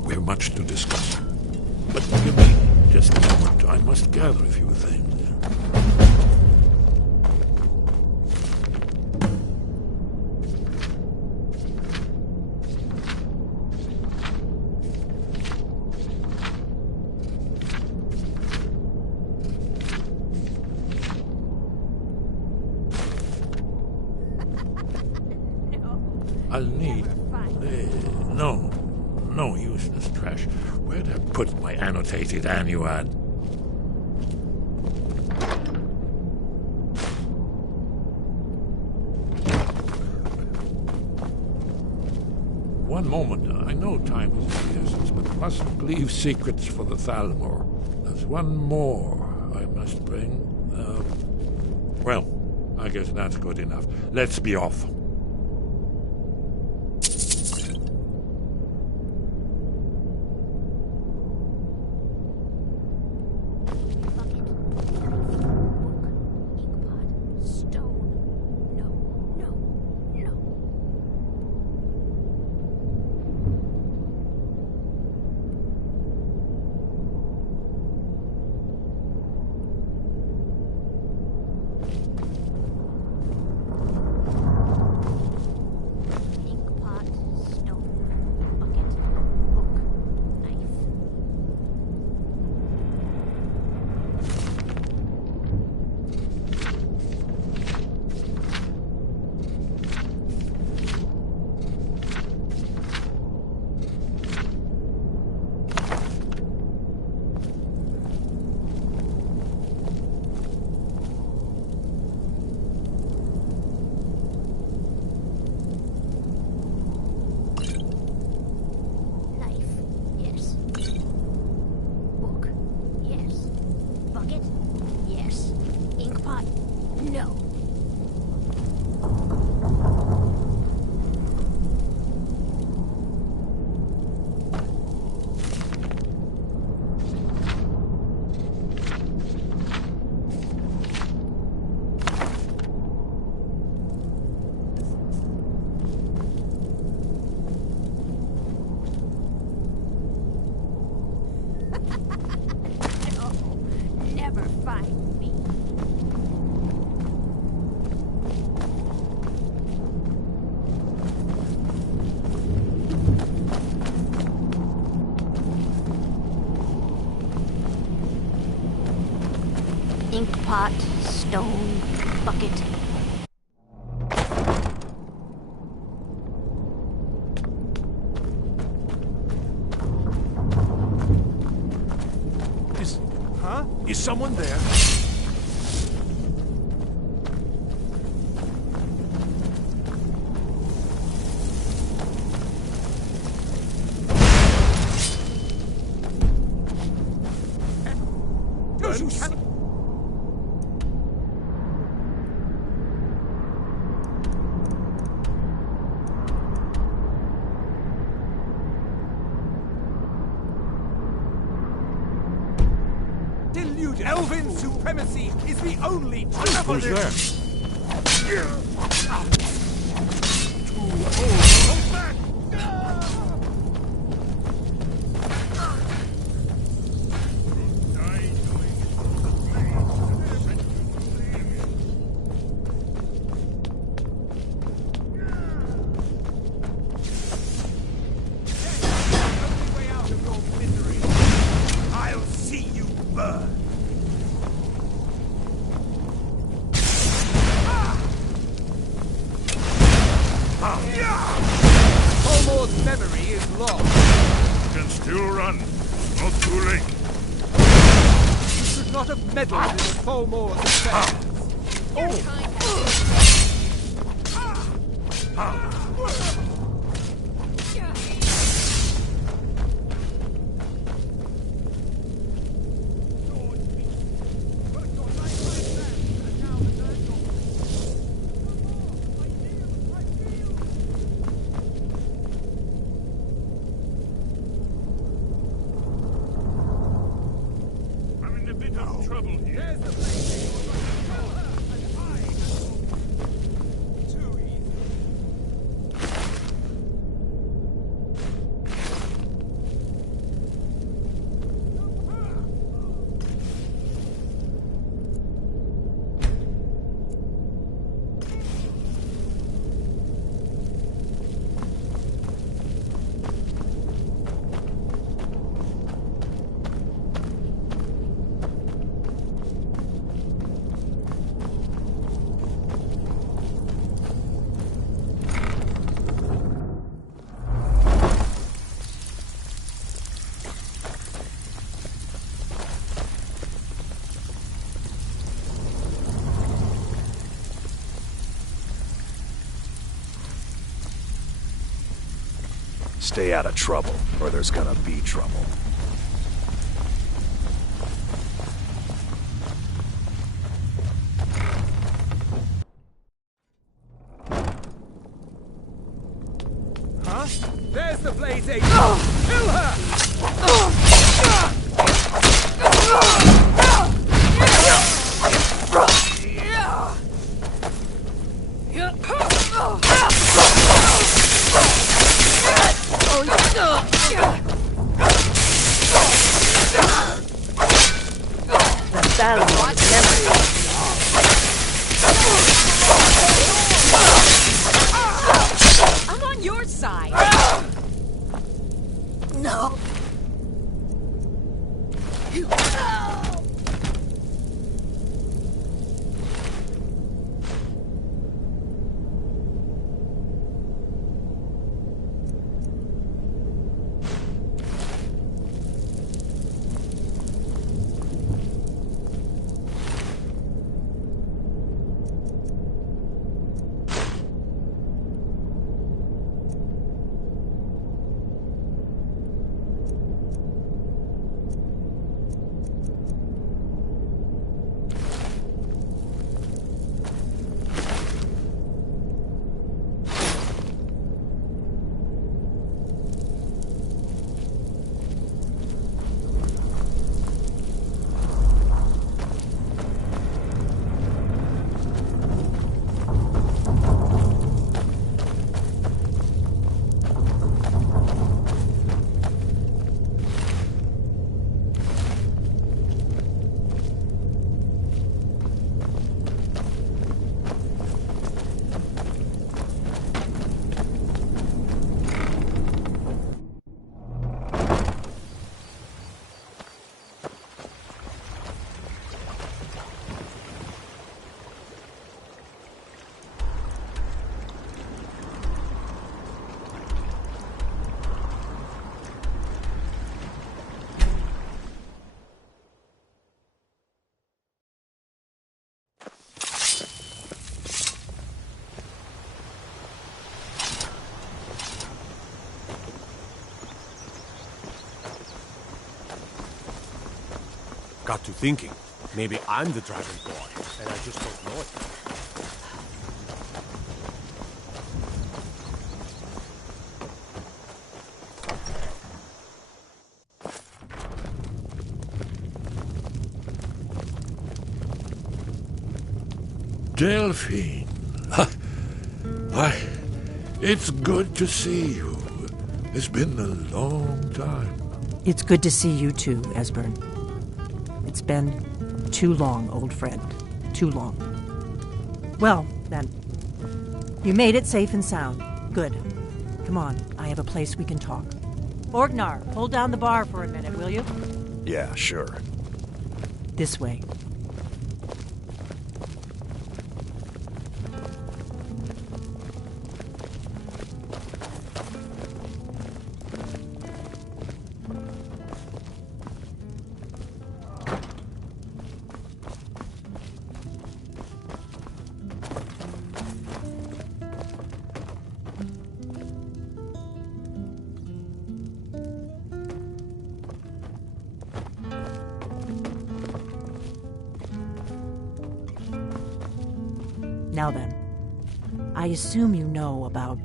We have much to discuss. But give me just a moment. I must gather a few things. I'll need... No useless trash. Where'd I put my annotated annuad? One moment. I know time is of the essence, but Mustn't leave secrets for the Thalmor. There's one more I must bring. Well, I guess that's good enough. Let's be off. Pot, stone, bucket. Is someone there? Elven supremacy is the only truth. Who's there? Hold back! I'll see you burn! Colmore's memory is lost. Can still run. Not too late. You should not have meddled in Colmore's affairs. Trouble here. Stay out of trouble, or there's gonna be trouble. Huh? There's the Blaze Agent! Kill her! I'm on your side. No. Got to thinking. Maybe I'm the dragon boy, and I just don't know it. Delphine. Why, it's good to see you. It's been a long time. It's good to see you too, Esbern. It's been too long, old friend. Too long. Well, then. You made it safe and sound. Good. Come on, I have a place we can talk. Orgnar, hold down the bar for a minute, will you? Yeah, sure. This way. Now then, I assume you know about...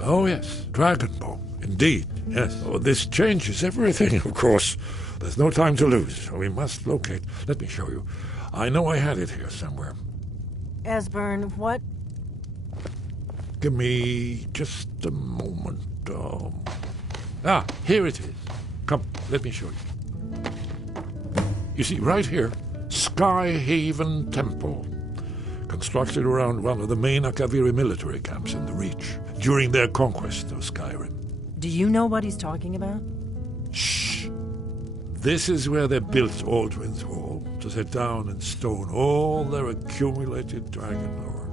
Oh, yes. Dragonborn. Indeed, yes. Oh, this changes everything, of course. There's no time to lose. We must locate. Let me show you. I know I had it here somewhere. Esbern, what? Give me just a moment. Here it is. Come, let me show you. You see, right here, Skyhaven Temple. Constructed around one of the main Akaviri military camps in the Reach during their conquest of Skyrim. Do you know what he's talking about? Shh! This is where they built Aldrin's Hall, to set down in stone all their accumulated dragon lore.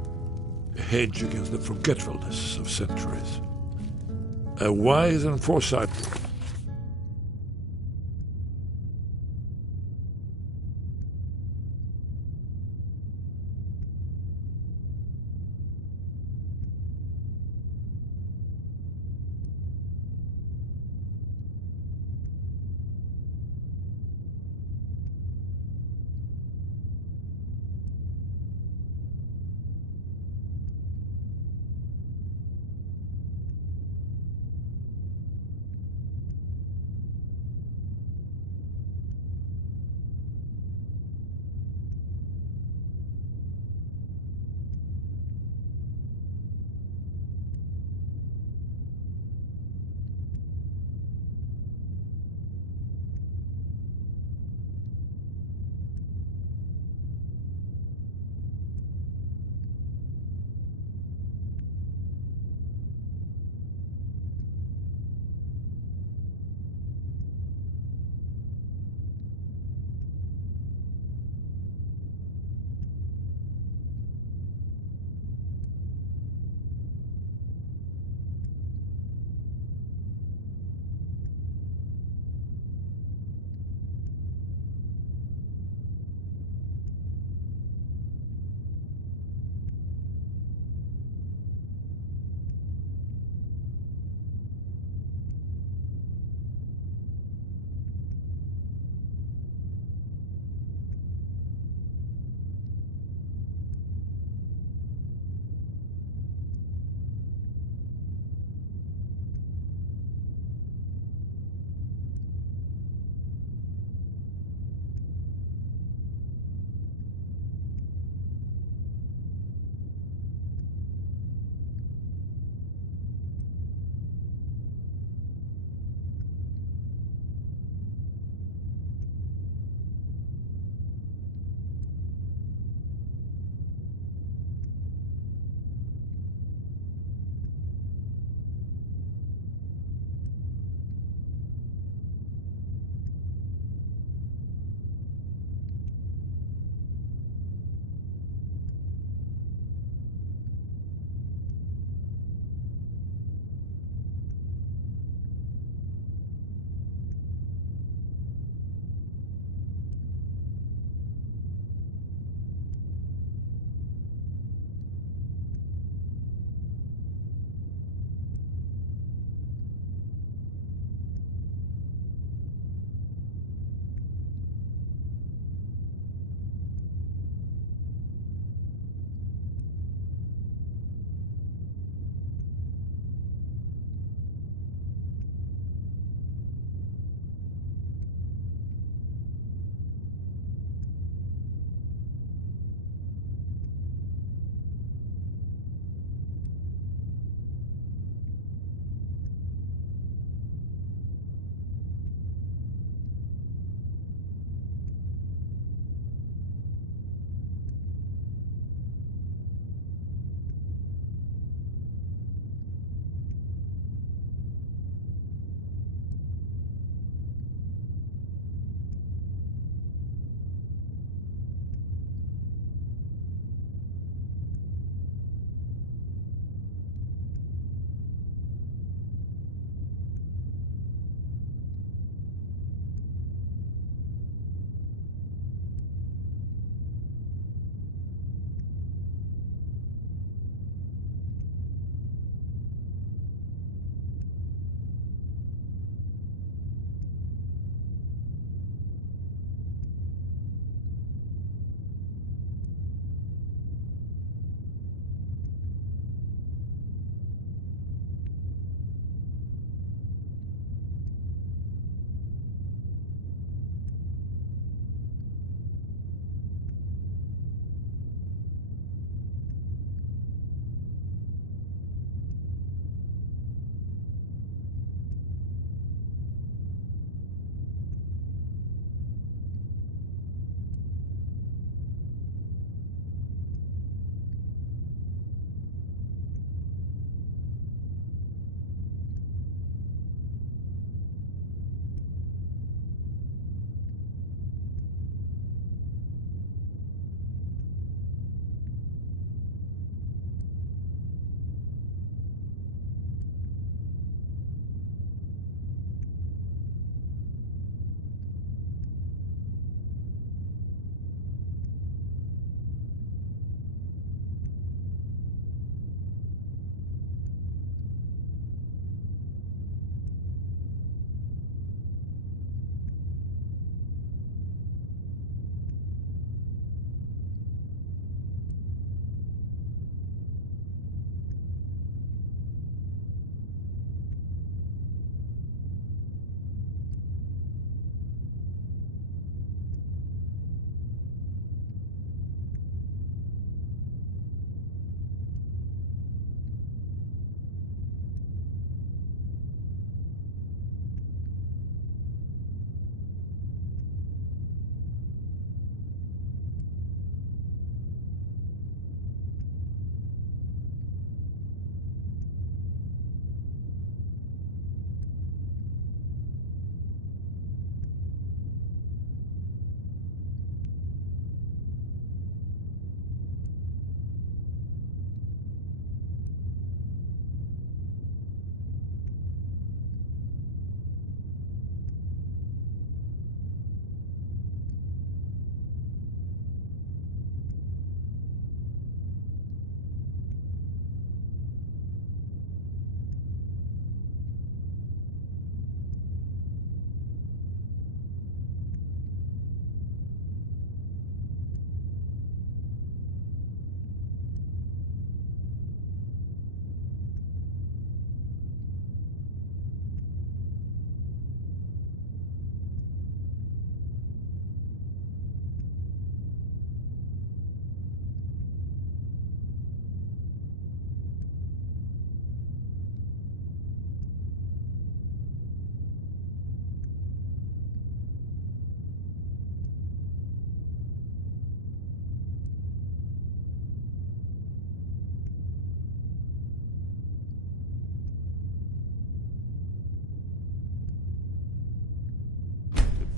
A hedge against the forgetfulness of centuries. A wise and foresightful...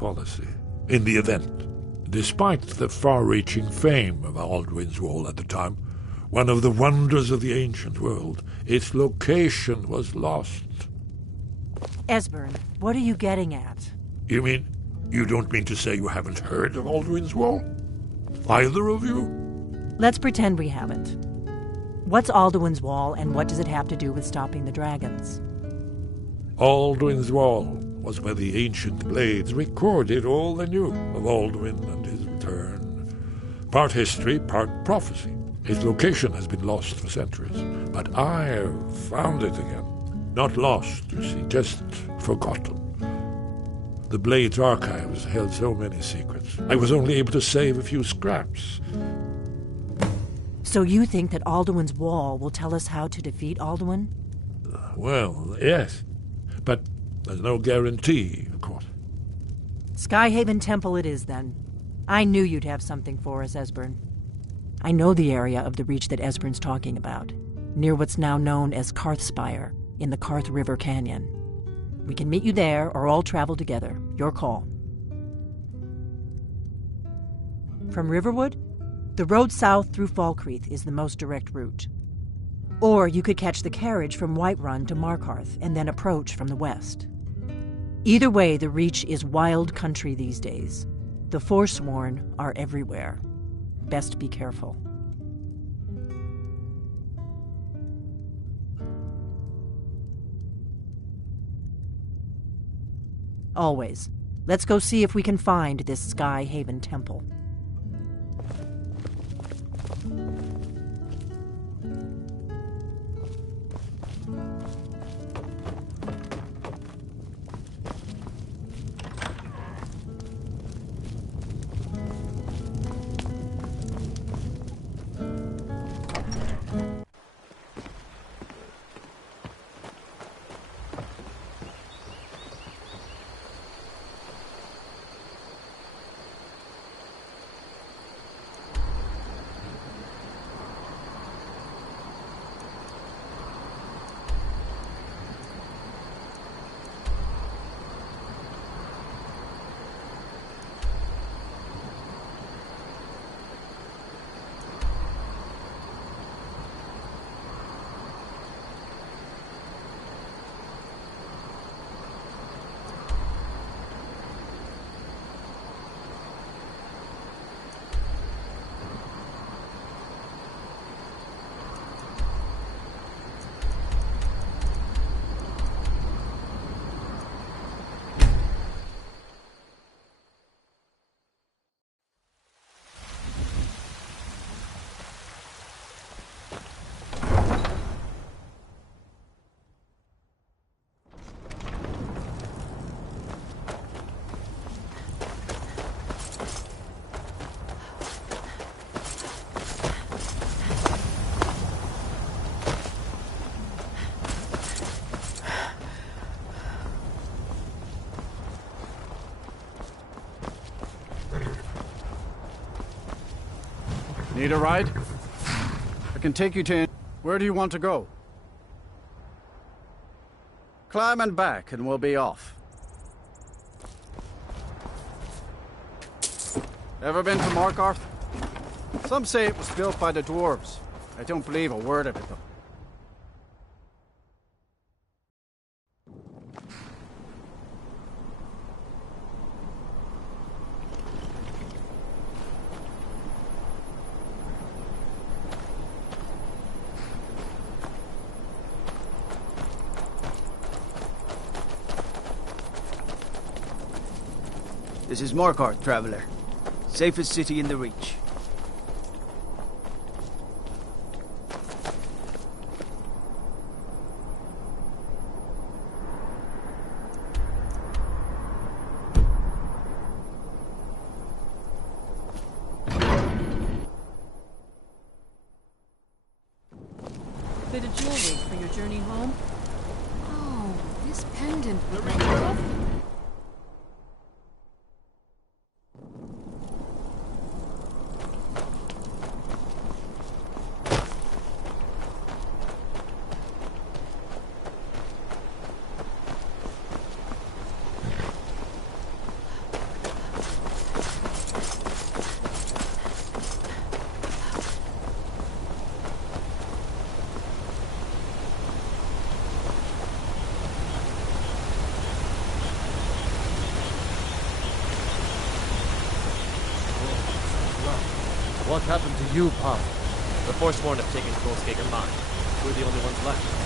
policy, in the event. Despite the far-reaching fame of Alduin's Wall at the time, one of the wonders of the ancient world, its location was lost. Esbern, what are you getting at? You mean, you don't mean to say you haven't heard of Alduin's Wall? Either of you? Let's pretend we haven't. What's Alduin's Wall, and what does it have to do with stopping the dragons? Alduin's Wall was where the ancient blades recorded all they knew of Alduin and his return. Part history, part prophecy. Its location has been lost for centuries, but I've found it again. Not lost, you see, just forgotten. The Blade's archives held so many secrets. I was only able to save a few scraps. So you think that Alduin's Wall will tell us how to defeat Alduin? Well, yes. But there's no guarantee, of course. Skyhaven Temple it is, then. I knew you'd have something for us, Esbern. I know the area of the Reach that Esbern's talking about, near what's now known as Karthspire, in the Karth River Canyon. We can meet you there, or all travel together. Your call. From Riverwood, the road south through Falkreath is the most direct route. Or you could catch the carriage from Whiterun to Markarth and then approach from the west. Either way, the Reach is wild country these days. The Forsworn are everywhere. Best be careful. Always. Let's go see if we can find this Skyhaven Temple. Need a ride? I can take you to... Where do you want to go? Climb and back and we'll be off. Ever been to Markarth? Some say it was built by the dwarves. I don't believe a word of it, though. This is Markarth, traveler. Safest city in the Reach. Bit of jewelry for your journey home? Oh, this pendant. What happened to you, Pop? The Forsworn have taken Kolskager mine. We're the only ones left.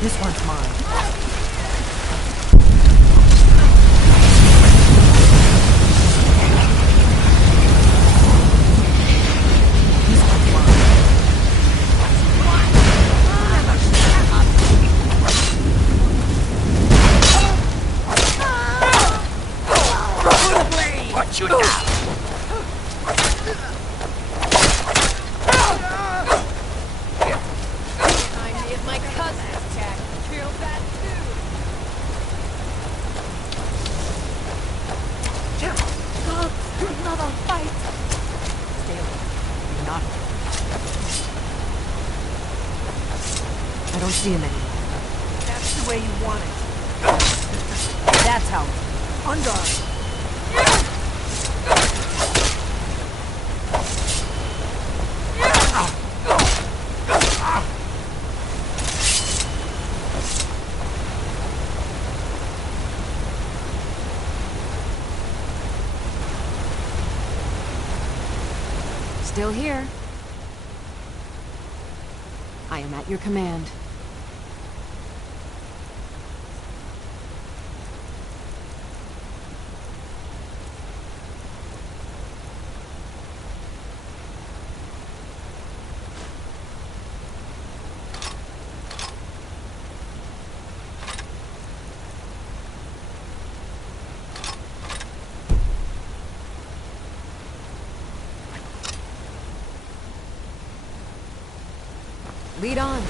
This one's mine. Watch you now! Remind me of my cousin's attack. Feel that too. Another fight! Stay away. You're not. I don't see him anymore. That's the way you want it. That's how. Unguard. Still here. I am at your command. Lead on.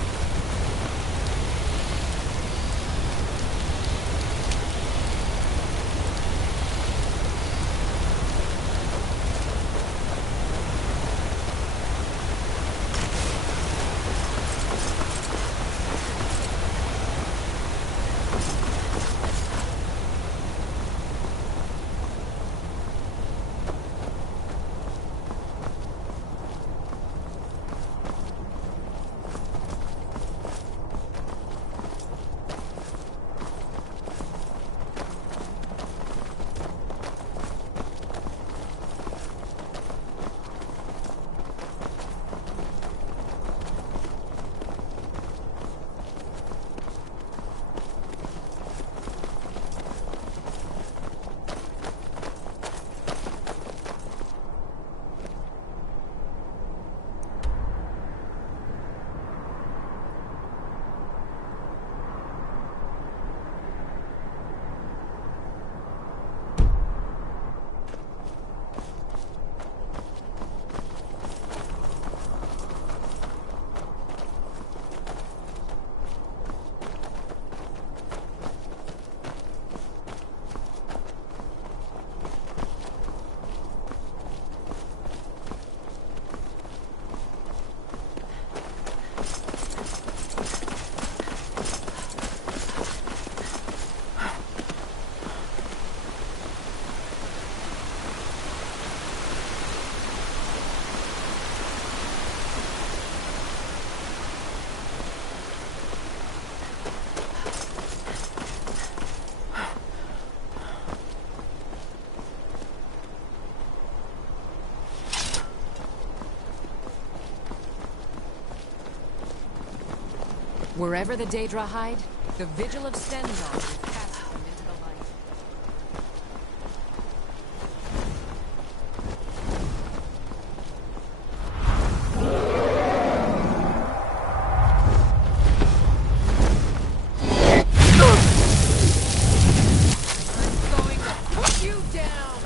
Wherever the Daedra hide, the Vigil of Stendarr will cast them into the light. I'm going to put you down!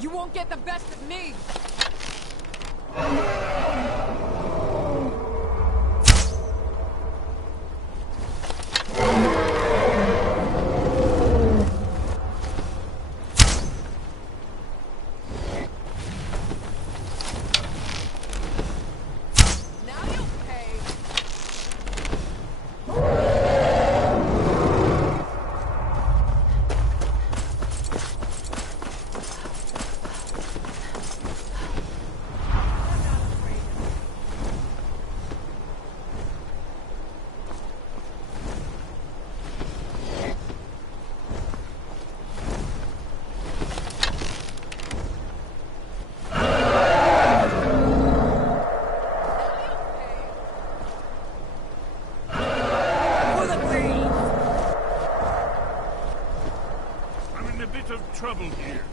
You won't get the best of me! trouble here.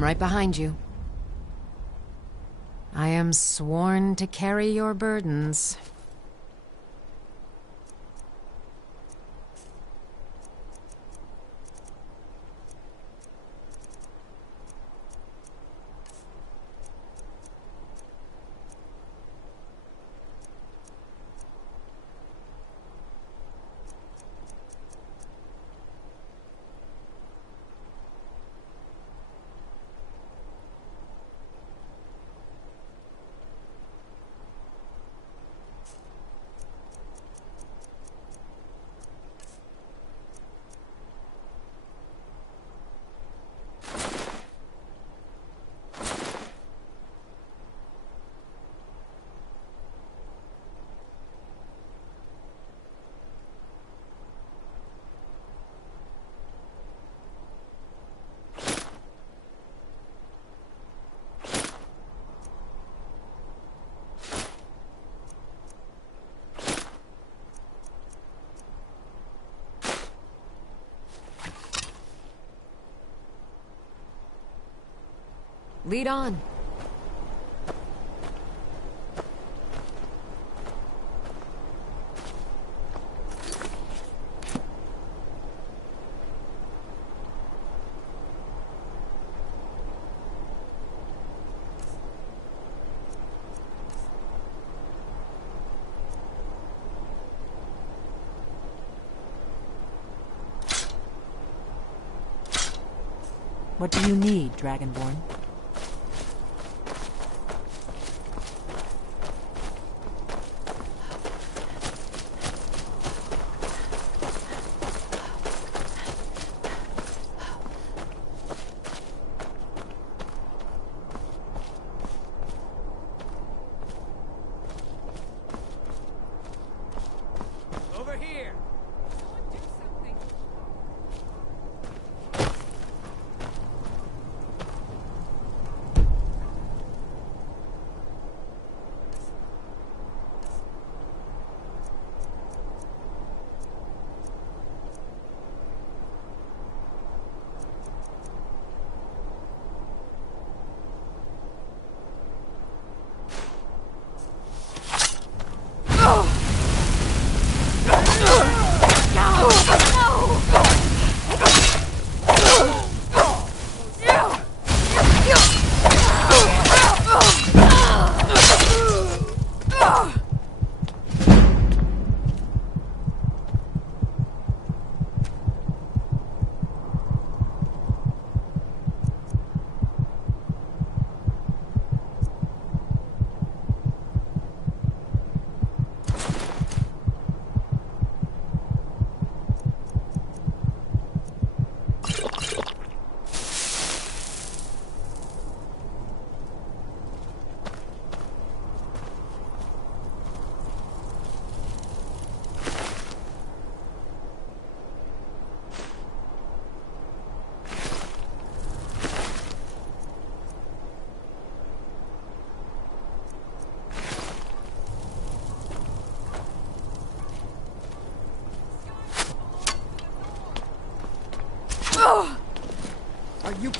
I'm right behind you. I am sworn to carry your burdens. Lead on. What do you need, Dragonborn?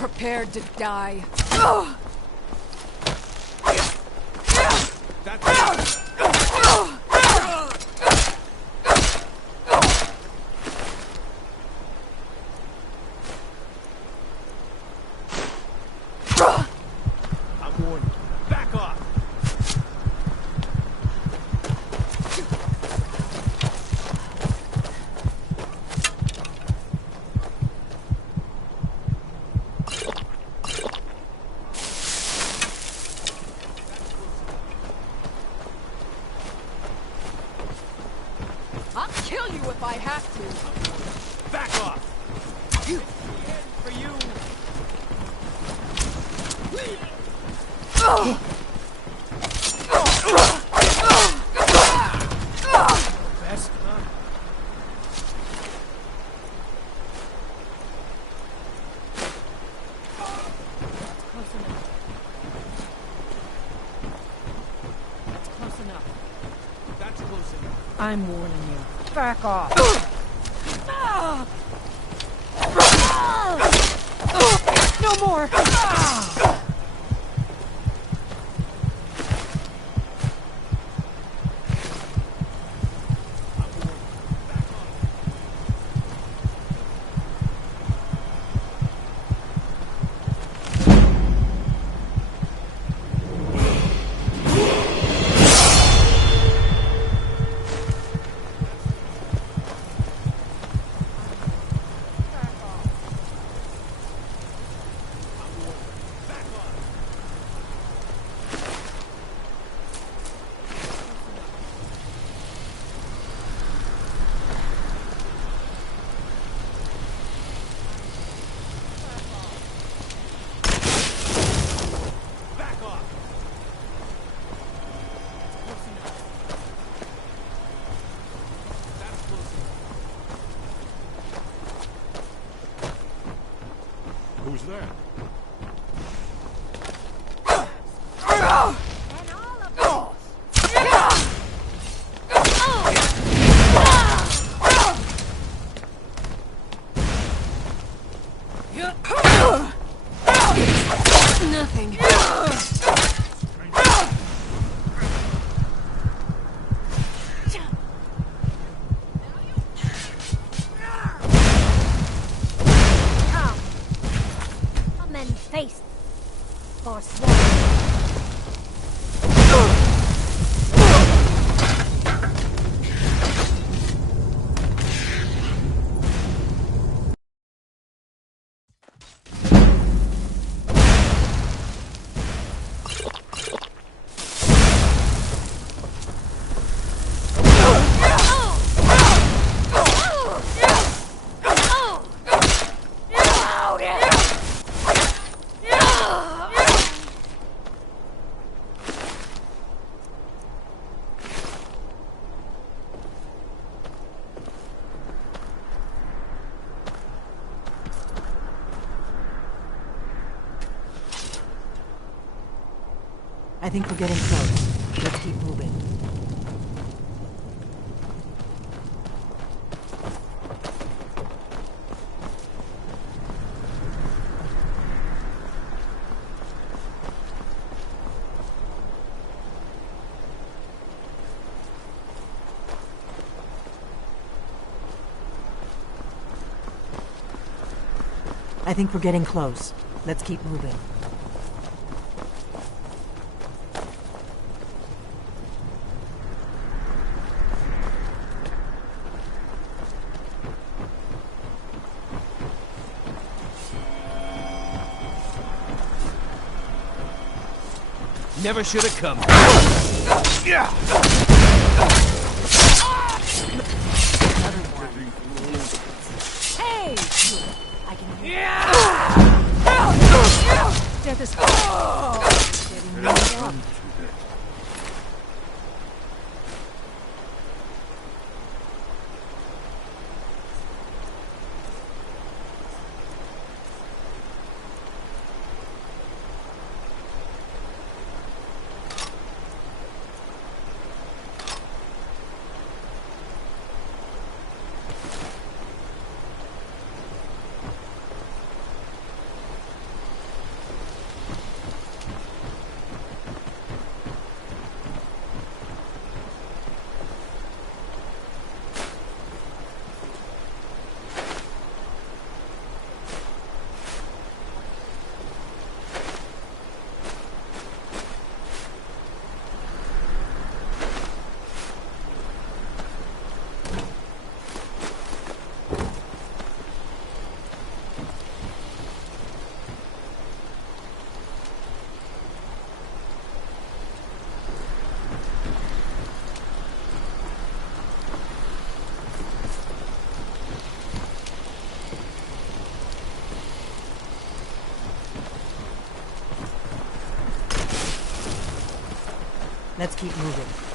prepared to die. I'm warning you. Back off! I'll kill you if I have to. Back off! For you! Best, huh? Close enough. That's close enough. That's close enough. I'm warning you. Back off. No more. Who's there? Nothing. Face. Or swallow. I think we're getting close. Let's keep moving. I think we're getting close. Let's keep moving. Never should have come. Yeah. Hey! I can hear Death is getting me up. Let's keep moving.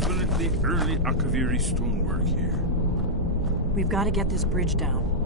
definitely early Akaviri stonework here. We've got to get this bridge down.